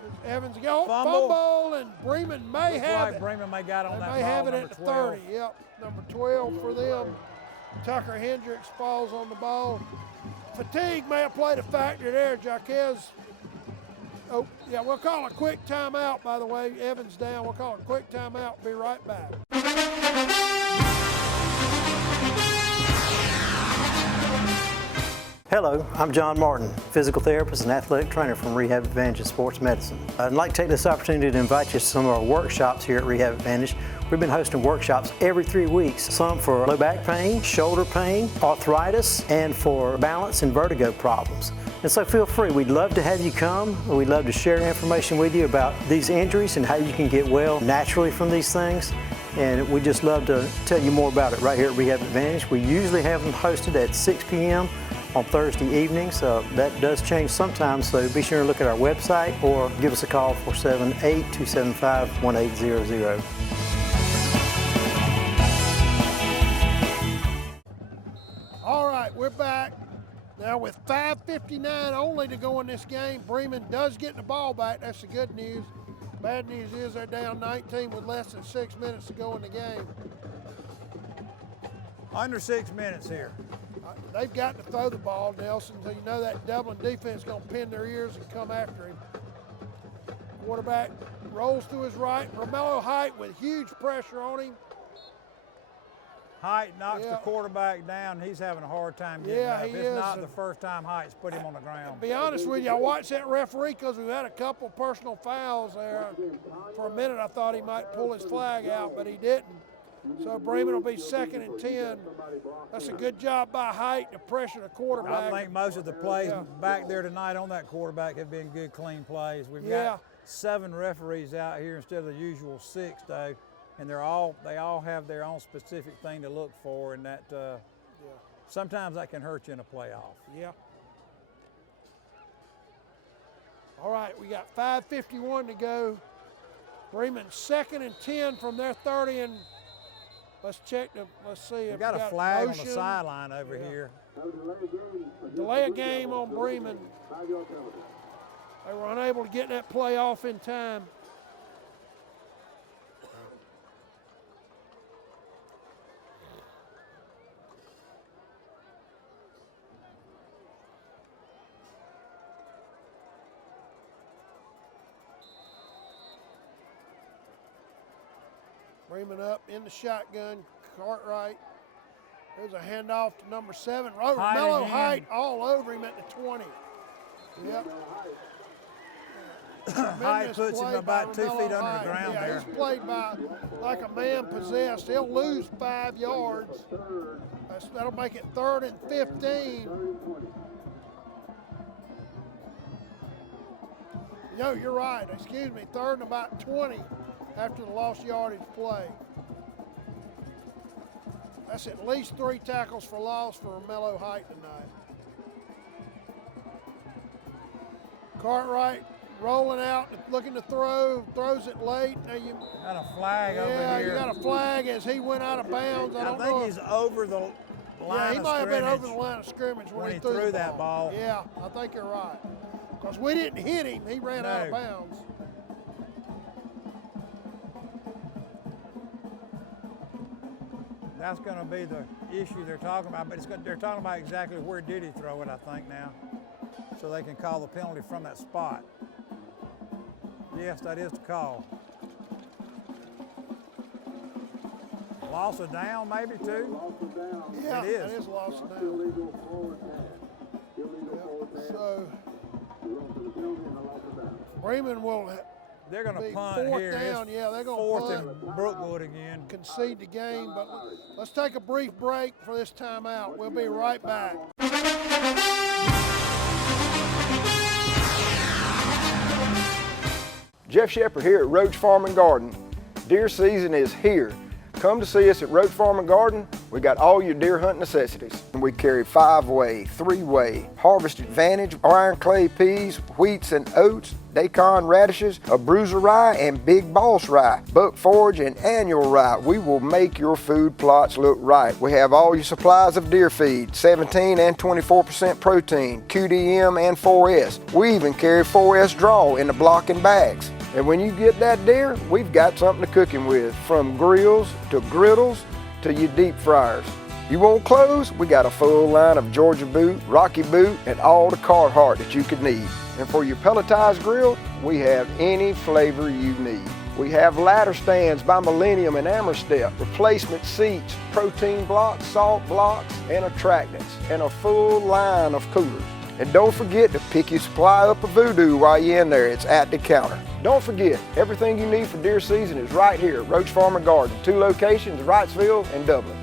Here's Evans again. Fumble, and Bremen may Looks have like it. Bremen may got on They that may ball, have it number at the 12. 30. Yep, number 12 for them. Tucker Hendricks falls on the ball. Fatigue may have played a factor there. Jaquez. Oh, yeah, we'll call a quick timeout, by the way. Evans down. We'll call a quick timeout. Be right back. Hello, I'm John Martin, physical therapist and athletic trainer from Rehab Advantage Sports Medicine. I'd like to take this opportunity to invite you to some of our workshops here at Rehab Advantage. We've been hosting workshops every 3 weeks, some for low back pain, shoulder pain, arthritis, and for balance and vertigo problems. And so feel free, we'd love to have you come. We'd love to share information with you about these injuries and how you can get well naturally from these things. And we just love to tell you more about it right here at Rehab Advantage. We usually have them hosted at 6 p.m. on Thursday evenings. That does change sometimes, so be sure to look at our website or give us a call 478-275-1800. All right, we're back. Now with 5:59 only to go in this game, Bremen does get the ball back. That's the good news. Bad news is they're down 19 with less than 6 minutes to go in the game. Under 6 minutes here. They've got to throw the ball, Nelson, so you know that Dublin defense is going to pin their ears and come after him. Quarterback rolls to his right. Romello Height with huge pressure on him. Height knocks the quarterback down. He's having a hard time getting up. It's not the first time Height's put him on the ground. To be honest with you, I watched that referee because we've had a couple personal fouls there. For a minute, I thought he might pull his flag out, but he didn't. So Bremen will be 2nd and 10. That's a good job by Height to pressure the quarterback. I think most of the plays back there tonight on that quarterback have been good, clean plays. We've got 7 referees out here instead of the usual 6, though, and they all have their own specific thing to look for, and that sometimes that can hurt you in a playoff. Yeah. All right, we got 5:51 to go. Bremen 2nd and 10 from their 30, and let's see. We if got a flag on the motion. sideline over here. Delay a game on Bremen. They were unable to get that play off in time. Bremen up in the shotgun, Cartwright. There's a handoff to number 7. Romello Height all over him at the 20. Yep. Height puts him about 2 feet under the ground there. He's played by like a man possessed. He'll lose 5 yards. That'll make it 3rd and 15. No, you're right. Excuse me. 3rd and about 20 after the lost yardage play. That's at least 3 tackles for loss for Romello Height tonight. Cartwright rolling out, looking to throw, throws it late. Now you got a flag over here. Yeah, you got a flag as he went out of bounds. I think he's over the line Yeah, he might have been over the line of scrimmage when he threw that ball. Yeah, I think you're right. Because we didn't hit him, he ran out of bounds. That's going to be the issue they're talking about, but they're talking about exactly where did he throw it, I think, now, so they can call the penalty from that spot. Yes, that is the call. Loss of down, maybe, too? Yeah, it is. that is loss of down. So, Bremen will They're going to Be punt fourth here. down, yeah, they're going to Fourth punt. and Brookwood again. Concede the game, but let's take a brief break for this timeout. We'll be right back. Jeff Shepard here at Roach Farm and Garden. Deer season is here. Come to see us at Roach Farm and Garden. We got all your deer hunt necessities. We carry 5-way, 3-way, Harvest Advantage, iron clay peas, wheats and oats, daikon radishes, a bruiser rye, and big boss rye, buck forage and annual rye. We will make your food plots look right. We have all your supplies of deer feed, 17 and 24% protein, QDM and 4S. We even carry 4S draw in the block and bags. And when you get that deer, we've got something to cook him with, from grills to griddles to your deep fryers. You want clothes? We got a full line of Georgia Boot, Rocky Boot, and all the Carhartt that you could need. And for your pelletized grill, we have any flavor you need. We have ladder stands by Millennium and Amerstep, replacement seats, protein blocks, salt blocks, and attractants, and a full line of coolers. And don't forget to pick your supply up of Voodoo while you're in there. It's at the counter. Don't forget, everything you need for deer season is right here at Roach Farm and Garden. 2 locations, Wrightsville and Dublin.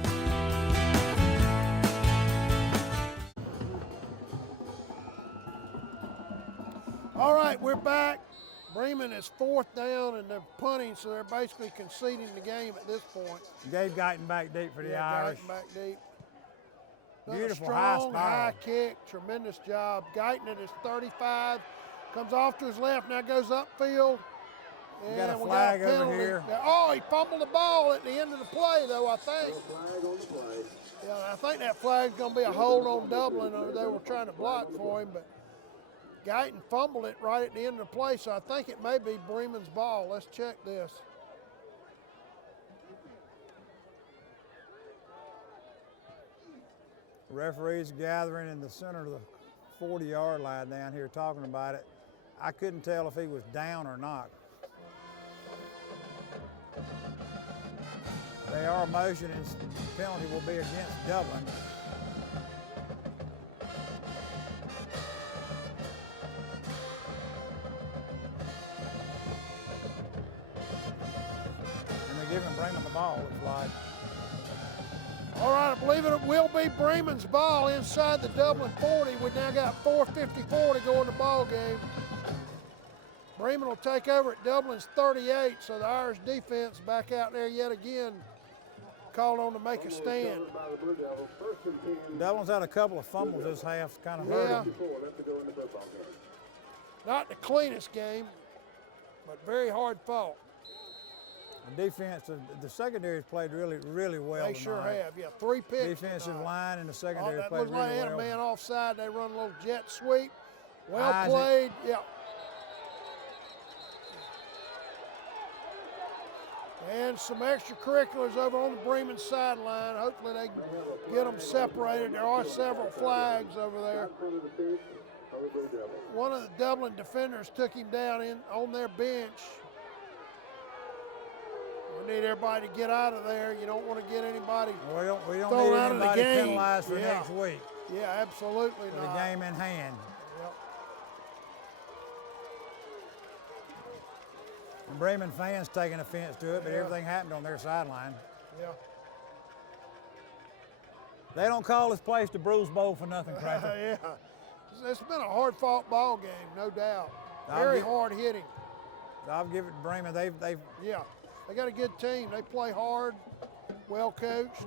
All right, we're back. Bremen is 4th down and they're punting, so they're basically conceding the game at this point. Gabe Guyton back deep for the Irish. Guyton back deep. Beautiful strong, high kick, tremendous job. Guyton at his 35, comes off to his left, now goes upfield. We got a flag over here. Oh, he fumbled the ball at the end of the play, though, I think. Yeah, I think that flag's going to be a hold on Dublin. They were trying to block for him, but Guyton fumbled it right at the end of the play, so I think it may be Bremen's ball. Let's check this. Referees gathering in the center of the 40-yard line down here talking about it. I couldn't tell if he was down or not. They are motioning, the penalty will be against Dublin. And they're giving Bremen the ball, it's like. All right, I believe it will be Bremen's ball inside the Dublin 40. We've now got 4:54 to go in the ball game. Bremen will take over at Dublin's 38, so the Irish defense back out there yet again, called on to make a stand. Dublin's had a couple of fumbles this half, kind of hurt them. Not the cleanest game, but very hard fought. The defense, the secondary's played really, really well They tonight. sure have, yeah. 3 picks. Defensive line and the secondary that played looks like really they had well. a man offside. They run a little jet sweep. Well Isaac. played, yeah. And some extracurriculars over on the Bremen sideline. Hopefully they can get them separated. There are several flags over there. One of the Dublin defenders took him down on their bench. We need everybody to get out of there. You don't want to get anybody We don't thrown need out of the anybody game. penalized for next week. Yeah, absolutely For not. the game in hand. Yep. And Bremen fans taking offense to it, but everything happened on their sideline. Yeah. They don't call this place the Bruise Bowl for nothing, Cracker. Yeah. It's been a hard-fought ball game, no doubt. Very hard hitting. I'll give it to Bremen. They've Yeah. They got a good team. They play hard, well coached.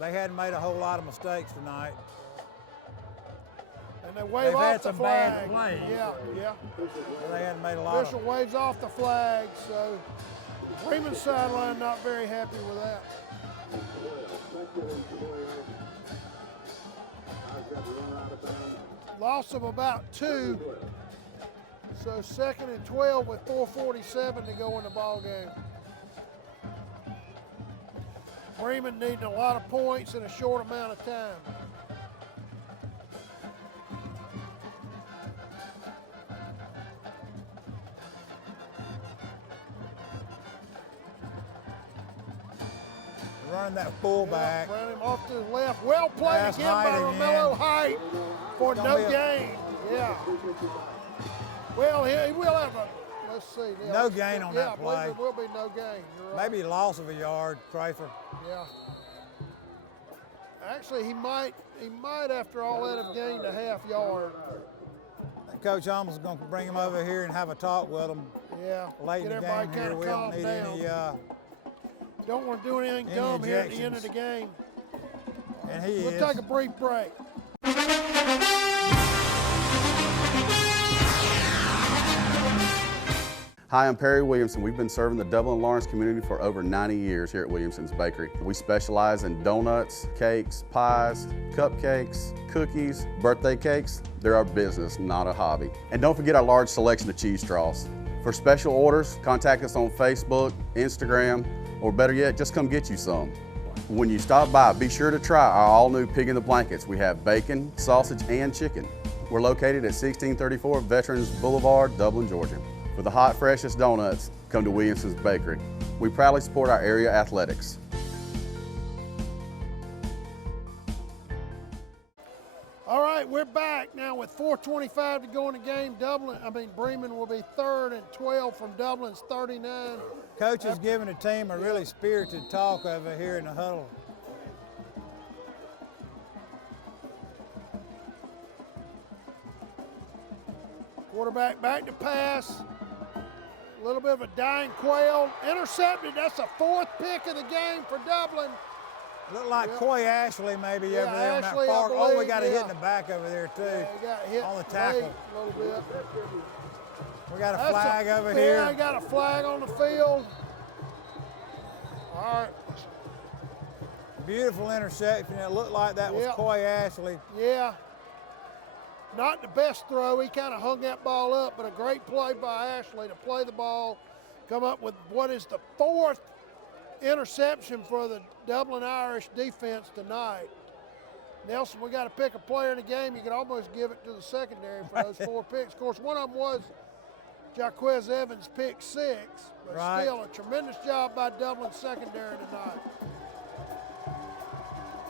They hadn't made a whole lot of mistakes tonight. And they wave They've off had the some flag. bad plays. Yeah. They hadn't made a lot Official of. waves off the flag, so Bremen's sideline not very happy with that. Loss of about 2. So 2nd and 12 with 4:47 to go in the ball game. Bremen needing a lot of points in a short amount of time. Running that fullback. Yeah, running him off to his left. Well played That's again by Height Romello again. Height for It's no gonna be gain. Yeah. Well, he will have a, let's see. Yeah, No gain on that play. I believe there will be no gain. You're right. Maybe loss of a yard, Crafer. Yeah. Actually, he might after all that have gained a half yard. Coach Holmes is going to bring him over here and have a talk with him. Yeah. Late in the game here. We don't need any. Don't want to do anything dumb here at the end of the game. And we'll take a brief break. Hi, I'm Perry Williamson. We've been serving the Dublin Lawrence community for over 90 years here at Williamson's Bakery. We specialize in donuts, cakes, pies, cupcakes, cookies, birthday cakes. They're our business, not a hobby. And don't forget our large selection of cheese straws. For special orders, contact us on Facebook, Instagram, or better yet, just come get you some. When you stop by, be sure to try our all-new Pig in the Blankets. We have bacon, sausage, and chicken. We're located at 1634 Veterans Boulevard, Dublin, Georgia. For the hot, freshest donuts, come to Williamson's Bakery. We proudly support our area athletics. All right, we're back now with 4:25 to go in the game. Bremen will be third and 12 from Dublin's 39. Coach is giving the team a really spirited talk over here in the huddle. Quarterback back to pass. A little bit of a dying quail. Intercepted. That's the fourth pick of the game for Dublin. Looked like Coy Ashley maybe over there. Ashley, far. believe, we got a hit in the back over there too. Yeah, he got hit on the tackle. A little bit. We got a flag over here. Yeah, I got a flag on the field. All right. Beautiful interception. It looked like that was Coy Ashley. Yeah. Not the best throw. He kind of hung that ball up, but a great play by Ashley to play the ball, come up with what is the fourth interception for the Dublin Irish defense tonight. Nelson, we got to pick a player in the game. You could almost give it to the secondary for those four picks. Of course, one of them was Jaquez Evans' pick six, but still a tremendous job by Dublin secondary tonight.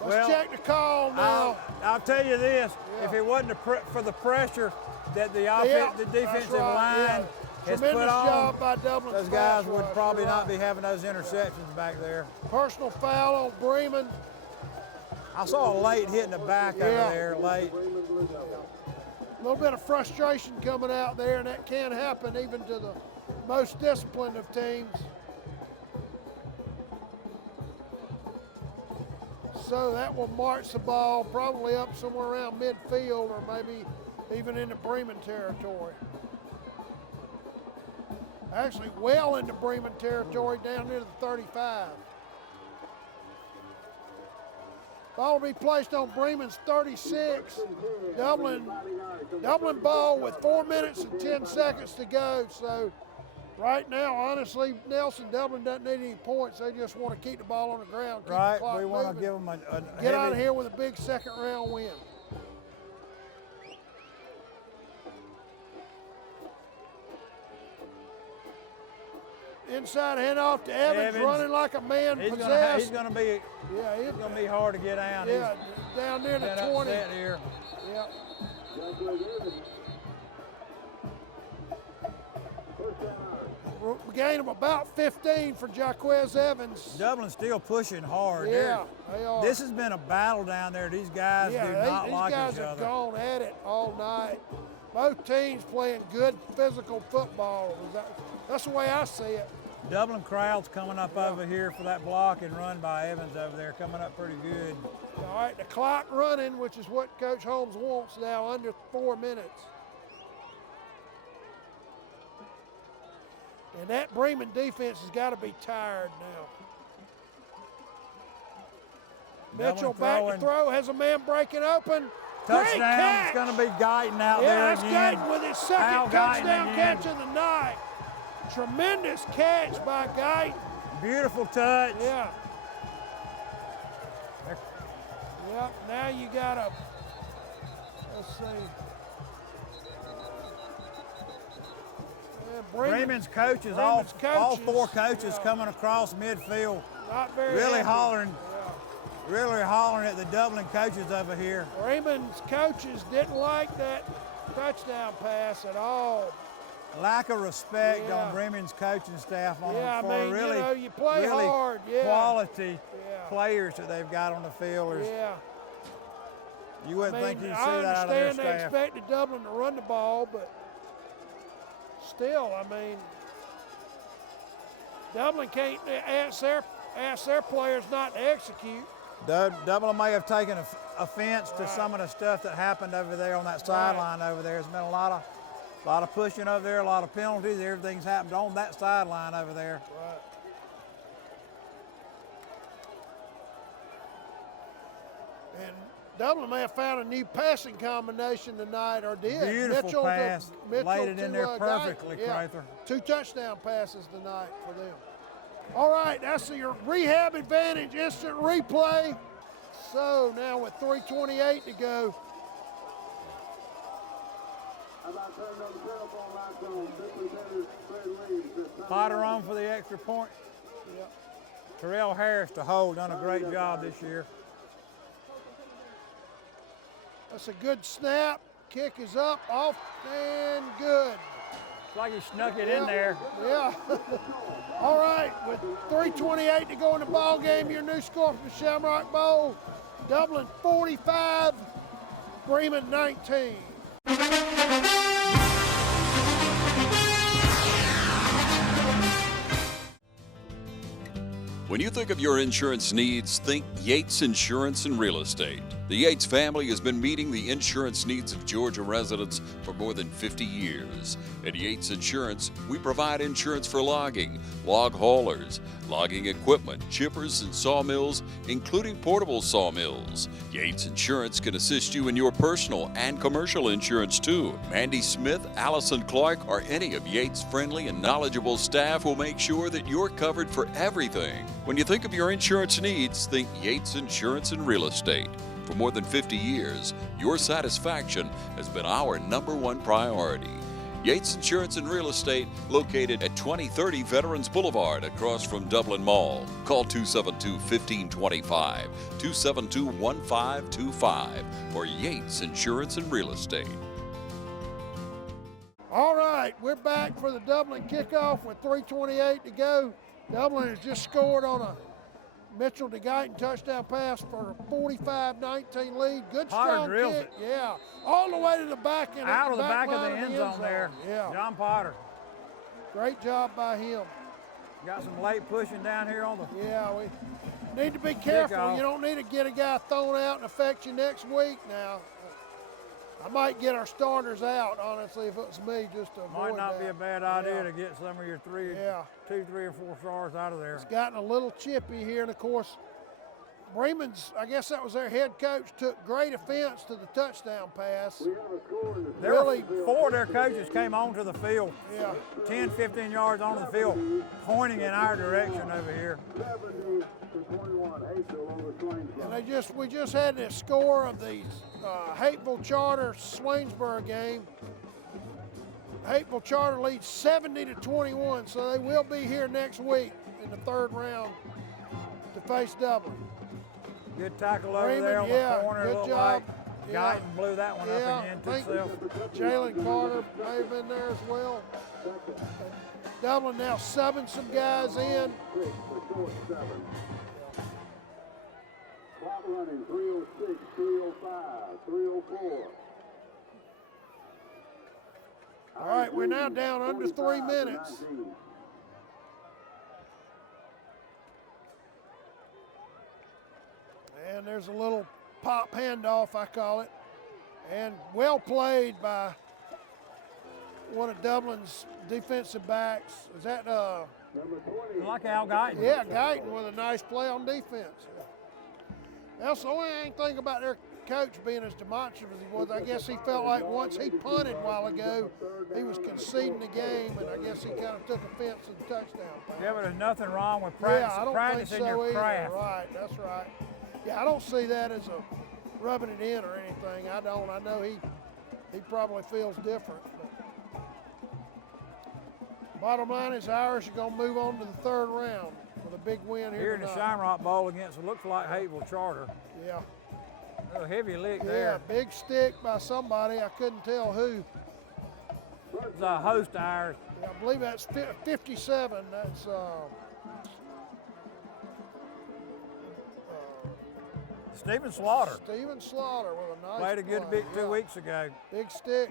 Let's check the call now. I'll tell you this, if it wasn't for the pressure that the defensive line has put on, job by Dublin. Those guys would probably not be having those interceptions back there. Personal foul on Bremen. I saw a late hit in the back over there, late. A little bit of frustration coming out there, and that can happen even to the most disciplined of teams. So that will march the ball probably up somewhere around midfield or maybe even into Bremen territory. Actually, well into Bremen territory, down near the 35. Ball will be placed on Bremen's 36. Dublin ball with 4 minutes and 10 seconds to go. So right now, honestly, Nelson, Dublin doesn't need any points. They just want to keep the ball on the ground. Right, we want to give them a get out of here with a big second round win. Inside handoff to Evans, running like a man possessed. He's going to be hard to get down. Yeah, down near the 20. Here. Yep. Gain of about 15 for Jaquez Evans. Dublin's still pushing hard. Yeah, they are. This has been a battle down there. These guys do not like each other. These guys have gone at it all night. Both teams playing good physical football. That's the way I see it. Dublin crowd's coming up over here for that block and run by Evans over there, coming up pretty good. All right, the clock running, which is what Coach Holmes wants now, under 4 minutes. And that Bremen defense has got to be tired now. Mitchell back to throw, has a man breaking open. Touchdown, it's going to be Guyton out there again. Yeah, that's Guyton with his second touchdown catch of the night. Tremendous catch by Guyton. Beautiful touch. Yeah. Yep, now you got to, let's see. Bremen's coaches, all four coaches coming across midfield. Not very really hollering. Really hollering at the Dublin coaches over here. Bremen's coaches didn't like that touchdown pass at all. lack of respect on Bremen's coaching staff on for I mean, really, you play really hard, quality players that they've got on the field. You wouldn't think you'd see that out of their I understand they staff. expected Dublin to run the ball, but still, I mean, Dublin can't ask their players not to execute. Dublin may have taken offense to some of the stuff that happened over there on that sideline over there. There's been a lot of pushing over there, a lot of penalties. Everything's happened on that sideline over there. Right. And Dublin may have found a new passing combination tonight, or did. Beautiful pass. Laid it in there perfectly, Crather. 2 touchdown passes tonight for them. All right, that's your rehab advantage instant replay. So now with 3:28 to go. Potter on for the extra point. Yep. Terrell Harris to hold, done a great job this year. That's a good snap. Kick is up, off, and good. It's like he snuck it in there. Yeah. All right, with 3:28 to go in the ball game, your new score from the Shamrock Bowl: Dublin 45, Bremen 19. When you think of your insurance needs, think Yates Insurance and Real Estate. The Yates family has been meeting the insurance needs of Georgia residents for more than 50 years. At Yates Insurance, we provide insurance for logging, log haulers, logging equipment, chippers, and sawmills, including portable sawmills. Yates Insurance can assist you in your personal and commercial insurance too. Mandy Smith, Allison Clark, or any of Yates' friendly and knowledgeable staff will make sure that you're covered for everything. When you think of your insurance needs, think Yates Insurance and Real Estate. For more than 50 years, your satisfaction has been our #1 priority. Yates Insurance and Real Estate, located at 2030 Veterans Boulevard across from Dublin Mall. Call 272-1525, 272-1525 for Yates Insurance and Real Estate. All right, we're back for the Dublin kickoff with 3:28 to go. Dublin has just scored on a Mitchell DeGuyton touchdown pass for a 45-19 lead. Good strong kick. Yeah, all the way to the back and out of the back of the end zone there. Yeah, John Potter. Great job by him. Got some late pushing down here on the. Yeah, we need to be careful. You don't need to get a guy thrown out and affect you next week. Now, I might get our starters out, honestly, if it was me, just to avoid Might not that. be a bad idea to get some of your 2, 3, or 4 stars out of there. It's gotten a little chippy here, and of course, Bremen's, I guess that was their head coach, took great offense to the touchdown pass. Really, 4 of their coaches came onto the field, 10, 15 yards onto the field, pointing in our direction over here. And we just had the score of the Hateville Charter Swainsboro game. Hateville Charter leads 70-21, so they will be here next week in the 3rd round to face Dublin. Good tackle over there on the corner. Good job. Guyton blew that one up again to himself. Jalen Carter may have been there as well. Dublin now subbing some guys in. Clock running, 306, 305, 304. All right, we're now down under 3 minutes. And there's a little pop handoff, I call it. And well played by one of Dublin's defensive backs. Is that like Al Guyton? Yeah, Guyton with a nice play on defense. That's the only thing about their coach being as demonstrative as he was. I guess he felt like once he punted a while ago, he was conceding the game, and I guess he kind of took offense to the touchdown pass. Yeah, but there's nothing wrong with think practicing so your either. craft. Right, that's right. Yeah, I don't see that as a rubbing it in or anything. I don't. I know he probably feels different. But bottom line is Irish are going to move on to the 3rd round with a big win here in the tonight. Shamrock Bowl against what looks like Hateville Charter. Yeah. A heavy lick Yeah, there. big stick by somebody. I couldn't tell who. It's a host Irish. Yeah, I believe that's 57. That's Stephen Slaughter. Stephen Slaughter with a nice Played a good play. big 2 weeks ago. Big stick.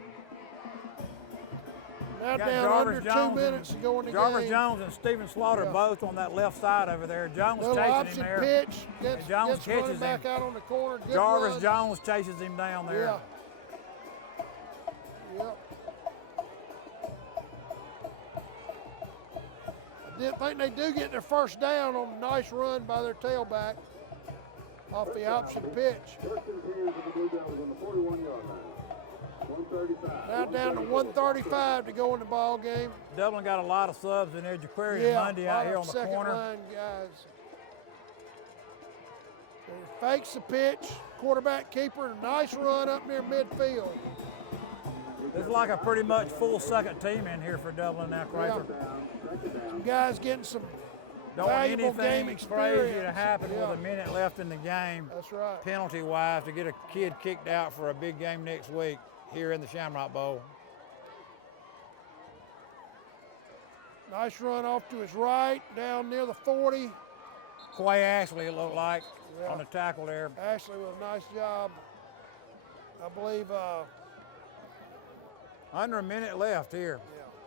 Now Got down Jarvis under Jones 2 minutes to go in the Jarvis game. Jones and Stephen Slaughter both on that left side over there. Jones Little chasing option him there. pitch. Gets Jones running catches back him. out on the corner. Good Jarvis run. Jones chases him down there. Yeah. Yep. I did think they do get their first down on a nice run by their tailback off the option pitch. Now down to 1:35 to go in the ball game. Dublin got a lot of subs in Edgequarian Monday out here on the second corner. line guys. And he fakes the pitch. Quarterback keeper, a nice run up near midfield. There's like a pretty much full second team in here for Dublin now, Crater. Some guys getting some Don't want valuable game anything experience. crazy to happen with a minute left in the game. That's right. Penalty-wise, to get a kid kicked out for a big game next week here in the Shamrock Bowl. Nice run off to his right, down near the 40. Quay Ashley, it looked like, on the tackle there. Ashley with a nice job. I believe under a minute left here.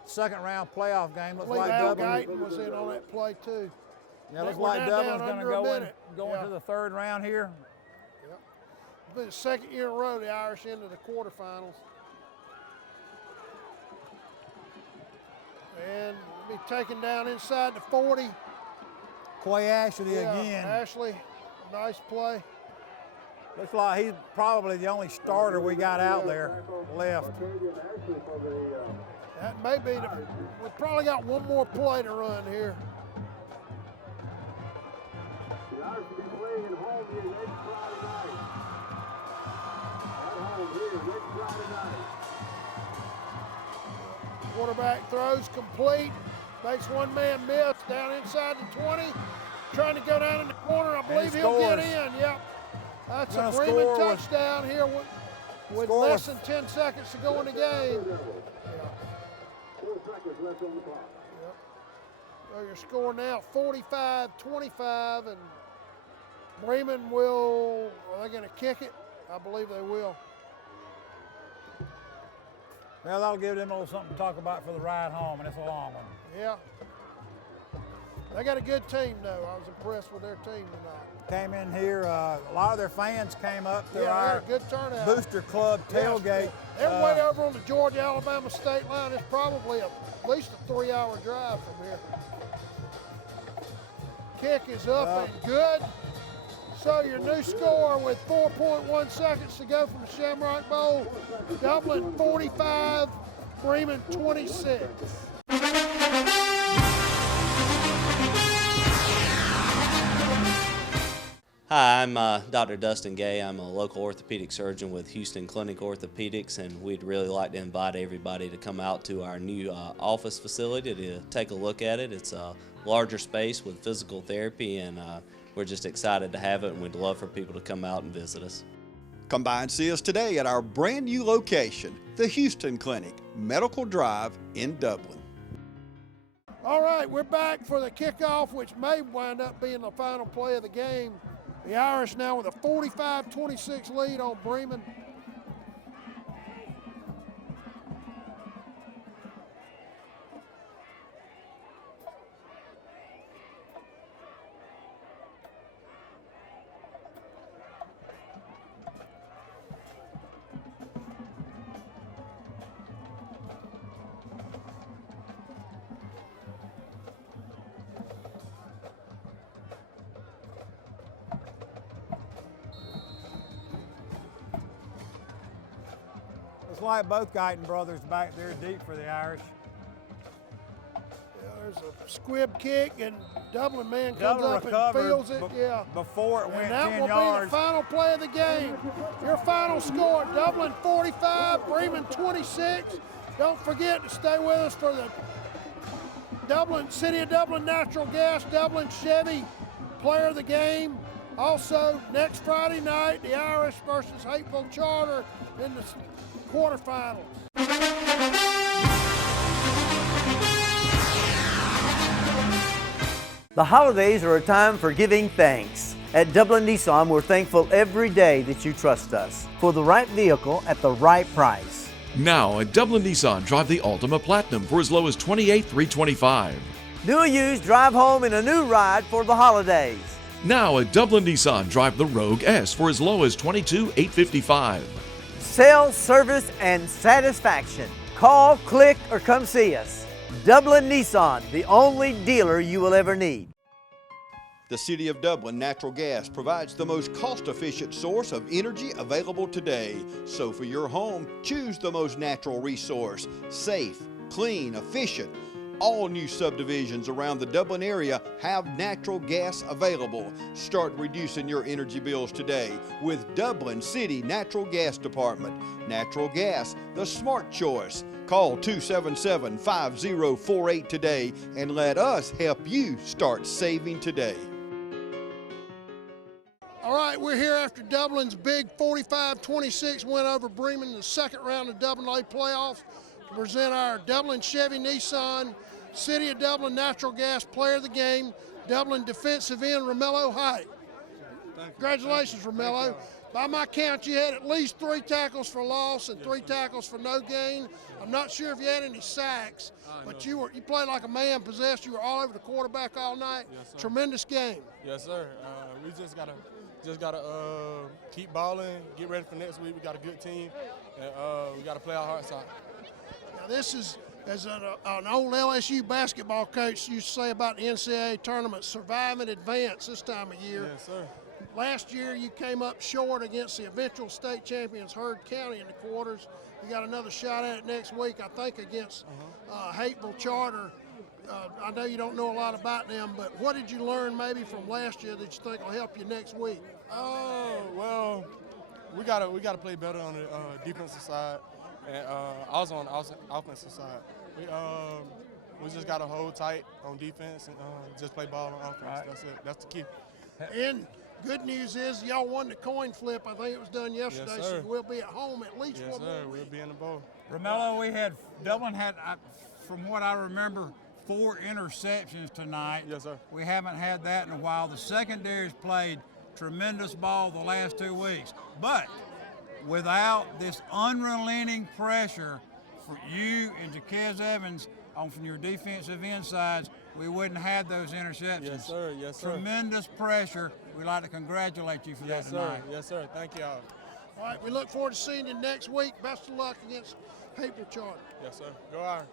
Second round playoff game. Looks like Al Dublin Guyton was in on that play too. Yeah, looks We're like now Dublin's down going to under a go minute. into the third round here. Yep. It's been the second year in a row the Irish into the quarterfinals. And be taken down inside the 40. Quay Ashley again. Ashley, nice play. Looks like he's probably the only starter we got out there left. That may be we've probably got one more play to run here. The Irish will be playing at home here next Friday night. At home here next Friday night. Quarterback throws complete. Makes one man miss down inside the 20. Trying to go down in the corner. I believe he'll get in. Yep. That's a Bremen touchdown here with less than 10 seconds to go in the game. 4 seconds left on the clock. Yep. So your score now 45-25, and Bremen are they going to kick it? I believe they will. Well, that'll give them a little something to talk about for the ride home, and it's a long one. Yeah. They got a good team, though. I was impressed with their team tonight. Came in here, a lot of their fans came up to they had our a good turnout. Booster Club tailgate. They're way over on the Georgia-Alabama state line. It's probably at least a 3-hour drive from here. Kick is up and good. So your new score with 4.1 seconds to go from the Shamrock Bowl, Dublin 45, Bremen 26. Hi, I'm Dr. Dustin Gay. I'm a local orthopedic surgeon with Houston Clinic Orthopedics, and we'd really like to invite everybody to come out to our new office facility to take a look at it. It's a larger space with physical therapy, and we're just excited to have it, and we'd love for people to come out and visit us. Come by and see us today at our brand new location, the Houston Clinic, Medical Drive in Dublin. All right, we're back for the kickoff, which may wind up being the final play of the game. The Irish now with a 45-26 lead on Bremen. It's like both Guyton brothers back there deep for the Irish. Yeah, there's a squib kick, and Dublin man comes up and feels it. Before it went 10 yards. And that will be the final play of the game. Your final score, Dublin 45, Bremen 26. Don't forget to stay with us for the City of Dublin Natural Gas, Dublin Chevy Player of the Game. Also, next Friday night, the Irish versus Hateville Charter in the quarterfinals. The holidays are a time for giving thanks. At Dublin Nissan, we're thankful every day that you trust us for the right vehicle at the right price. Now at Dublin Nissan, drive the Altima Platinum for as low as $28,325. New or used, drive home in a new ride for the holidays. Now at Dublin Nissan, drive the Rogue S for as low as $22,855. Sales, service, and satisfaction. Call, click, or come see us. Dublin Nissan, the only dealer you will ever need. The City of Dublin Natural Gas provides the most cost-efficient source of energy available today. So for your home, choose the most natural resource. Safe, clean, efficient. All new subdivisions around the Dublin area have natural gas available. Start reducing your energy bills today with Dublin City Natural Gas Department. Natural gas, the smart choice. Call 277-5048 today and let us help you start saving today. All right, we're here after Dublin's big 45-26 win over Bremen in the second round of Dublin A playoffs to present our Dublin Chevy Nissan City of Dublin Natural Gas Player of the Game, Dublin defensive end Romello Height. Congratulations, Romello. By my count, you had at least 3 tackles for loss and 3 tackles for no gain. I'm not sure if you had any sacks, but you played like a man possessed. You were all over the quarterback all night. Yes, sir. Tremendous game. Yes, sir. We just gotta keep balling, get ready for next week. We got a good team, and we gotta play our hearts out. Now this is, as an old LSU basketball coach used to say about the NCAA tournament, survive and advance this time of year. Yes, sir. Last year you came up short against the eventual state champions Heard County in the quarters. You got another shot at it next week, I think, against Hateville Charter. I know you don't know a lot about them, but what did you learn maybe from last year that you think will help you next week? Well, we gotta play better on the defensive side, and also on the offensive side. We just gotta hold tight on defense and just play ball on offense. Right. That's it. That's the key. And good news is y'all won the coin flip. I think it was done yesterday, yes, so we'll be at home at least yes, one sir. more week. We'll be in the bowl. Romello, Dublin had, from what I remember, 4 interceptions tonight. Yes, sir. We haven't had that in a while. The secondary's played tremendous ball the last 2 weeks. But without this unrelenting pressure for you and Jaquez Evans from your defensive insides, we wouldn't have those interceptions. Yes, sir. Yes, sir. Tremendous pressure. We'd like to congratulate you for that tonight. Yes, sir. Thank y'all. All right, we look forward to seeing you next week. Best of luck against Hateville Charter. Yes, sir. Go Iron.